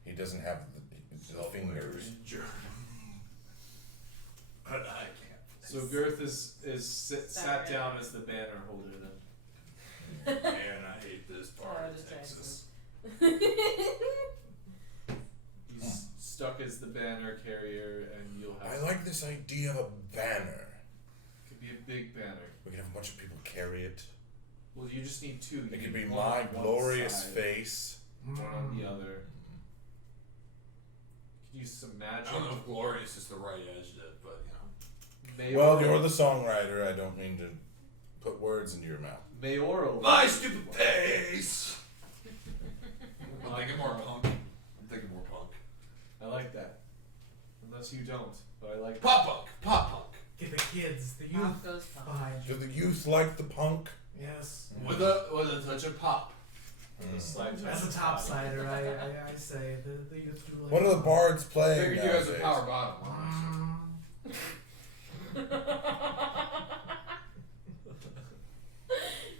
he doesn't have the fingers. But I can't. So Girth is sat down as the banner holder then. Man, I hate this part Oh, of just Texas. He's stuck as the banner carrier, and you'll have. I like this idea of a banner. Could be a big banner. We could have a bunch of people carry it. Well, you just need two. You It could need be one my on one glorious side, face. one on the other. Could use some I magic. don't know if glorious is the right edge, but Well, you're the songwriter. I don't mean to put words into your mouth. mayoral. my stupid face. I'm thinking more punk. I like that. Unless you don't, but I like. Pop punk. Get the kids, the youth Pop goes pop. behind Do you. the youth like the punk? Yes. With a touch of pop. Slide As a topsider, I say the youth do like. What are the bards I playing figured you guys nowadays? are power bottom.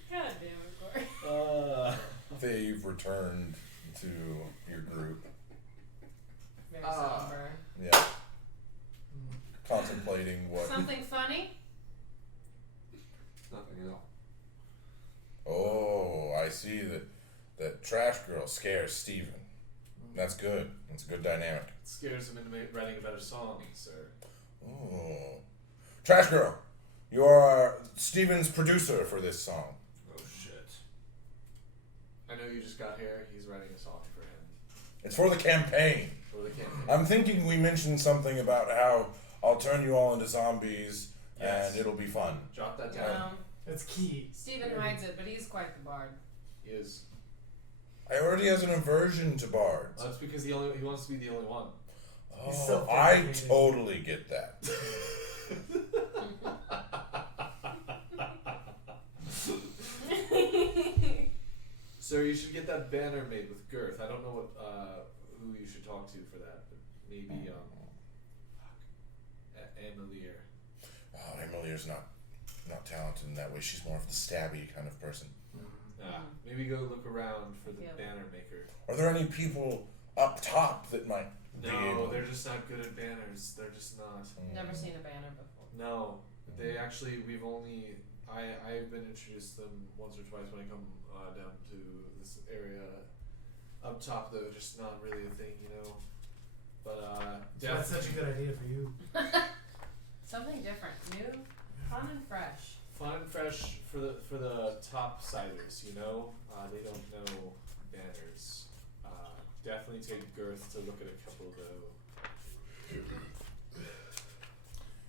God damn it, Corey. They've returned to your group. Very somber. Yeah. Contemplating what. Something funny? Nothing at all. Oh, I see that trash girl scares Steven. That's good. That's a good dynamic. It scares him into writing a better song, sir. Ooh. Trash Girl, you are Steven's producer for this song. Oh shit. I know you just got here. He's writing a song for him. It's for the campaign. For the campaign. I'm thinking we mentioned something about how I'll turn you all into zombies Yes. and it'll be fun. Jot that You down. know, That's key. Steven hides it, but he's quite the bard. He is. I already has an aversion to bards. Well, that's because he wants to be the only one. Oh, so I fabricated. totally get that. Sir, you should get that banner made with girth. I don't know what who you should talk to for that, but maybe Emilier. Oh, Emilier's not talented in that way. She's more of the stabby kind of person. Maybe go look around for the Yeah. banner maker. Are there any people up top that might be No, able? they're just not good at banners. They're just not. Never seen a banner before. No, they actually. We've only. I've been introduced to them once or twice when I come down to this area. Up top, though, just not really a thing, you know. But So that's such a good idea for you. Something different, new, fun and fresh. fun and fresh for the top siders, you know. They don't know banners. Definitely take girth to look at a couple though.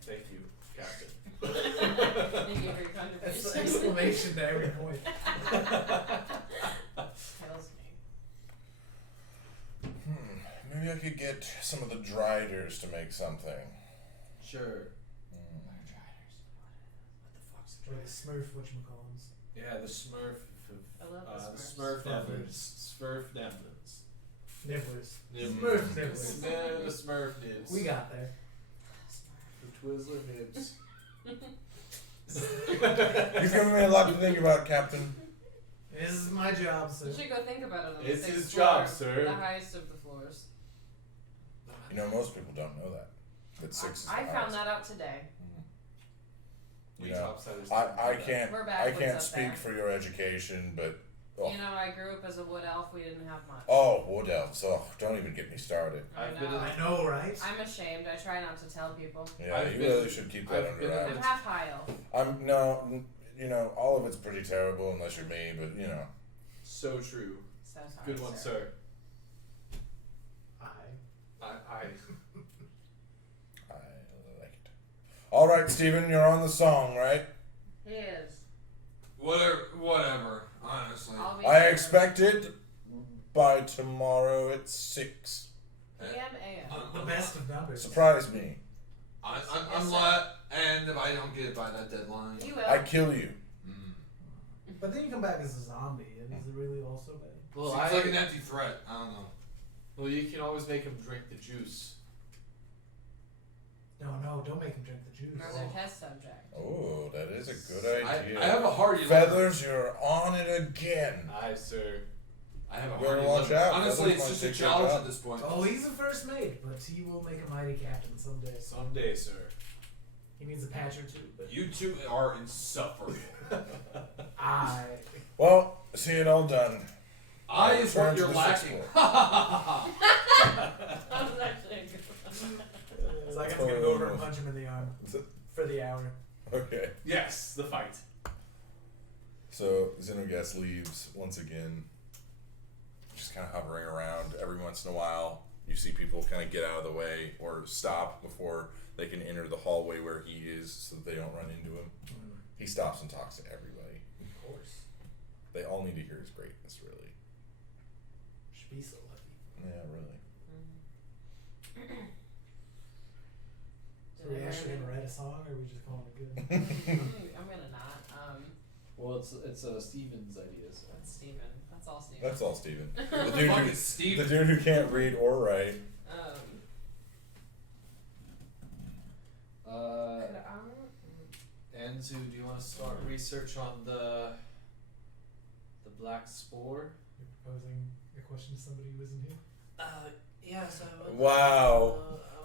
Thank you, Captain. Thank you for your That's contribution. an exclamation to every point. Kills me. Maybe I could get some of the driders to make something. Sure. Or the Smurf whatchamacallums. Yeah, the Smurf. I love the The Smurfs. Smurf Nibblers. Smurf Nemlins. Nibblers. Smurf Nibblers. The Smurf nibs. We got there. the Twizzler nibs. You've given me a lot to think about, Captain. This is my job, You sir. should go think about it on It's the sixth his floor, job, sir. The highest of the floors. You know, most people don't know that. That 6 is the I found highest. that out today. We You know, topsiders. I can't We're I backwards can't up speak there. for your education, but You know, I grew up as a wood elf. We didn't have much. oh, wood elves. Oh, don't even get me started. I I've been know. in I know, right? I'm ashamed. I try not to tell people. Yeah, I've you been- really should keep that I've under been in wraps. I'm half high elf. I'm no, you know, all of it's pretty terrible unless you're me, but you know. So true. So sorry, Good one, sir. I. I I like it. All right, Steven, you're on the song, right? He is. Whatever. Honestly. I'll be I there. expect it by tomorrow at 6. PM AM. The best of numbers. Surprise me. I'm Yes, and if I don't get it by that deadline. You will. I kill you. But then you come back as a zombie, and is it really all so bad? well, Seems like an empty threat. I don't know. well, you can always make him drink the juice. No, don't make him drink the juice. Or their test subject. Oh, that is a good idea. I have a hearty Feathers, you're on it again. Aye, sir. I have a Better hearty watch liver. out. Honestly, Feathers it's might just a take your challenge job. at this point. Oh, he's a first mate, but he will make a mighty captain someday. Someday, sir. He needs a patch or two, but You two are insufferable. I. Well, see it all done. I is Turn what to you're the lacking. sixth That was actually a good one. It's like I'm gonna go over and punch him in the arm for the hour. Okay. Yes, the fight. So Zinoghast leaves once again, just kind of hovering around. Every once in a while, you see people kind of get out of the way or stop before they can enter the hallway where he is so that they don't run into him. He stops and talks to everybody. Of course. They all need to hear his greatness, really. Should be so lucky. Yeah, really. So are we actually gonna write a song, or are we just calling it good? I'm gonna not. Well, it's Steven's idea, so. That's Steven. That's all Steven. That's all, Steven. The Fuck dude, is who, Steve. the dude who can't read or write. Anzu, do you want to start research on the Black Spore? You're proposing a question to somebody who isn't here? Yes, I would. Wow.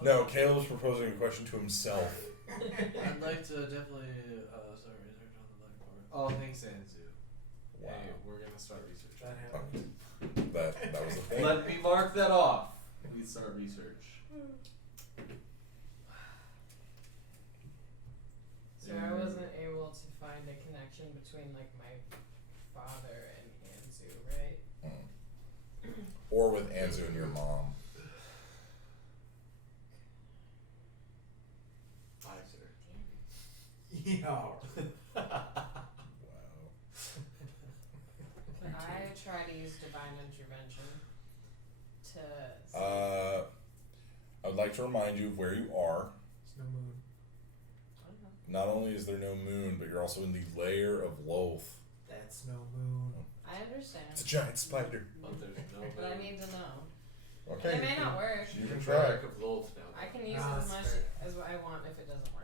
No, Caleb's proposing a question to himself. I'd like to definitely start research on the Black Spore. Oh, thanks, Anzu. Wow. Hey, we're gonna start research. That happened. that was the thing. Let me mark that off. We start research. So I wasn't able to find a connection between like my father and Anzu, right? Or with Anzu and your mom. Yeah. Wow. Could I try to use divine intervention to? I would like to remind you of where you are. There's no moon. I don't know. Not only is there no moon, but you're also in the lair of Loth. That's no moon. I understand. It's a giant spider. But there's no. But I need to know. Okay. It may not work. You can try. Of Lolth now. I can use Ah, as that's much fair. as I want if it doesn't work.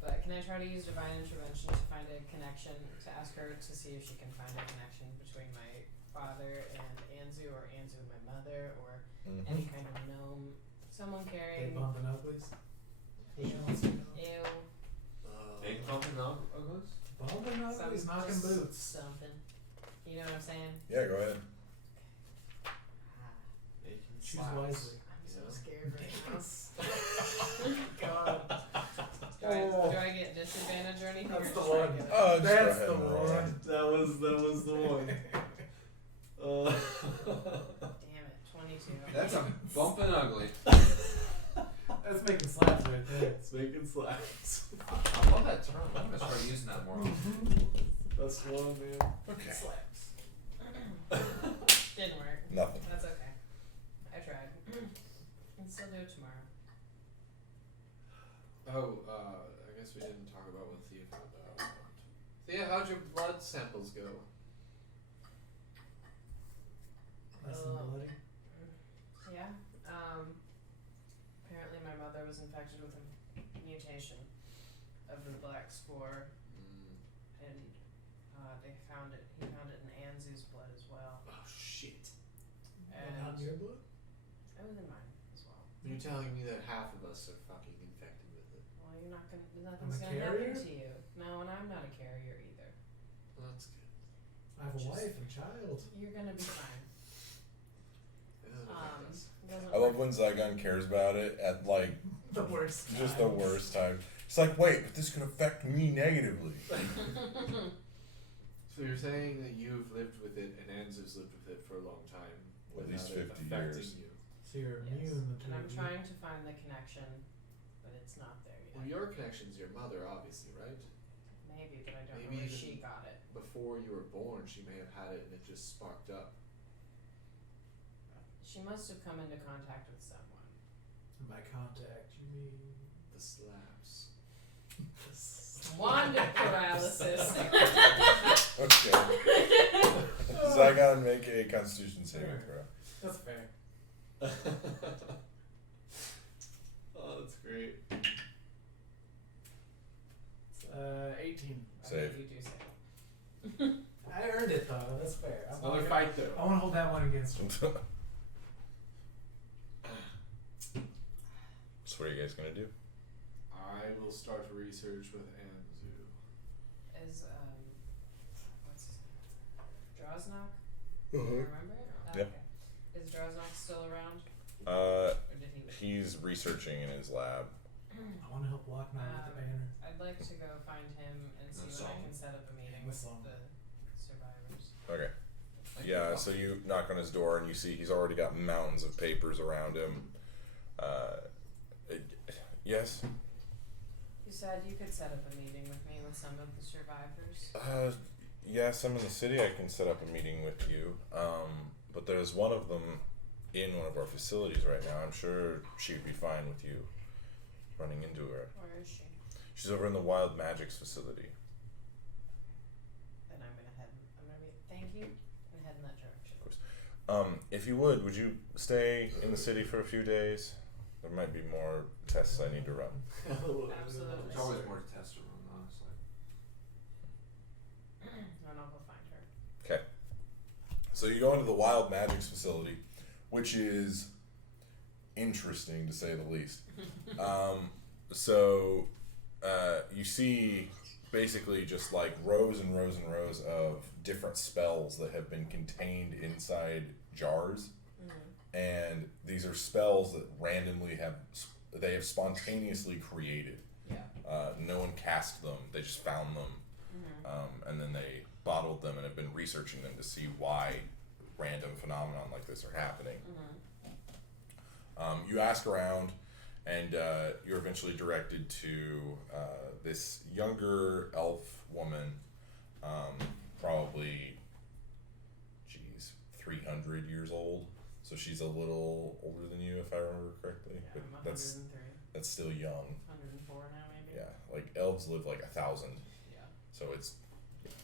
But can I try to use divine intervention to find a connection, to ask her to see if she can find a connection between my father and Anzu, or Anzu and my mother, or any kind of gnome, someone They carrying. bumping uglies. Ew. Big pumping uglies? Bumping uglies, Some- knocking just boots. Something. You know what I'm saying? Yeah, go ahead. Ah, Making Choose slaps. wisely. I'm so Yeah. scared right now. God. Do I get disadvantage or anything? That's or the just try to one. get it? Just That's go ahead the and roll. one. That was the one. Damn it, 22. That's a bumpin' ugly. That's making slaps right there. It's making slaps. I love that term. I'm gonna start using that more often. That's one, man. Okay. Slaps. Didn't work. Nothing. That's okay. I tried. Can still do it tomorrow. Oh, I guess we didn't talk about what Thea found out. Thea, how'd your blood samples go? Nice and bloody. Yeah. Apparently my mother was infected with a mutation of the Black Spore, and they found it. He found it in Anzu's blood as well. Oh shit. And not in your blood? It was in mine as well. You're telling me that half of us are fucking infected with it. Well, you're not gonna. I'm Nothing's a gonna happen carrier? to you. No, and I'm not a carrier either. Well, that's good. I have a Just- wife and child. You're gonna be fine. It doesn't affect us. It doesn't I love work. when Zygon cares about it at like The worst. just the worst time. It's like, wait, but this could affect me negatively. So you're saying that you've lived with it and Anzu's lived with it for a long time At least without it 50 affecting years. you. So you're Yes. immune to And I'm it. trying to find the connection, but it's not there yet. Well, your connection's your mother, obviously, right? Maybe, but I don't Maybe know where even- she got it. Before you were born, she may have had it and it just sparked up. She must have come into contact with someone. And by contact, you mean. The slaps. Wand paralysis. Okay. Zygon, make a Constitution saving throw. That's fair. Oh, that's great. 18. Save. You do say. I earned it though. That's fair. Another fight though. I want to hold that one against him. So what are you guys gonna do? I will start research with Anzu. Is what's his name? Droznak? Do you remember? Yep. Okay. Is Droznak still around? Uh, Or did he? he's researching in his lab. I want to help Lochnar with the banner. I'd like to go find him and see That's when I all. can set up a meeting That's with all. the survivors. Okay. Yeah, so you knock on his door and you see he's already got mountains of papers around him. Yes? You said you could set up a meeting with me with some of the survivors. Yes, I'm in the city. I can set up a meeting with you. But there's one of them in one of our facilities right now. I'm sure she'd be fine with you running into her. Where is she? She's over in the Wild Magics facility. Then I'm gonna be thank you and head in that direction. If you would you stay in the city for a few days? There might be more tests I need to run. Absolutely. There's always more tests to run, honestly. And I'll go find her. Okay. So you go into the Wild Magics facility, which is interesting to say the least. You see basically just like rows and rows and rows of different spells that have been contained inside jars, and these are spells that randomly have spontaneously created. Yeah. No one cast them; they just found them, and then they bottled them and have been researching them to see why random phenomenon like this are happening. You ask around, and you're eventually directed to this younger elf woman, probably, 300 years old. So she's a little older than you, if I remember correctly. Yeah, But I'm that's 103. still young. 104 now, maybe? Yeah, like elves live like 1,000, Yeah. so it's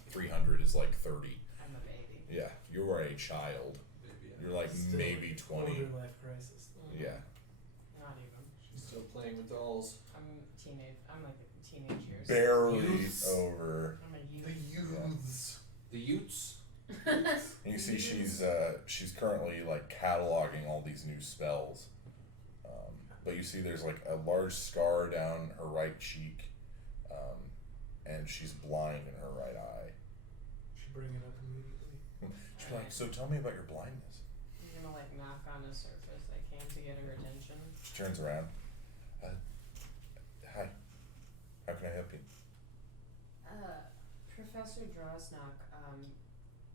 300 is like 30. I'm a baby. Yeah, you are a child. Maybe. You're like Still maybe 20. Quarter life crisis. Yeah. Not even. She's still playing with dolls. I'm teenage. I'm like teenage years. Barely Youths. over. I'm a The youth. youths. The Utes. And you see she's currently like cataloging all these new spells. But you see there's like a large scar down her right cheek, and she's blind in her right eye. Should bring it up immediately. She's like, so tell me about your blindness. I'm gonna like knock on the surface I can to get her attention. She turns around. Hi. How can I help you? Professor Drosnock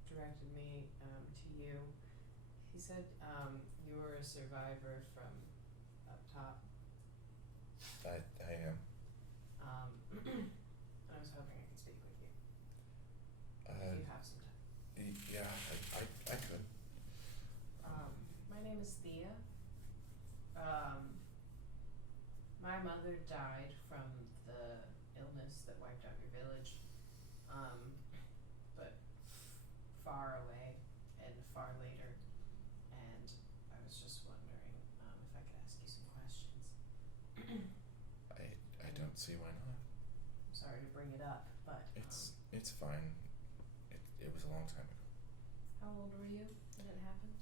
directed me to you. He said you were a survivor from up top. I am. I was hoping I could speak with you if Uh, you have some time. yeah, I could. My name is Thia. My mother died from the illness that wiped out your village, but far away and far later, and I was just wondering if I could ask you some questions. I don't see why not. I'm sorry to bring it up, but It's fine. It was a long time ago. how old were you when it happened?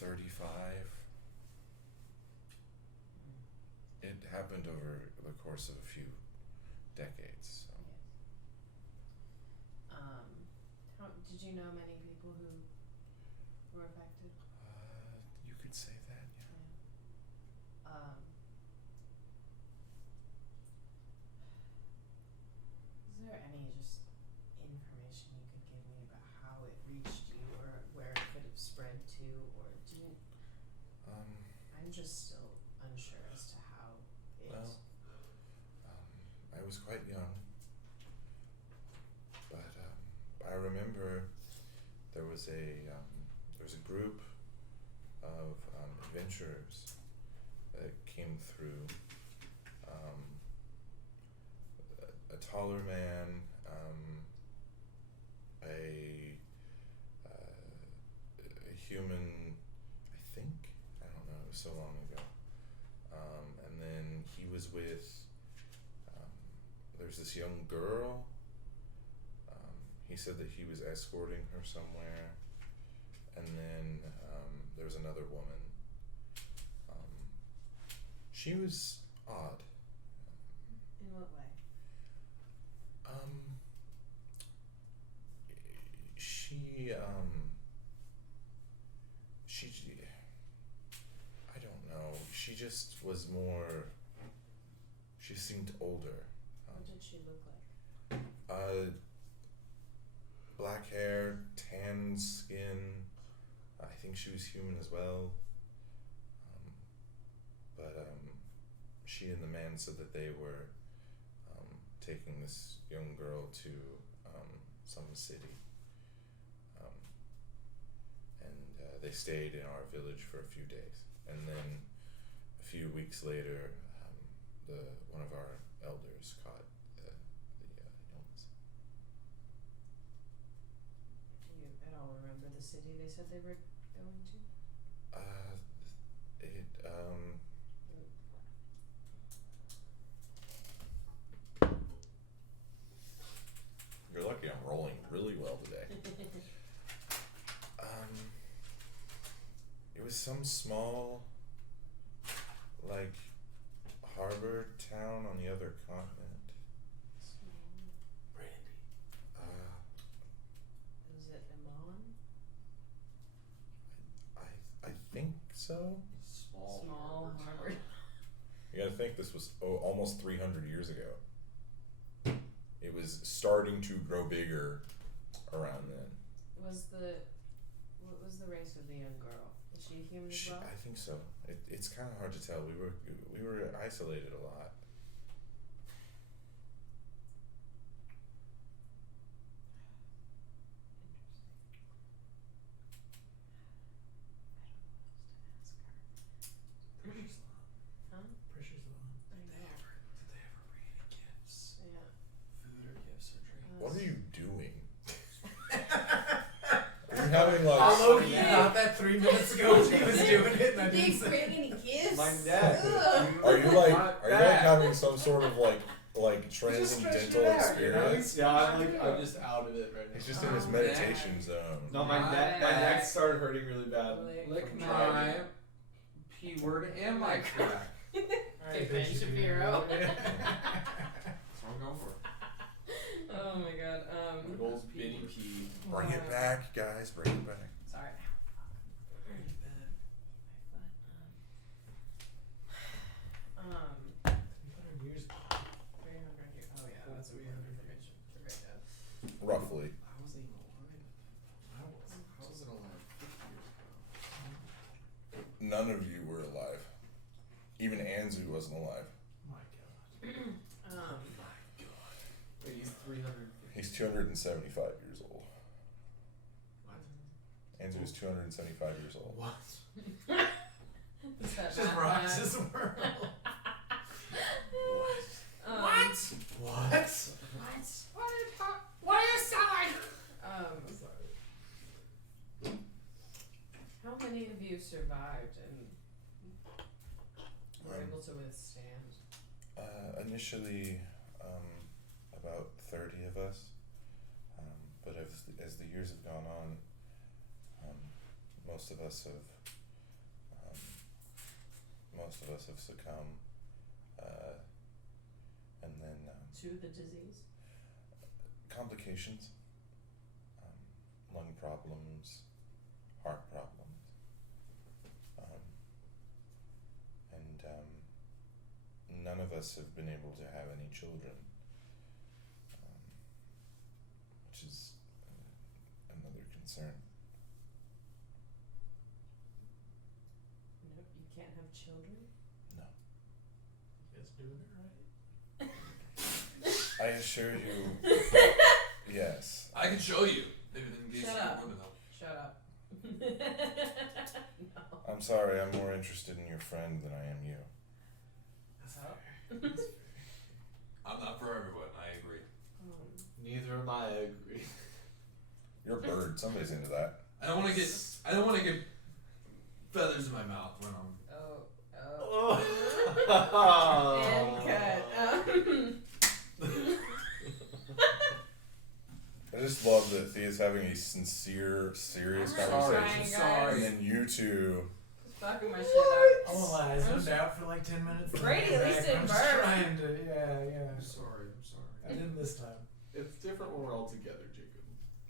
35. It happened over the course of a few decades. So. Yes. How did you know many people who were affected? You could say that, yeah. Is there any just information you could give me about how it reached you or where it could have spread to, or do you, I'm just still unsure as to how it Well, I was quite young, but I remember there was a group of adventurers that came through. A taller man, a human, I think. I don't know. It was so long ago. And then he was with. There's this young girl. He said that he was escorting her somewhere, and then there's another woman. She was odd. in what way? She I don't know. She just was more. She seemed older. What did she look like? Black hair, tan skin. I think she was human as well. But she and the man said that they were taking this young girl to some city. And they stayed in our village for a few days. And then a few weeks later, one of our elders caught the illness. Do you at all remember the city they said they were going to? You're lucky I'm rolling really well today. It was some small, like, harbor town on the other continent. Brandy. Is it Amon? I think so. Small harbor. You gotta think this was almost 300 years ago. It was starting to grow bigger around then. What was the race of the young girl? Is she human as well? I think so. It's kind of hard to tell. We were isolated a lot. Pressure's on. Did they ever bring any gifts? Yeah. Food or gifts or drinks? What are you doing? Are you having like? Although he thought that 3 minutes ago when he was doing it, and I didn't say bring any gifts? My neck. Are you like Not having some sort of like transcendental experience? Yeah, I'm just out of it right now. He's just in his meditation zone. No, my neck started hurting really bad. Lick from my driving. P word and my crack. Alright, Ben Shapiro. That's what I'm going for. Oh my god. Good old Benny P. Bring it back, guys. Bring it back. Sorry. Years. 300 years. Oh yeah, that's a weird information. They're very dead. Roughly. I wasn't even alive. How was it alive 50 years ago? None of you were alive. Even Anzu wasn't alive. My God. My God. Wait, he's 300. He's 275 years old. What? Anzu is 275 years old. What? Is that Just not rocks bad? his world. What? What? What is that? Sorry. How many of you survived and were Um, able to withstand? Initially, about 30 of us. But as the years have gone on, most of us have succumbed. And then To the disease? complications, lung problems, heart problems, and none of us have been able to have any children, which is another concern. No, you can't have children? No, You guys doing it right? I assure you, yes. I can show you. Maybe then get Shut some up. women though. Shut up. No. I'm sorry, I'm more interested in your friend than I am you. That's Oh. fair. I'm not for everyone. I agree. Neither am I agree. You're a bird, somebody's into that. I don't want to get feathers in my mouth when I'm. And cut. I just love that Thia's having a sincere, serious I'm conversation. trying, And then you two. Just fucking my shit I up. won't lie, I zoned out for like 10 minutes. Brady at least didn't I'm just burp. trying to, yeah. I'm sorry. I didn't this time. It's different when we're all together, Jacob.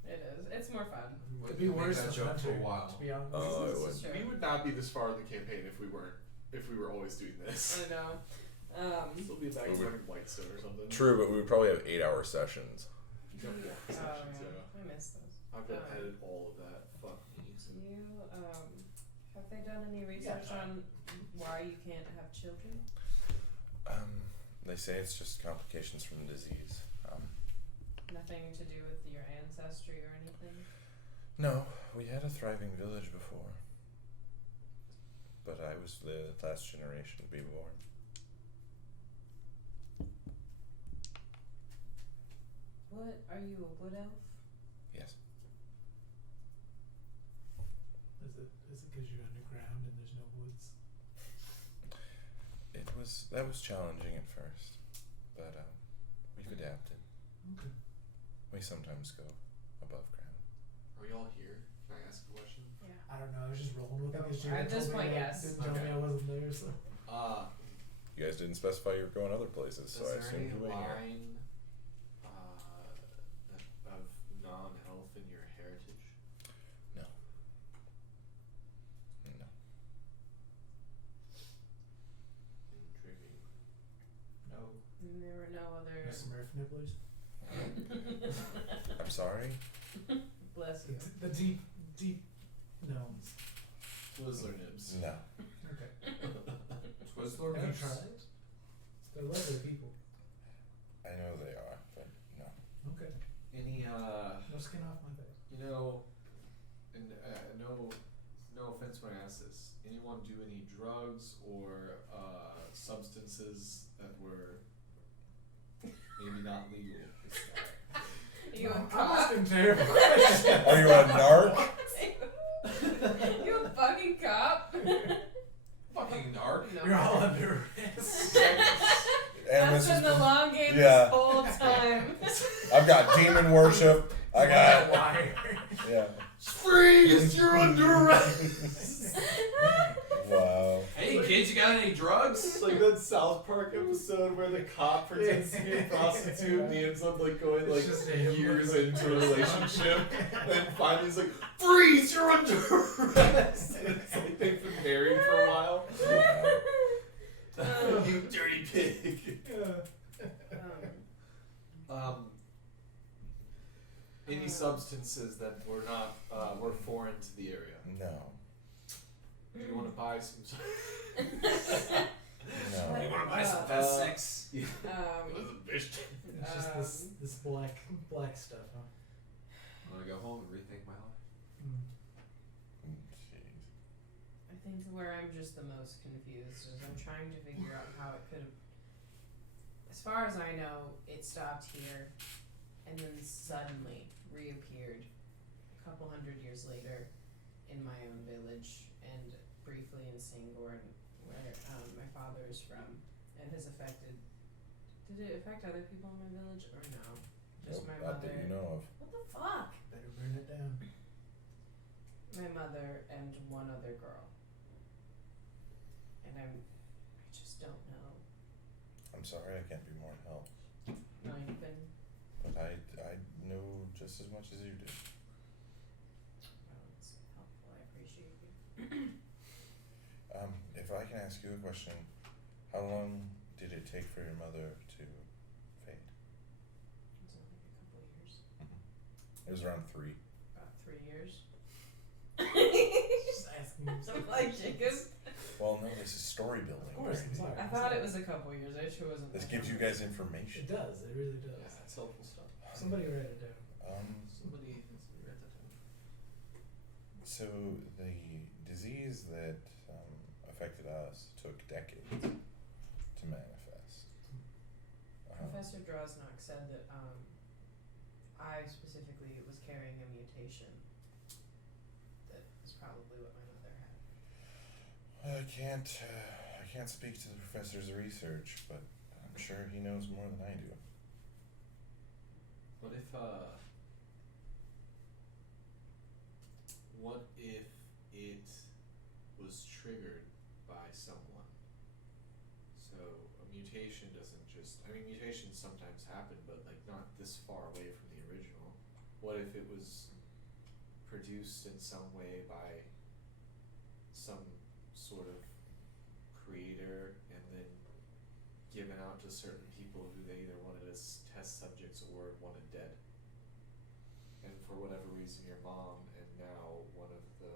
It is. It's more fun. It'd be worse that than joke for a Hunter, while. to be honest. Oh, it This would. is true. We would not be this far in the campaign if we were always doing this. I know. Still be back But we- playing Whitestone or something. True, but we would probably have 8-hour sessions. You got more Oh, sections, yeah. yeah. I miss those. I've got to edit all of that. Fuck me. Do you, have they done any research on why you can't have children? They say it's just complications from the disease. Nothing to do with your ancestry or anything? No, we had a thriving village before. But I was the last generation to be born. What? Are you a wood elf? Yes. Is it because you're underground and there's no woods? That was challenging at first, but we've adapted. Okay. We sometimes go above ground. Are we all here? Can I ask a question? Yeah. I don't know, I was just rolling with it Go because for it. At this point, yes. didn't tell me Okay. I wasn't there, so. You guys didn't specify you were going other places, so I Is there assumed any you were here. line of non-elf in your heritage? No. No. Intriguing. No. And there were no other. No Smurf nibblers. I'm sorry? Bless you. The deep gnomes. Twizzler nibs. No. Okay. Twizzler Have you nips? tried? They're lovely people. I know they are, but no. Okay. Any No skin off my face. you know, and no offense when I ask this. Anyone do any drugs or substances that were maybe not legal? You a I'm cop? asking terrible Are you a narc? You a fucking cop? Fucking narc. No. You're all under arrest. And That's been the Mrs. long game Yeah. this whole time. I've got demon worship. I got wire. yeah. Freeze! You're under arrest. Wow. Hey kids, you got any drugs? It's like that South Park episode where the cop pretends to be a prostitute and he ends up like going like It's just him. years into a relationship and then finally he's like, freeze, you're under arrest. And it's like they've been married for a while. Oh. You dirty pig. Any substances that were not were foreign to the area. No. Do you want to buy some? No. You wanna buy some fast sex? Yeah. Um, It was a bitch. It's just this black stuff, huh? I'm gonna go home and rethink my life. Jeez. I think where I'm just the most confused is I'm trying to figure out how it could have. As far as I know, it stopped here, and then suddenly reappeared a couple hundred years later in my own village, and briefly in Sangorn, where my father is from, and has affected. Did it affect other people in my village or no? Just Nope, my not mother. that you know of. What the fuck? Better burn it down. My mother and one other girl. And I just don't know. I'm sorry I can't be more help. No, you've been. But I know just as much as you do. Well, it's helpful. I appreciate you. If I can ask you a question, how long did it take for your mother to fade? It's only a couple years. It was around 3. About 3 years. Just asking you. I'm like, Jacob. Well, no, this is story building. Of course, I'm sorry. I thought it was a couple years. I sure wasn't. This gives you guys information. It does. It really Yeah, does. that's helpful stuff. Somebody write it down. Somebody read that down. So the disease that affected us took decades to manifest. Professor Drosnock said that I specifically was carrying a mutation that is probably what my mother had. I can't speak to the professor's research, but I'm sure he knows more than I do. What if it was triggered by someone? So a mutation doesn't just, I mean, mutations sometimes happen, but like not this far away from the original. What if it was produced in some way by some sort of creator and then given out to certain people who they either wanted as test subjects or wanted dead? And for whatever reason, your mom and now one of the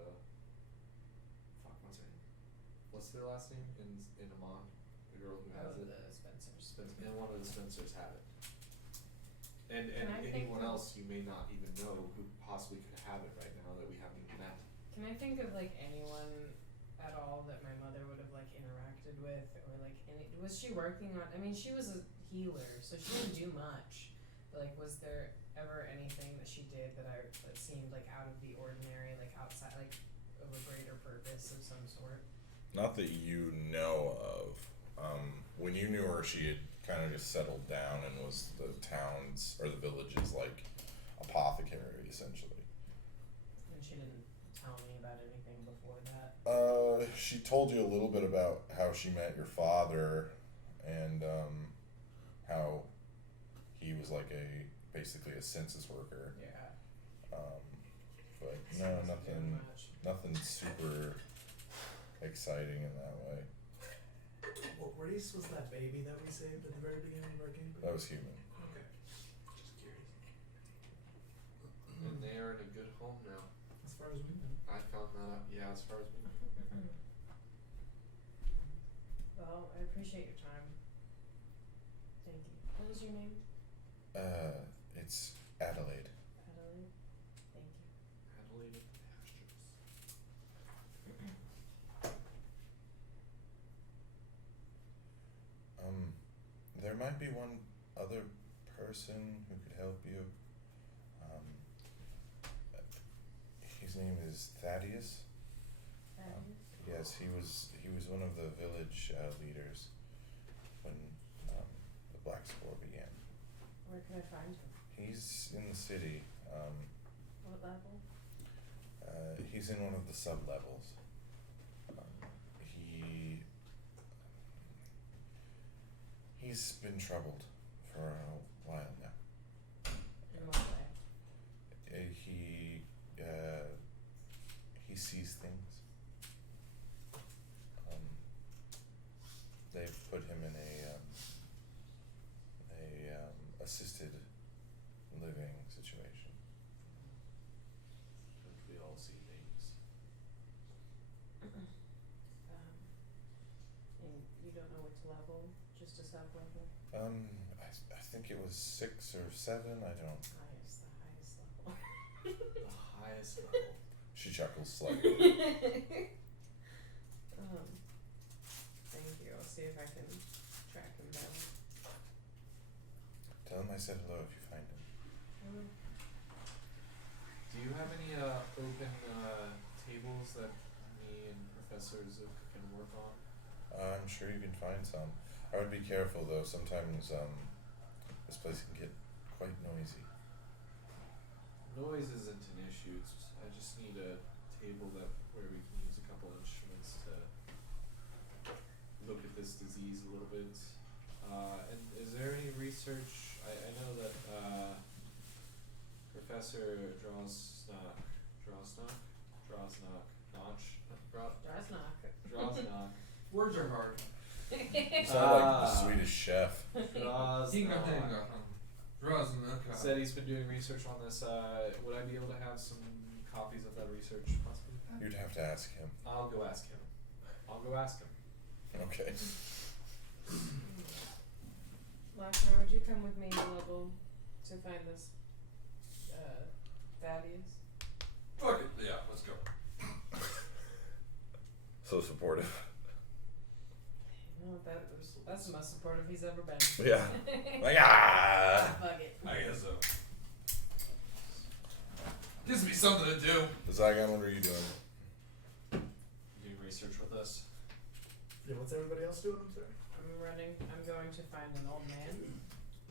what's her name? What's their last name in Amon? The girl who has it. The Spencers. And one of the Spencers had it. And Can I think anyone of- else you may not even know who possibly could have it right now that we haven't even met. Can I think of like anyone at all that my mother would have like interacted with, or like was she working on? I mean, she was a healer, so she didn't do much. But like, was there ever anything that she did that seemed like out of the ordinary, like outside, like of a greater purpose of some sort? Not that you know of. When you knew her, she had kind of just settled down and was the town's or the village's like apothecary, essentially. And she didn't tell me about anything before that. She told you a little bit about how she met your father, and how he was like basically a census worker. Yeah. But no, nothing super exciting in that way. What race was that baby that we saved at the very beginning of our campaign? That was human. Okay. Just curious. And they are in a good home now. As far as we know. I found that out. Yeah, as far as we know. Well, I appreciate your time. Thank you. What was your name? It's Adelaide. Adelaide? Thank you. Adelaide of the pastures. There might be one other person who could help you. His name is Thaddeus. Yes, he was one of the village leaders when the Black Spore began. Where can I find him? He's in the city. What level? He's in one of the sub-levels. He's been troubled for a while now. In what way? He sees things. They've put him in a assisted living situation. We all see things. And you don't know which level? Just a sub level? I think it was 6 or 7. I don't. The highest level. The highest level. She chuckles slightly. Thank you. I'll see if I can track him down. Tell him I said hello if you find him. Do you have any open tables that me and Professor Zook can work on? I'm sure you can find some. I would be careful though. Sometimes this place can get quite noisy. Noise isn't an issue. I just need a table where we can use a couple instruments to look at this disease a little bit. And is there any research? I know that Professor Drosnock. Words are hard. You sound like the Swedish chef. Said he's been doing research on this. Would I be able to have some copies of that research, possibly? You'd have to ask him. I'll go ask him. Okay. Lochner, would you come with me to level to find this Thaddeus? Fuck it. Yeah, let's go. So supportive. No, that's the most supportive he's ever been. Yeah. Like Fuck it. I guess so. Gives me something to do. Zygon, what are you doing? Doing research with us. Yeah, what's everybody else doing? I'm sorry. I'm going to find an old man.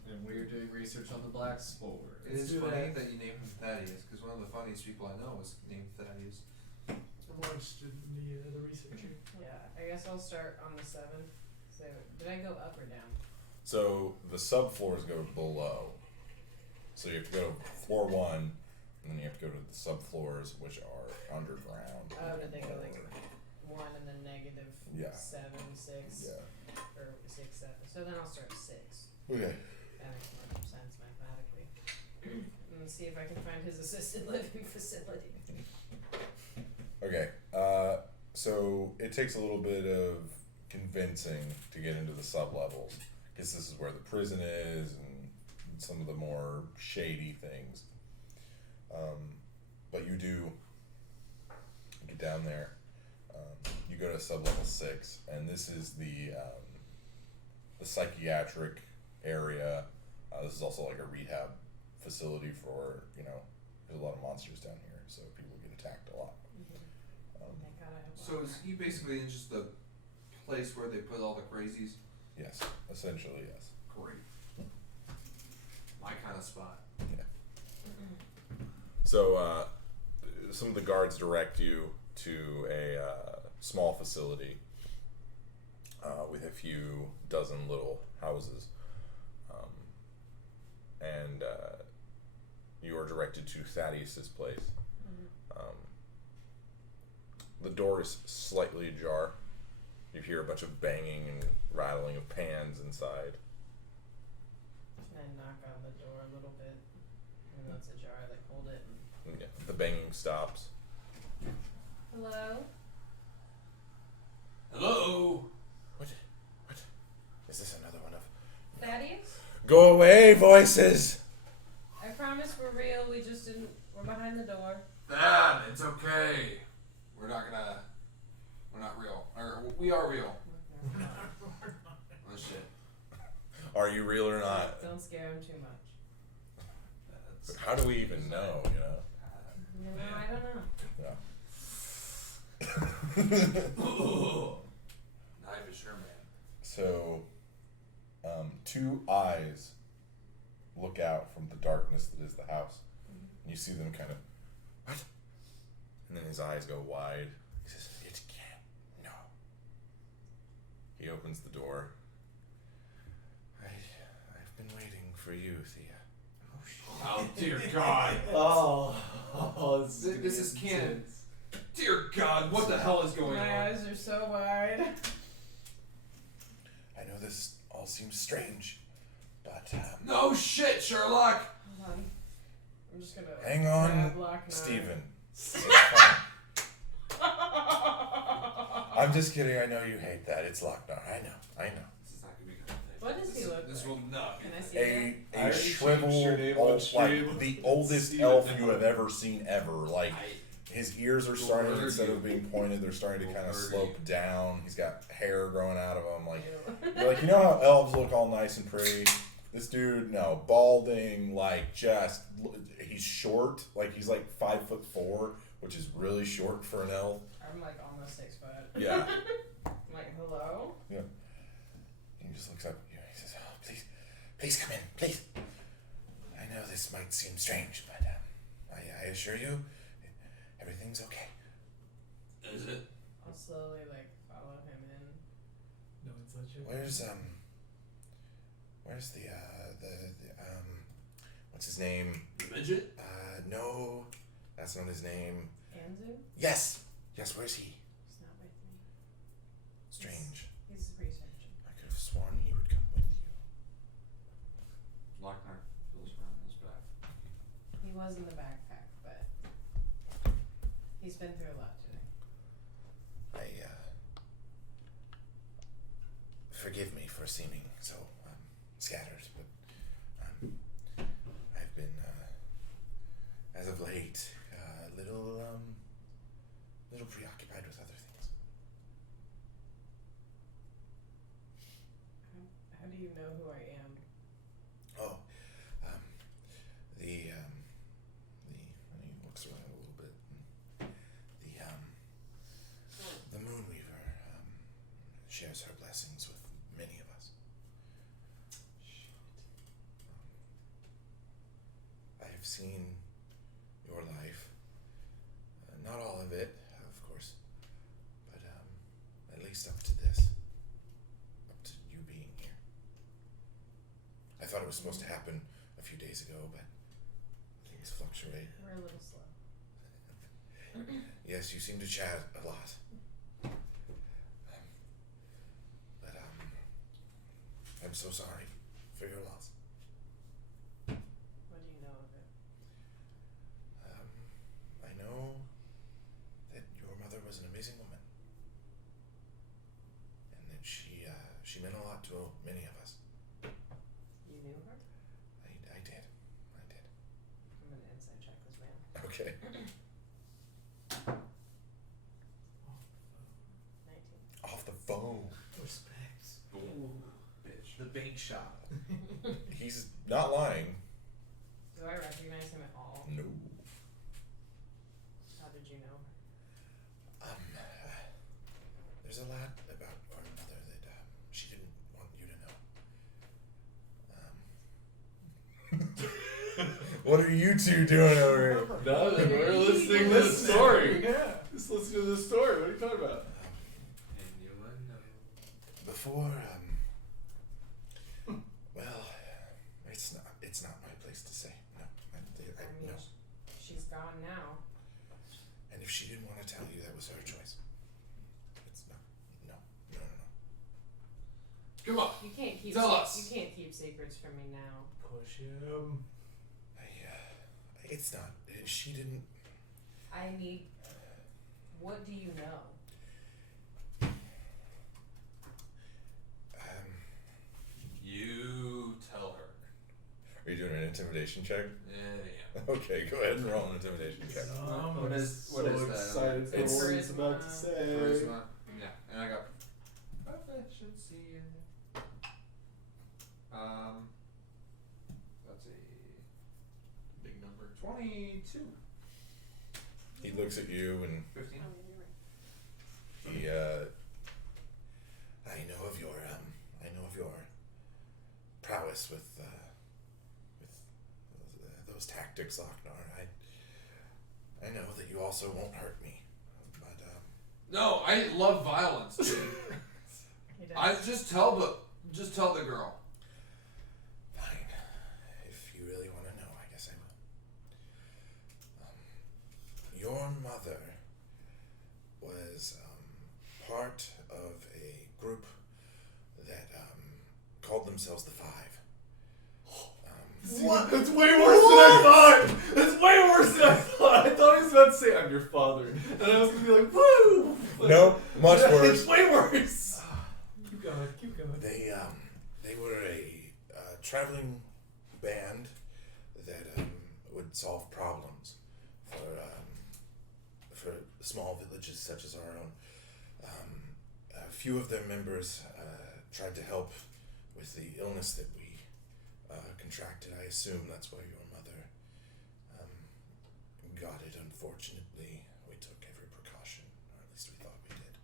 And we're doing research on the Black Spore. It is do funny that. that you named him Thaddeus, because one of the funniest people I know is named Thaddeus. I'm more interested in the researcher. Yeah, I guess I'll start on the 7. So, did I go up or down? So the subfloors go below. So you have to go to floor 1, and then you have to go to the subfloors, which are underground. Oh, did they go like 1 and then negative Yeah. 7, 6? Yeah. Or 6, 7. So then I'll start at 6. Okay. That makes more sense mathematically. And see if I can find his assisted living facility. Okay. So it takes a little bit of convincing to get into the sub-levels, because this is where the prison is and some of the more shady things. But you do get down there. You go to sub-level 6, and this is the psychiatric area. This is also like a rehab facility for, there's a lot of monsters down here, so people get attacked a lot. Thank God I have So is he basically in just the place where they put all the crazies? Yes, essentially, yes. Great. My kind of spot. So some of the guards direct you to a small facility. with a few dozen little houses. And you are directed to Thaddeus's place. The door is slightly ajar. You hear a bunch of banging and rattling of pans inside. Can I knock on the door a little bit? And that's ajar, like hold it. And... Yeah, the banging stops. Hello? Hello? What? Is this another one of... Thaddeus? Go away, voices! I promise we're real, we just didn't... We're behind the door. Thad, it's okay. We're not real. Or, we are real. Oh, shit. Are you real or not? Don't scare him too much. But how do we even know, you know? I don't know. Knife is sure, man. So, two eyes look out from the darkness that is the house. And you see them kind of, what? And then his eyes go wide. He says, it can't, no. He opens the door. I've been waiting for you, Thea. Oh, dear God. This is canon. Dear God, what the hell is going My on? eyes are so wide. I know this all seems strange, but No shit, Sherlock. Hold on. I'm just gonna hang grab on, Lock Steven. It's fine. I'm just kidding. I know you hate that. It's Lochnar. I know. This is not gonna be good. What does he look This like? will not be. Can I see A I already shriveled, changed your name on old, like stream. the oldest See elf it you now. have ever seen ever. Like his ears are starting, murder instead you. of being pointed, they're starting to kind of Murder slope you. down. He's got hair growing out of him. Like Ew. you're like, you know how elves look all nice and pretty. This dude, no, balding, like just he's short. Like he's like 5'4", which is really short for an elf. I'm like almost 6 foot. Yeah. I'm like, hello? Yeah. He just looks up at you and he says, oh, please come in, please. I know this might seem strange, but I assure you, everything's okay. Is it? I'll slowly like follow him in. No, it's not you. Where's the what's his name? The midget? No, that's not his name. Anzu? Yes, where's he? He's not with me. Strange. He's researching. I could have sworn he would come with you. Lochnar feels around his back. He was in the backpack, but he's been through a lot today. Forgive me for seeming so scattered, but I've been, as of late, a little preoccupied with other things. How do you know who I am? Oh, and he looks around a little bit. The Moonweaver shares her blessings with many of us. I have seen your life, not all of it, of course, but at least up to this, up to you being here. I thought it was supposed to happen a few days ago, but things fluctuate. We're a little slow. Yes, you seem to chat a lot. But I'm so sorry for your loss. What do you know of it? I know that your mother was an amazing woman, and that she meant a lot to many of us. You knew her? I did. I'm gonna inside check this man. Okay. 19. Off the phone. Respect. Ooh, bitch. The bank shot. He's not lying. Do I recognize him at all? No. How did you know her? There's a lot about our mother that she didn't want you to know. What are you two doing over here? Nothing. We're listening to the story. Yeah. Just listening to the story. What are you talking about? And you would know. before, well, it's not my place to say. No, I mean, no. she's gone now. And if she didn't want to tell you, that was her choice. It's not. No. Come on. You can't keep Tell us. You can't keep secrets from me now. Push him. It's not. She didn't. I need. What do you know? You tell her. Are you doing an intimidation check? Yeah. Okay, go ahead and roll an intimidation check. What is so that? excited for It's- what he's about to say. Charisma. Yeah, and I got proficiency in it. That's a big number. 22. He looks at you and 15. he, I know of your prowess with those tactics, Lochnar. I know that you also won't hurt me, but No, I love violence, dude. He does. I just tell the girl. fine. If you really want to know, I guess I will. Your mother was part of a group that called themselves the Five. What? That's way worse than I thought! That's way worse than I thought! I thought he was about to say, I'm your father. And I was going to be like, woo! No, much worse. It's way worse! Keep going. They were a traveling band that would solve problems for small villages such as our own. A few of their members tried to help with the illness that we contracted. I assume that's why your mother got it. Unfortunately, we took every precaution, or at least we thought we did.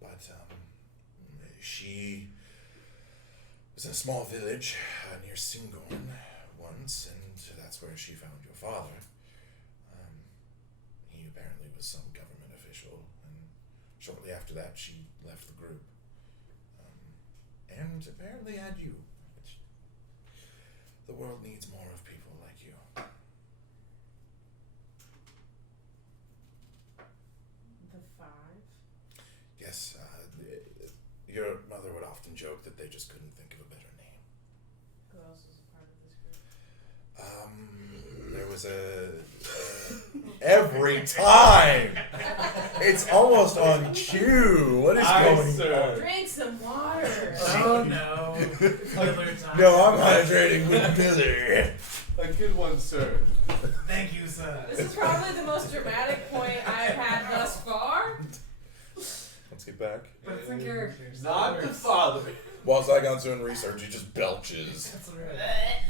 But she was in a small village near Singorn once, and that's where she found your father. He apparently was some government official, and shortly after that she left the group. And apparently had you. The world needs more of people like you. The Five? Yes, your mother would often joke that they just couldn't think of a better name. Who else was a part of this group? There was every time! It's almost on cue! What is going on? Drink some water. Oh no. Filler time. No, I'm hydrating with Billy. A good one, sir. Thank you, sir. This is probably the most dramatic point I've had thus far. Let's get back. But it's in character. so Not it the works. father. While Zygon's doing research, he just belches. That's right.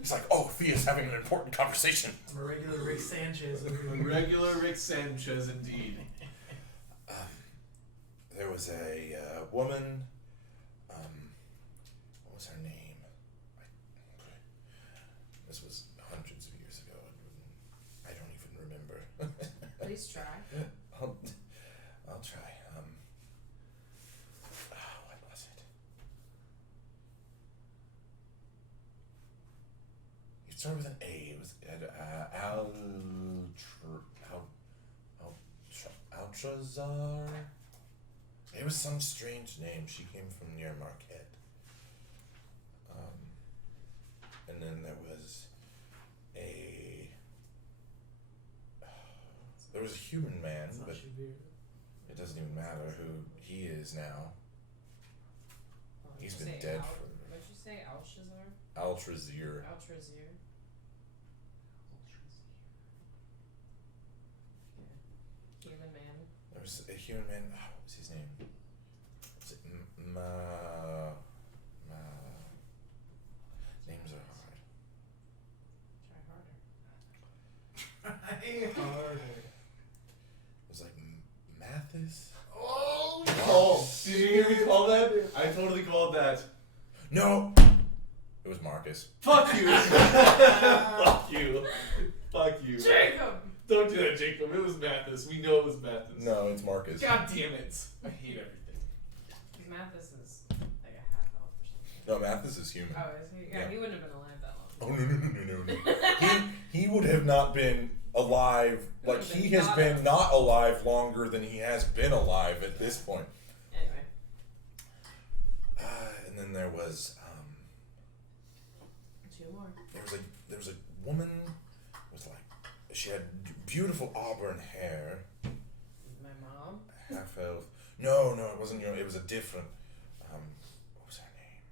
He's like, oh, Thea's having an important conversation. I'm a regular Rick Sanchez over A here. regular Rick Sanchez, indeed. There was a woman. What was her name? This was hundreds of years ago. I don't even remember. Please try. I'll try. What was it? It started with an A. It was Altrazar. It was some strange name. She came from near Marquette. And then there was a human man, It's not but Shabir. it doesn't even matter who he is now. He's been dead for. What'd you say? Alshazar? Altrazir. Altrazir? Yeah. Human man. There was a human man. What was his name? Was it Names are hard. Try harder. Try harder. It was like Mathis? Oh, did you hear me call that? I totally called that. No! It was Marcus. Fuck you! Fuck you! Fuck you! Jacob! Don't do that, Jacob. It was Mathis. We know it was Mathis. No, it's Marcus. God damn it! I hate everything. Mathis is No, Mathis is human. Oh, is he? Yeah, he wouldn't have been alive that long. Oh no. He would have not been alive. Like he has been not alive longer than he has been alive at this point. Anyway. And then there was 2 more. there was a woman with she had beautiful auburn hair. My mom. Half elf. No, it wasn't it was a different. What was her name?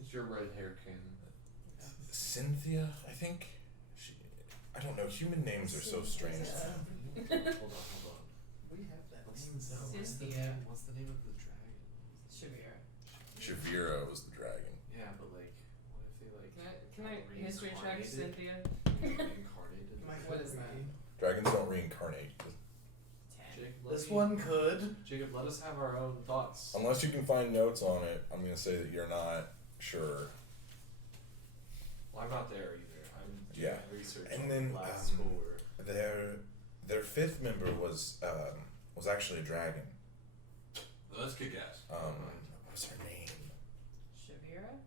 It's your red hair canon. Cynthia, I think. I don't know. Human names are so strange. Hold on. We have that name What's the Cynthia. name? What's the name of the dragon? Shavira. Shavira was the dragon. Yeah, but what if they Can I history check Cynthia? reincarnated? What is that? Dragons don't reincarnate. 10. Jacob, This one could. Jacob, let us have our own thoughts. Unless you can find notes on it, I'm going to say that you're not sure. Well, I'm not there either. I'm doing research And on then Black Spore. their fifth member was actually a dragon. Let's kick ass. What was her name? Shavira?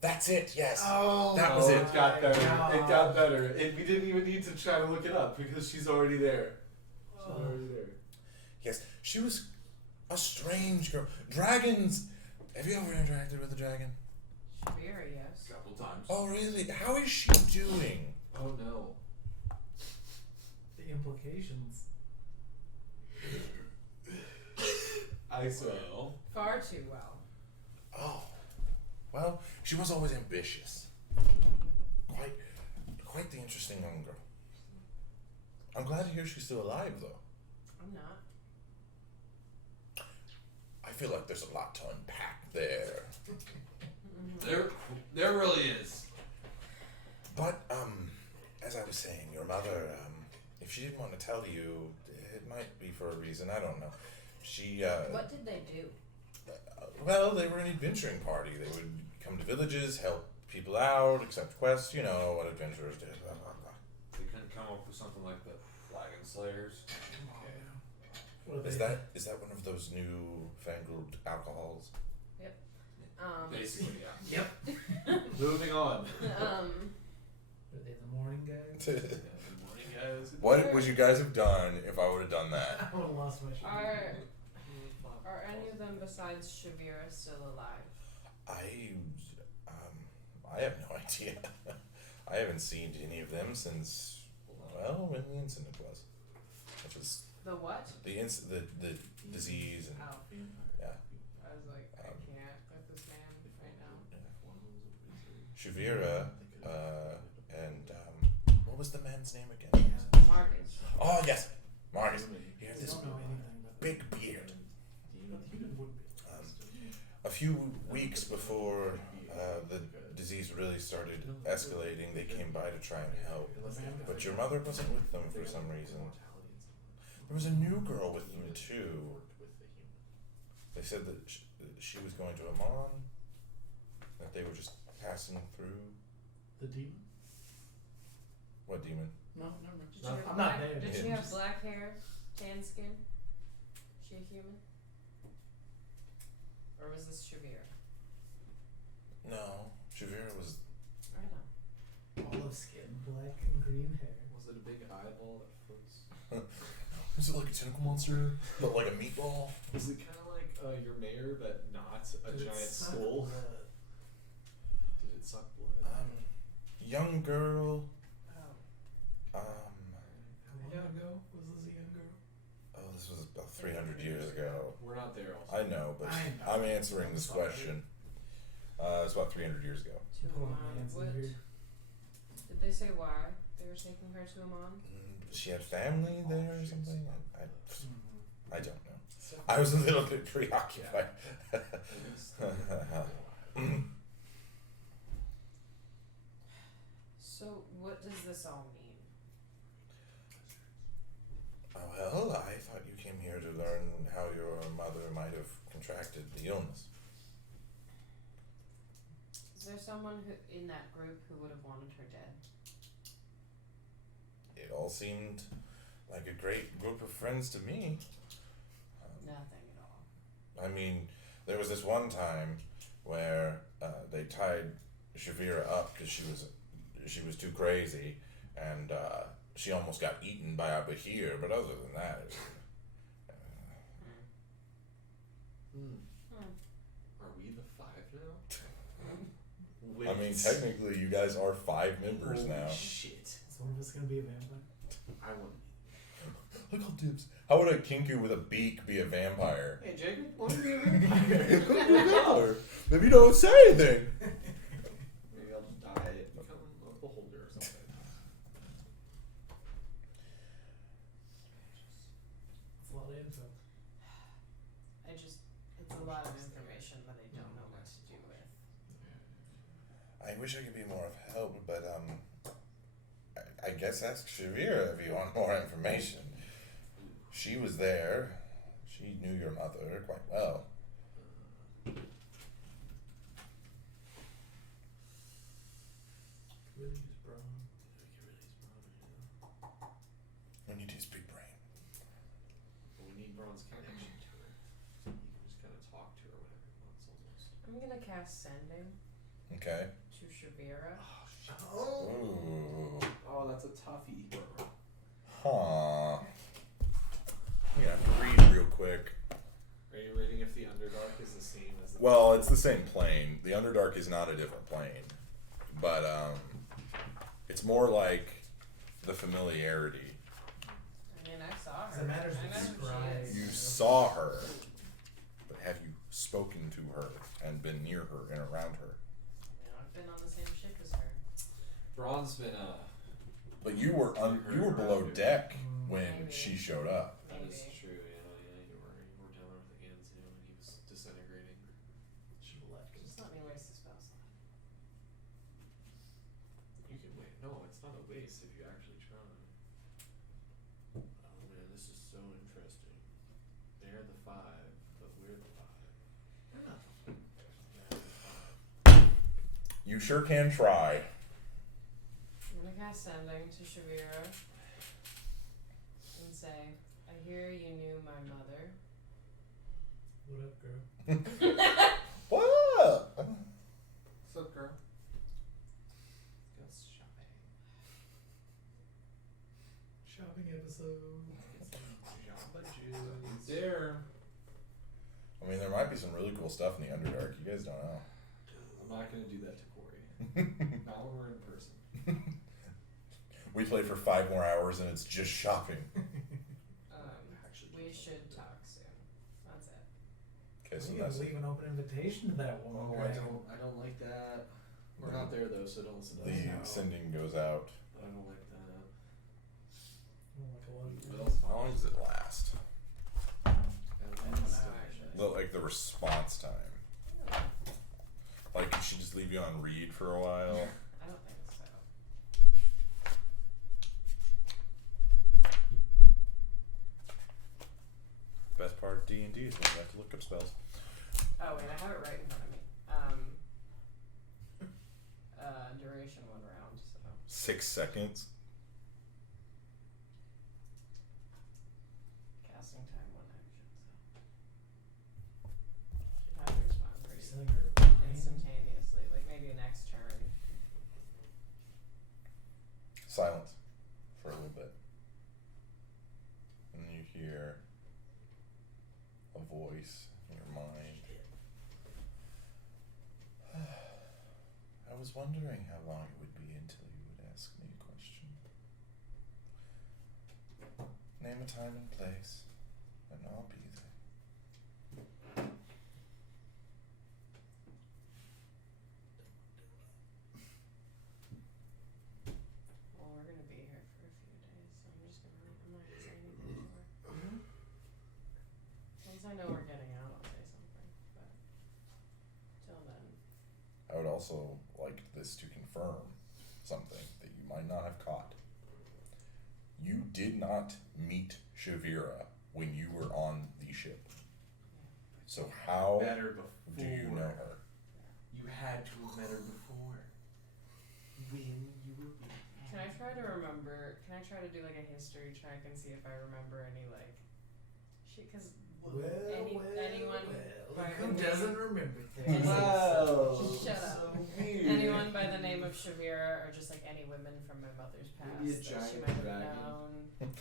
That's it. Yes. Oh, That was it. It got better. God. It got better. We didn't even need to try to look it up because she's already there. She's Oh. already there. Yes, she was a strange girl. Dragons. Have you ever interacted with a dragon? Shavira, yes. A couple times. Oh, really? How is she doing? Oh no. The implications. I swear. Well, Far too well. Oh, well, she was always ambitious. Quite the interesting young girl. I'm glad to hear she's still alive, though. I'm not. I feel like there's a lot to unpack there. there really is. But, as I was saying, your mother, if she didn't want to tell you, it might be for a reason. I don't know. She, What did they do? well, they were an adventuring party. They would come to villages, help people out, accept quests, you know, what adventurers do. Blah, blah, blah. They couldn't come up with something like the Flagon Slayers. What Is that one of those new fangled alcohols? Basically, yeah. Yep. Moving on. Are they the morning guys? Good morning, guys. What would you guys have done if I would have done that? I would have lost my shit. Are any of them besides Shavira still alive? I have no idea. I haven't seen any of them since, well, when the incident was. Which was The what? the disease and Oh. yeah. I was like, I can't with this man right now. Shavira, and what was the man's name again? Marcus. Oh yes, Marcus. He had I this don't know anything about big beard. the human would be. A few weeks before the disease really started escalating, they came by to try and help. But your mother wasn't with them for some reason. There was a new girl with them too. They said that she was going to Amon, that they were just passing through. The demon? What demon? No, never mind. Did she have I'm not black, there. Did she Yeah. have black hair, tan skin? She a human? Or was this Shavira? No, Shavira was. I don't know. Olive skin, black and green hair. Was it a big eyeball that floats? Was it like a tentacle monster? But like a meatball? Was it kind of like your mayor, but not a Did it giant suck skull? blood? Did it suck blood? Young girl. Oh. How long ago was this a young girl? Oh, this was about 300 years ago. We're not there. Also. I know, but I know. I'm answering this Sorry. question. It's about 300 years ago. To Poor Amon. man's What? ear. Did they say why they were taking her to Amon? She had family there or something? I don't know. So- I was a little bit preoccupied. So what does this all mean? Well, I thought you came here to learn how your mother might have contracted the illness. Is there someone who in that group who would have wanted her dead? It all seemed like a great group of friends to me. Nothing at all. I mean, there was this one time where they tied Shavira up because she was too crazy, and she almost got eaten by a Bahir. But other than that, Are we the 5 now? I mean, technically, you guys are 5 members now. Shit. Is one of us gonna be a vampire? I want. Look all dibs. How would a Kinku with a beak be a vampire? Hey, Jacob, want to be a vampire? Maybe you don't say anything. Maybe I'll just die and become a beholder or something. It's a lot of info. It's a lot of information that I don't know what to do with. I wish I could be more of help, but I guess ask Shavira if you want more information. She was there. She knew your mother quite well. Really use brawn. We need his big brain. But we need Braun's connection to her. You can just kind of talk to her whenever he wants, almost. I'm gonna cast Sending Okay. to Shavira. Oh, shit. Ooh. Oh, that's a toughie. Huh. I'm gonna have to read real quick. Are you reading if the Underdark is the same as the... Well, it's the same plane. The Underdark is not a different plane. But it's more like the familiarity. I mean, I saw her. It matters I to know who describe. she You is. saw her, but have you spoken to her and been near her and around her? You know, I've been on the same ship as her. Braun's been, But you were below deck when Maybe. she showed up. That is Maybe. true, yeah, you were down with the Anzu and he was disintegrating. Should have left. Just let me waste the spell slot. You can wait. No, it's not a waste if you actually try. Oh man, this is so interesting. They're the 5, but we're the 5. They're the 5. You sure can try. I'm gonna cast Sending to Shavira and say, I hear you knew my mother. What up, girl? What up? What's up, girl? Go shopping. Shopping episode. Jamba Juice. There. I mean, there might be some really cool stuff in the Underdark. You guys don't know. I'm not gonna do that to Corey. Not when we're in person. We played for 5 more hours and it's just shopping. We should talk soon. That's it. Okay, so You that's gotta leave an open invitation to that woman. Oh, Greg. I don't like that. We're not there though, so don't listen to us. the sending goes out. I don't like that. Like a lot. What else? How long does it last? At I don't least, know, actually. Like the response time. Like, did she just leave you on read for a while? I don't think so. Best part of D&D is when you have to look up spells. Oh wait, I have it right in front of me. Duration 1 round, so 6 seconds. casting time 1 action, so should have to respond pretty Selling her instantaneously, like maybe next turn. Silence for a little bit. And you hear a voice in your mind. I was wondering how long it would be until you would ask me a question. Name a time and place, and I'll be there. Well, we're gonna be here for a few days, so I'm just gonna I'm not gonna say anything to her. Once I know we're getting out, I'll say something. But till then, I would also like this to confirm something that you might not have caught. You did not meet Shavira when you were on the ship. So how Met her before. do you know her? You had to have met her before. When you were can I try to remember? Can I try to do like a history check and see if I remember any like, because Anyone by the Who name- doesn't remember things? Wow. Shut up. So weird. Anyone by the name of Shavira, or just like any women from my mother's past Maybe a that she giant might have dragon. known.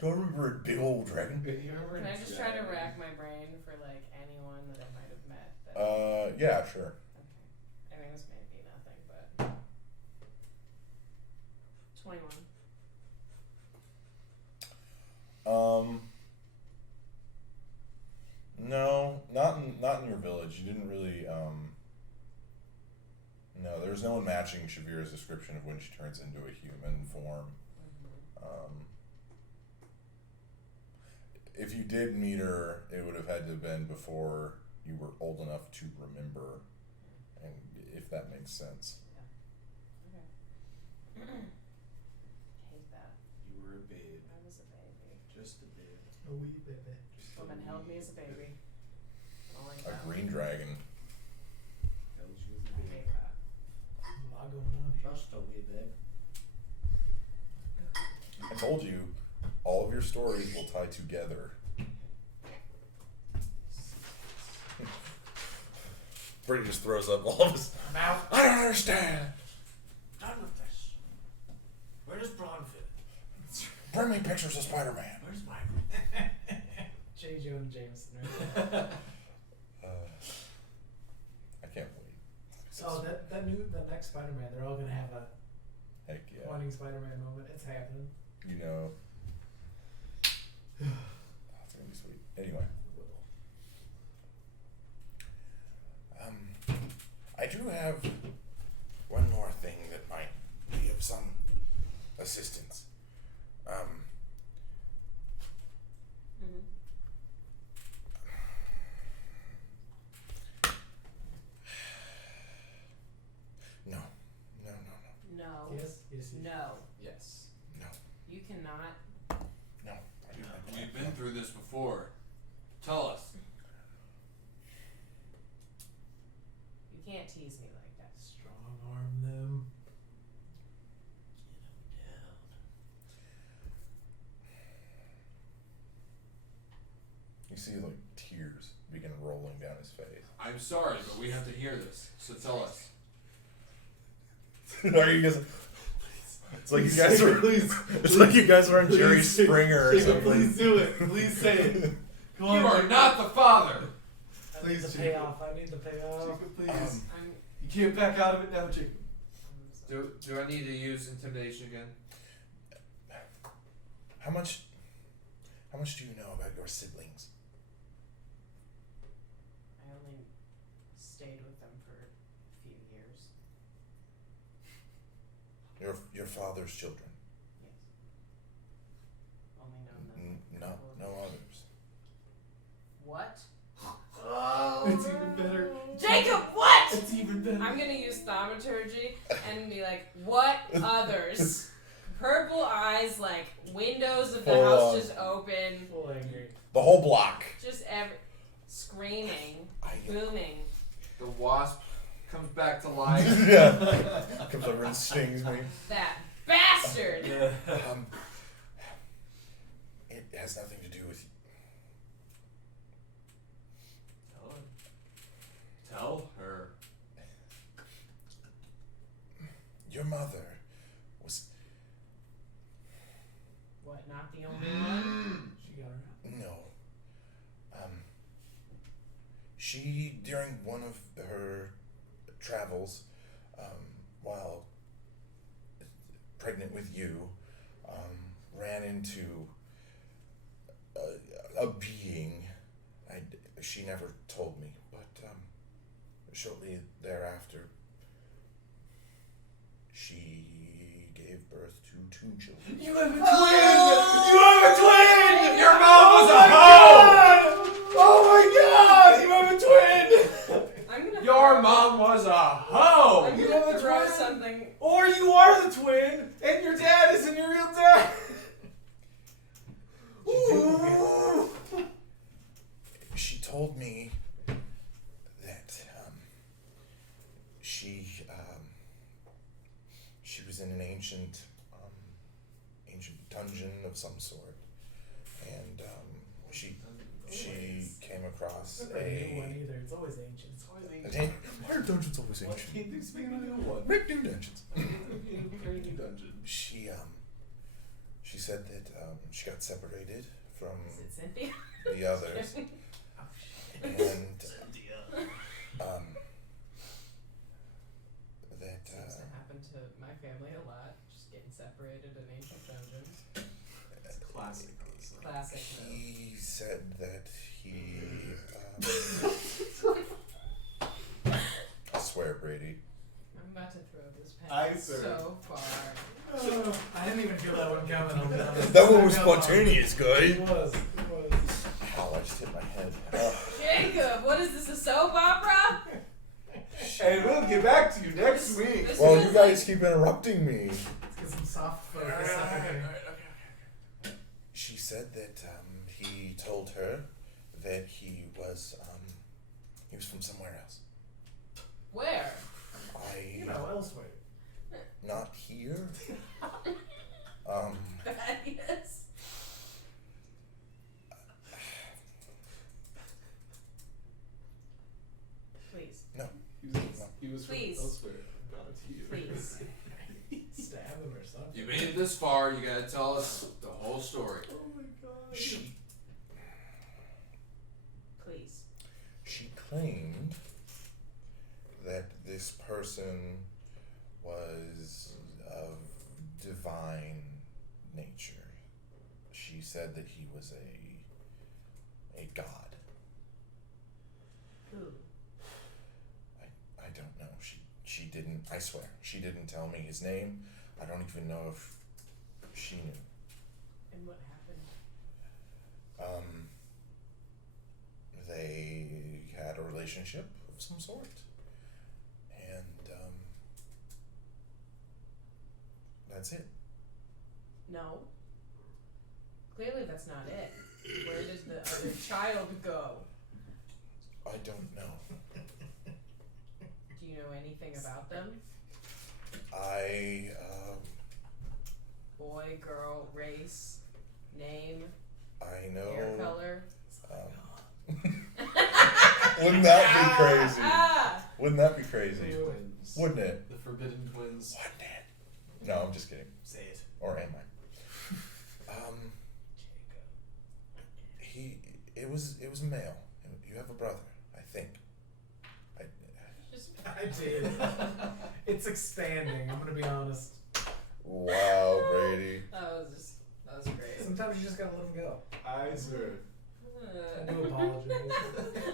Do I remember a big old dragon? Can I just try to rack my brain for like anyone that I might have met? That, Yeah, sure. okay. I mean, this may be nothing, but 21. No, not in your village. You didn't really, no, there's no one matching Shavira's description of when she turns into a human form. If you did meet her, it would have had to have been before you were old enough to remember, and if that makes sense. Okay. Hate that. You were a babe. I was a baby. Just a babe. A wee baby. Woman held me as a baby. I don't like A that. green dragon. Held you as a I babe. hate that. A lot going on here. Just a wee babe. I told you, all of your stories will tie together. Brady just throws up all of his. I'm out. I don't understand. Done with this. Where does Braun fit? Bring me pictures of Spider-Man. Where's my J. Jonah Jameson, right? I can't wait. So that next Spider-Man, they're all gonna have a Heck yeah. wanting Spider-Man moment. It's happening. You know. It's gonna be sweet. Anyway. I do have one more thing that might be of some assistance. No. No. Yes. No. Yes. No. You cannot. No. I do not. We've been through this before. Tell us. You can't tease me like that. Strong arm them. You see, like, tears begin rolling down his face. I'm sorry, but we have to hear this. So tell us. Are you guys? It's like you guys were. It's like you guys were on Jerry Springer or something. Please do it. Please say it. Come on. You are not the father. I need the Please, payoff. I need the payoff. Jacob, please. I'm You can't back out of it now, Jacob. sorry. Do I need to use intimidation again? How much do you know about your siblings? I only stayed with them for a few years. Your father's children. Yes. Only known them. No others. What? Oh, It's even better. Jacob, what? It's even better. I'm gonna use thaumaturgy and be like, what others? Purple eyes, like windows of the Full house on. just open, full angry. The whole block. just screaming, I booming. The wasp comes back to life. yeah. Comes over and stings me. That bastard! It has nothing to do with you. Tell her. Your mother was What, not the only one? She got her out. no. She during one of her travels, while pregnant with you, ran into a being. She never told me, but shortly thereafter, she gave birth to 2 children. You have a twin! You have a twin! Your mom was a hoe! Oh my god! You have a twin! I'm gonna Your throw- mom was a hoe! I'm You gonna have a throw twin? something. Or you are the twin, and your dad isn't your real dad! Ooh. She told me that she was in an ancient dungeon of some sort, and she came across It's never a new one either. It's always ancient. It's always ancient. Why are dungeons always What ancient? can you speak of a new one? Make new dungeons. Very new dungeon. She said that she got separated from Is it Cynthia? the others, Oh shit. and Cynthia. that Seems to happen to my family a lot. Just getting separated in ancient dungeons. It's classic. Honestly. Classic. though. he said that he. I swear, Brady. I'm about to throw this pen I swear. so far. I didn't even feel that one coming. I'll be honest. That one was I know. spontaneous, guy. It was. It was. Ow, I just hit my head. Ugh. Jacob, what is this, a soap opera? And we'll get back to you next week. This Well, feels you guys keep interrupting me. Let's get some soft focus up in here. She said that he told her that he was from somewhere else. Where? You know, elsewhere. Not here. Thaddeus. Please, He was from Please. elsewhere. Got it to you. please. Stab him or something. You made it this far. You gotta tell us the whole story. Oh my god. Please. She claimed that this person was of divine nature. She said that he was a god. Who? I don't know. She didn't. I swear, she didn't tell me his name. I don't even know if she knew. And what happened? They had a relationship of some sort, and that's it. No. Clearly that's not it. Where did the other child go? I don't know. Do you know anything about them? I Boy, girl, race, name, I know. hair color? Wouldn't that be crazy? Ah! Wouldn't that be crazy? Twins. Wouldn't it? The forbidden twins. Wouldn't it? No, I'm just kidding. Say it. Or am I? It was a male. You have a brother, I think. Just I did. It's expanding, I'm gonna be honest. Wow, Brady. that was great. Sometimes you just gotta let them go. I swear. I do apologize.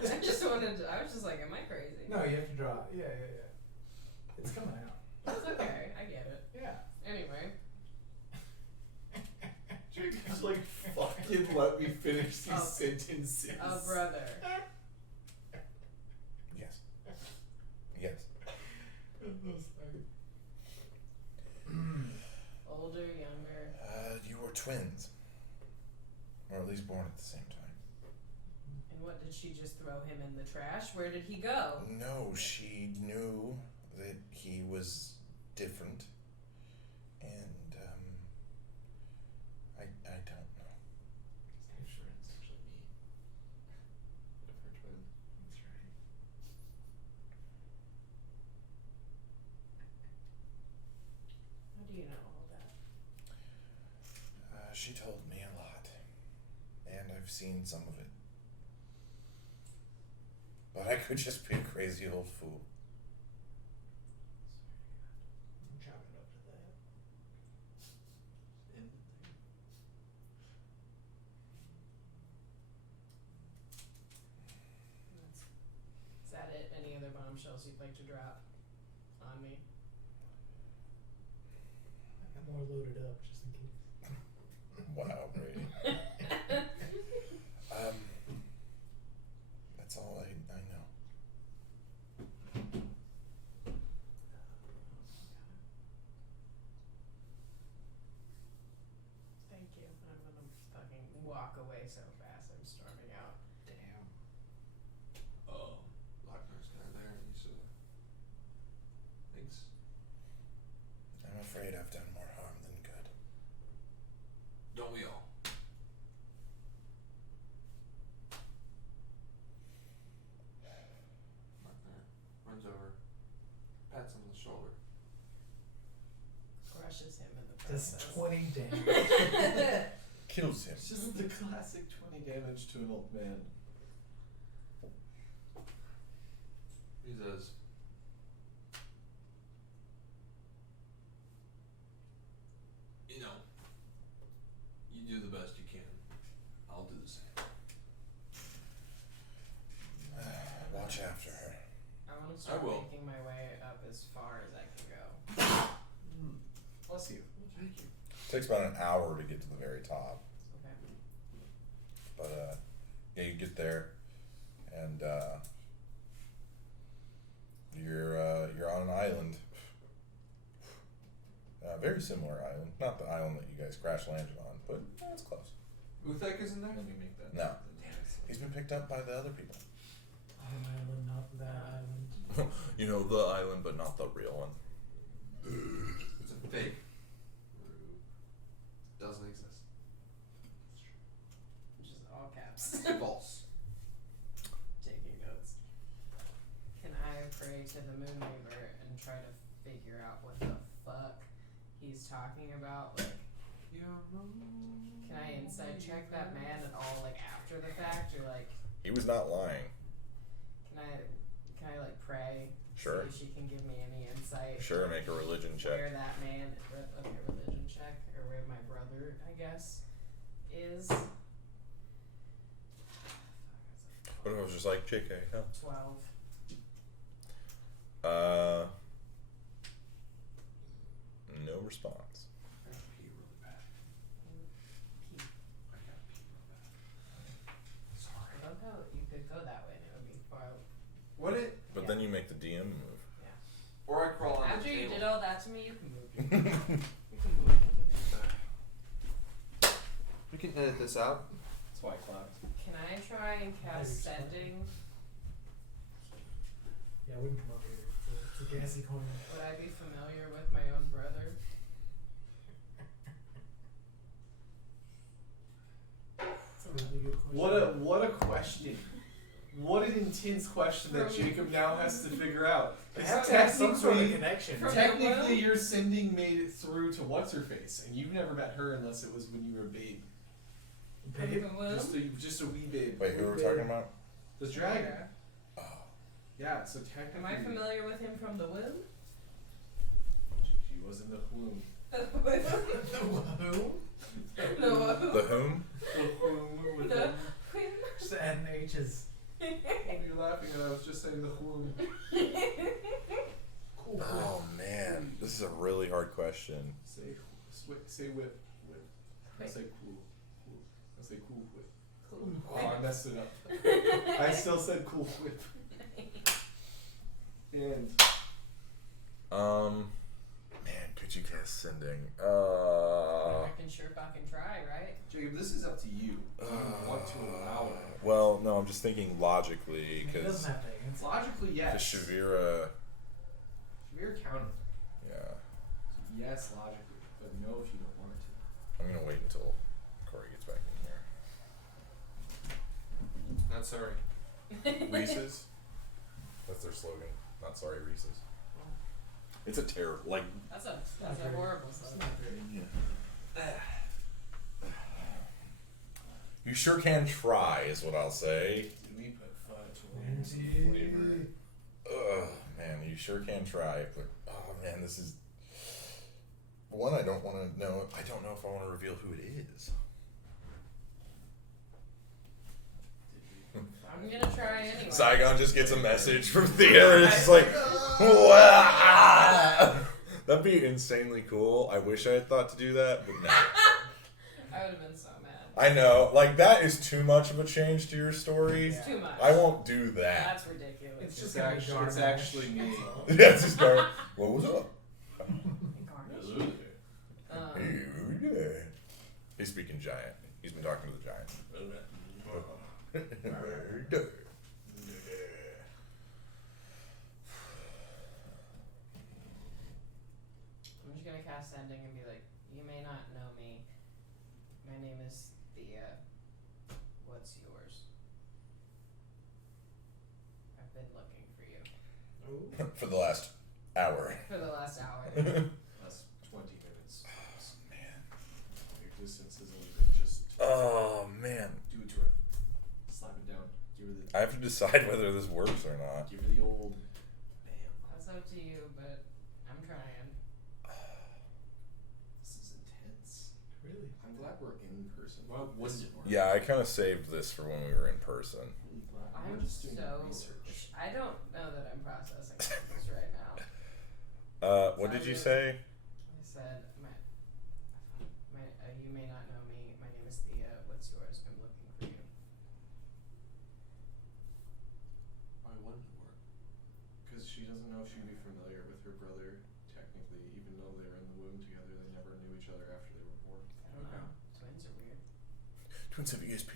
I was just like, am I crazy? No, you have to draw. Yeah. It's coming out. It's okay, I get it. Yeah. Anyway. Jacob's like, fucking let me finish these Oh. sentences. A brother. Yes. Yes. Older, younger. You were twins. Or at least born at the same time. And what, did she just throw him in the trash? Where did he go? No, she knew that he was different. And, I don't know. I'm sure it's actually me. Of her twin. That's right. How do you know all that? She told me a lot. And I've seen some of it. But I could just be a crazy old fool. I'm chalking up to that. In Is that it? Any other bombshells you'd like to drop on me? I got more loaded up just in case. Wow, Brady. That's all I know. Thank you. I'm gonna fucking walk away so fast. I'm storming out. Damn. Oh. Lochner's kind of there. He's thanks. I'm afraid I've done more harm than good. Don't we all? crushes him in the Does process. 20 damage. Kills him. It's just the classic 20 damage to an old man. He says, you know, you do the best you can. I'll do the same. Watch after her. I want to start I will. making my way up as far as I can go. Bless you. Thank you. Takes about an hour to get to the very top, Okay. but yeah, you get there, and you're on an island. Very similar island, not the island that you guys crash landed on, but it's close. Uthek isn't there? Let me make that. No, he's been picked up by the other people. An island, not that island. You know, the island, but not the real one. It's a fake. Doesn't exist. Which is all caps. False. Taking notes. Can I pray to the moon neighbor and try to figure out what the fuck he's talking about? Like, can I inside check that man at all, like after the fact, or like He was not lying. can I like pray? Sure. See if she can give me any insight. Sure, make a religion check. Where that man, okay, religion check, or where my brother, I guess, is. But it was just like, JK, huh? 12. No response. I gotta pee really bad. I gotta pee really bad. Sorry. I love how you could go that way and it would be far. What it? But then you make the DM move. Or I crawl on After the you table. did all that to me, you can move. We can move. We can edit this out. That's why I clapped. Can I try and cast Maybe sending? Yeah, we can come over here. It's a gassy corner. Would I be familiar with my own brother? It's a really good question. What a question. What an intense question that Jacob now has to figure out. They have to have some sort of Technically- connection. From- Technically, your sending made it through to what's her face, and you've never met her unless it was when you were a babe. Babe. Just a wee babe. Wait, who are we talking about? The dragon. Yeah. Oh. Yeah. So Am technically, I familiar with him from the womb? she was in the womb. Who? No. The whom? The womb with The them. Just adding H's. What are you laughing at? I was just saying the womb. Cool. Oh man, this is a really hard question. Say whip. Whip. I say cool. Cool. I say cool whip. Cool. Oh, I messed it up. I still said cool whip. And Man, could you cast sending? I can sure fucking try, right? Jacob, this is up to you. Do you want to allow it? Well, no, I'm just thinking logically, He because doesn't have to answer. Logically, yes. Shavira, You're counting. yeah. Yes, logically, but no if you don't want it to. I'm gonna wait until Corey gets back in here. Not sorry. Reese's? That's their slogan. Not sorry, Reese's. It's a terrible, like, That's a horrible It's slogan. not very. you sure can try, is what I'll say. Did we put fudge or flavor? Ugh, man, you sure can try, but oh man, this is one I don't want to know. I don't know if I want to reveal who it is. I'm gonna try anyway. Zygon just gets a message from Thea, and it's just like, "Wah!" That'd be insanely cool. I wish I had thought to do that, but no. I would have been so mad. I know, like that is too much of a change to your story. It's too much. I won't do that. That's ridiculous. It's just It's gonna be actually- it's garnish. actually me. That's all. Yeah, it's just dark. What was up? Garnish. Hey, yeah. He's speaking giant. He's been talking to the giant. I'm just gonna cast sending and be like, you may not know me. My name is Thia. What's yours? I've been looking for you For the last hour. for the last hour. That's 20 minutes. and just Oh man, do it to her. Slap it down. Give her the. I have to decide whether this works or not. Give her the old. Bam. That's up to you, but I'm trying. This is intense. Really? I'm glad we're in person. Why wouldn't it work? Yeah, I kind of saved this for when we were in person. Really glad. I'm We're just doing so. research. I don't know that I'm processing this right now. What So did you I say? I said, you may not know me. My name is Thia. What's yours? I'm looking for you. Why wouldn't it work? Because she doesn't know if she'd be familiar with her brother, technically, even though they were in the womb together. They never knew each other after they were born. I don't know. Twins are weird. Twins have ESP.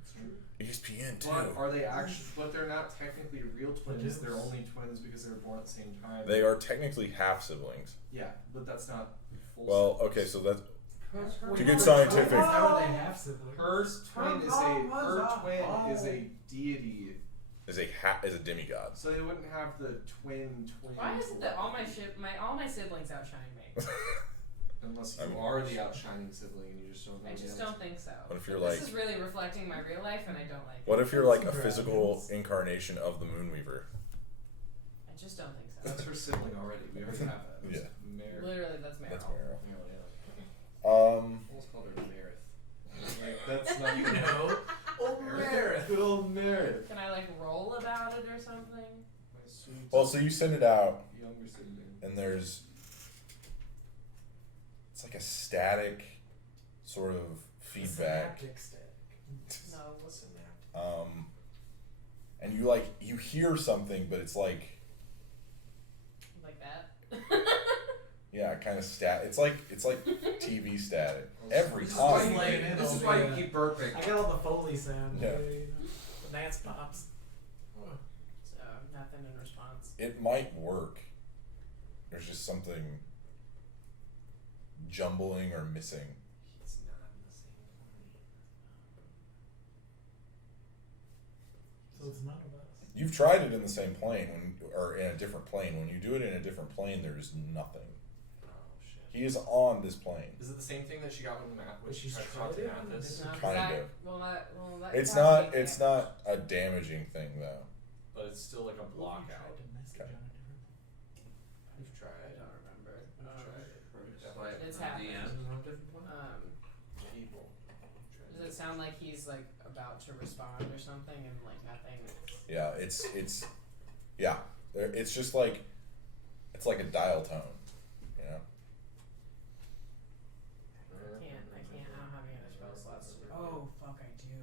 That's true. ESPN too. But are they actually? But they're not technically real twins. Twins. They're only twins because they were born at the same time. They are technically half siblings. Yeah, but that's not full. Well, siblings. okay, so that's Her To get scientific- How are they half siblings? Her twin is a deity, is a demigod. so they wouldn't have the twin. Why is it that all my siblings outshine me? Unless I you mean- are the outshining sibling and you just don't know. I the just other don't think so. What if you're This like- is really reflecting my real life, and I don't like What it. if you're like a Dragons. physical incarnation of the Moonweaver? I just don't think so. That's her sibling already. We already have that. Yeah. Mare. Literally, that's Meryl. That's Meryl. Meryl, yeah. Almost Called her Meredith. Like, that's not You even know. Oh, Meredith. Good old Meredith. Can I like roll about it or something? My sweet Well, so you send it out, younger sibling. and it's like a static sort of feedback. Synaptic static. No. Synaptic. And you hear something, but it's like, Like that. yeah, kind of it's like TV static every This is why time. you- Laying in This all is the, why you keep burping. I got all the Foley sound. Yeah. You know, the dance pops. So nothing in response. It might work. There's just something jumbling or missing. He's not in the same plane. So it's none of us. You've tried it in the same plane or in a different plane. When you do it in a different plane, there's nothing. Oh shit. He is on this plane. Is it the same thing that she got when But she she's tried to talk to tried it on Mathis? this- No, 'cause Kind that, of. Well, that It's caused not. me It's damage. not a damaging thing though. But it's still like a block You out. tried to message Okay. on a different You've I tried. don't remember. You've tried it. That's why It's on happened. DMs is on different point. People. Does it sound like he's like about to respond or something, and like nothing? Yeah. It's yeah. It's just like it's like a dial tone. You know. I can't. I don't have any other spell slots. Oh fuck! I do.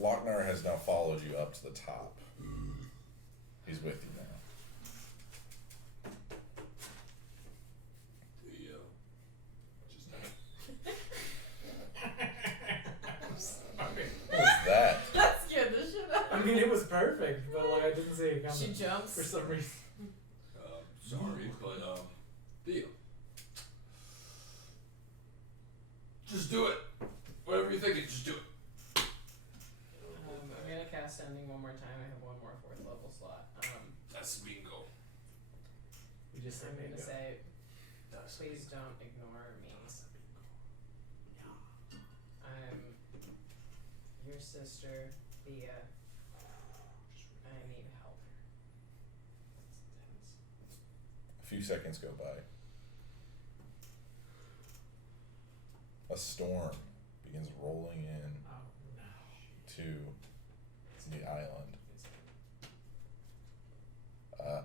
Lochnar has now followed you up to the top. He's with you now. What was that? That scared the shit out I of mean, me. it was perfect, but like I didn't see it She coming jumps. for some reason. Sorry, but deal. Just do it. Whatever you're thinking, just do it. I'm gonna cast Sending one more time. I have one more 4th level slot. That's bingo. We just said I'm gonna bingo. say, please don't ignore me. I'm your sister, Thia. I need help. A few seconds go by. A storm begins rolling in Oh no. to the island.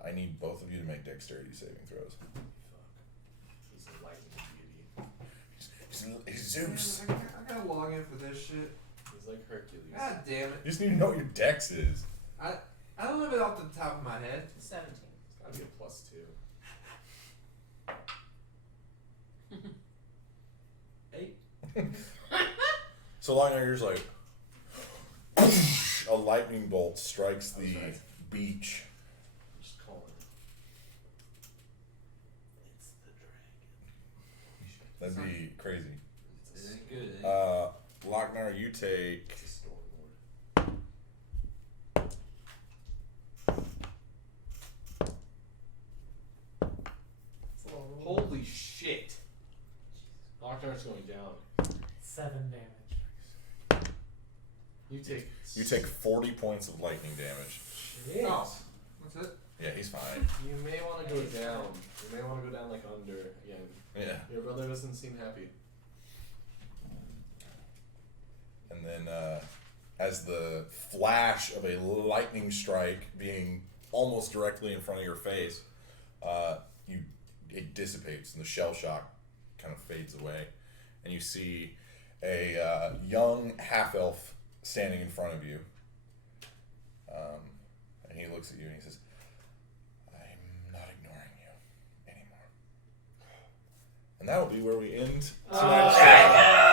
I need both of you to make dexterity saving throws. He's a lightning beauty. He's Zeus. Man, I gotta log in for this shit. He's like Hercules. God damn it. You just need to know what your dex is. I don't have it off the top of my head. 17. It's gotta be a +2. 8. So Lochnar, you're just like a lightning bolt strikes the That's right. beach. Just call it. It's the dragon. That'd be crazy. It ain't good, eh? Lochnar, you take It's a storm lord. starts going down. 7 damage. You take 40 points of lightning damage. Shit. Oh, that's it. Yeah, he's fine. You may want to go down. You may want to go down like under again. Yeah. Your brother doesn't seem happy. And then, as the flash of a lightning strike being almost directly in front of your face, it dissipates and the shell shock kind of fades away, and you see a young half elf standing in front of you. And he looks at you and he says, "I'm not ignoring you anymore." And that will be where we end tonight's show.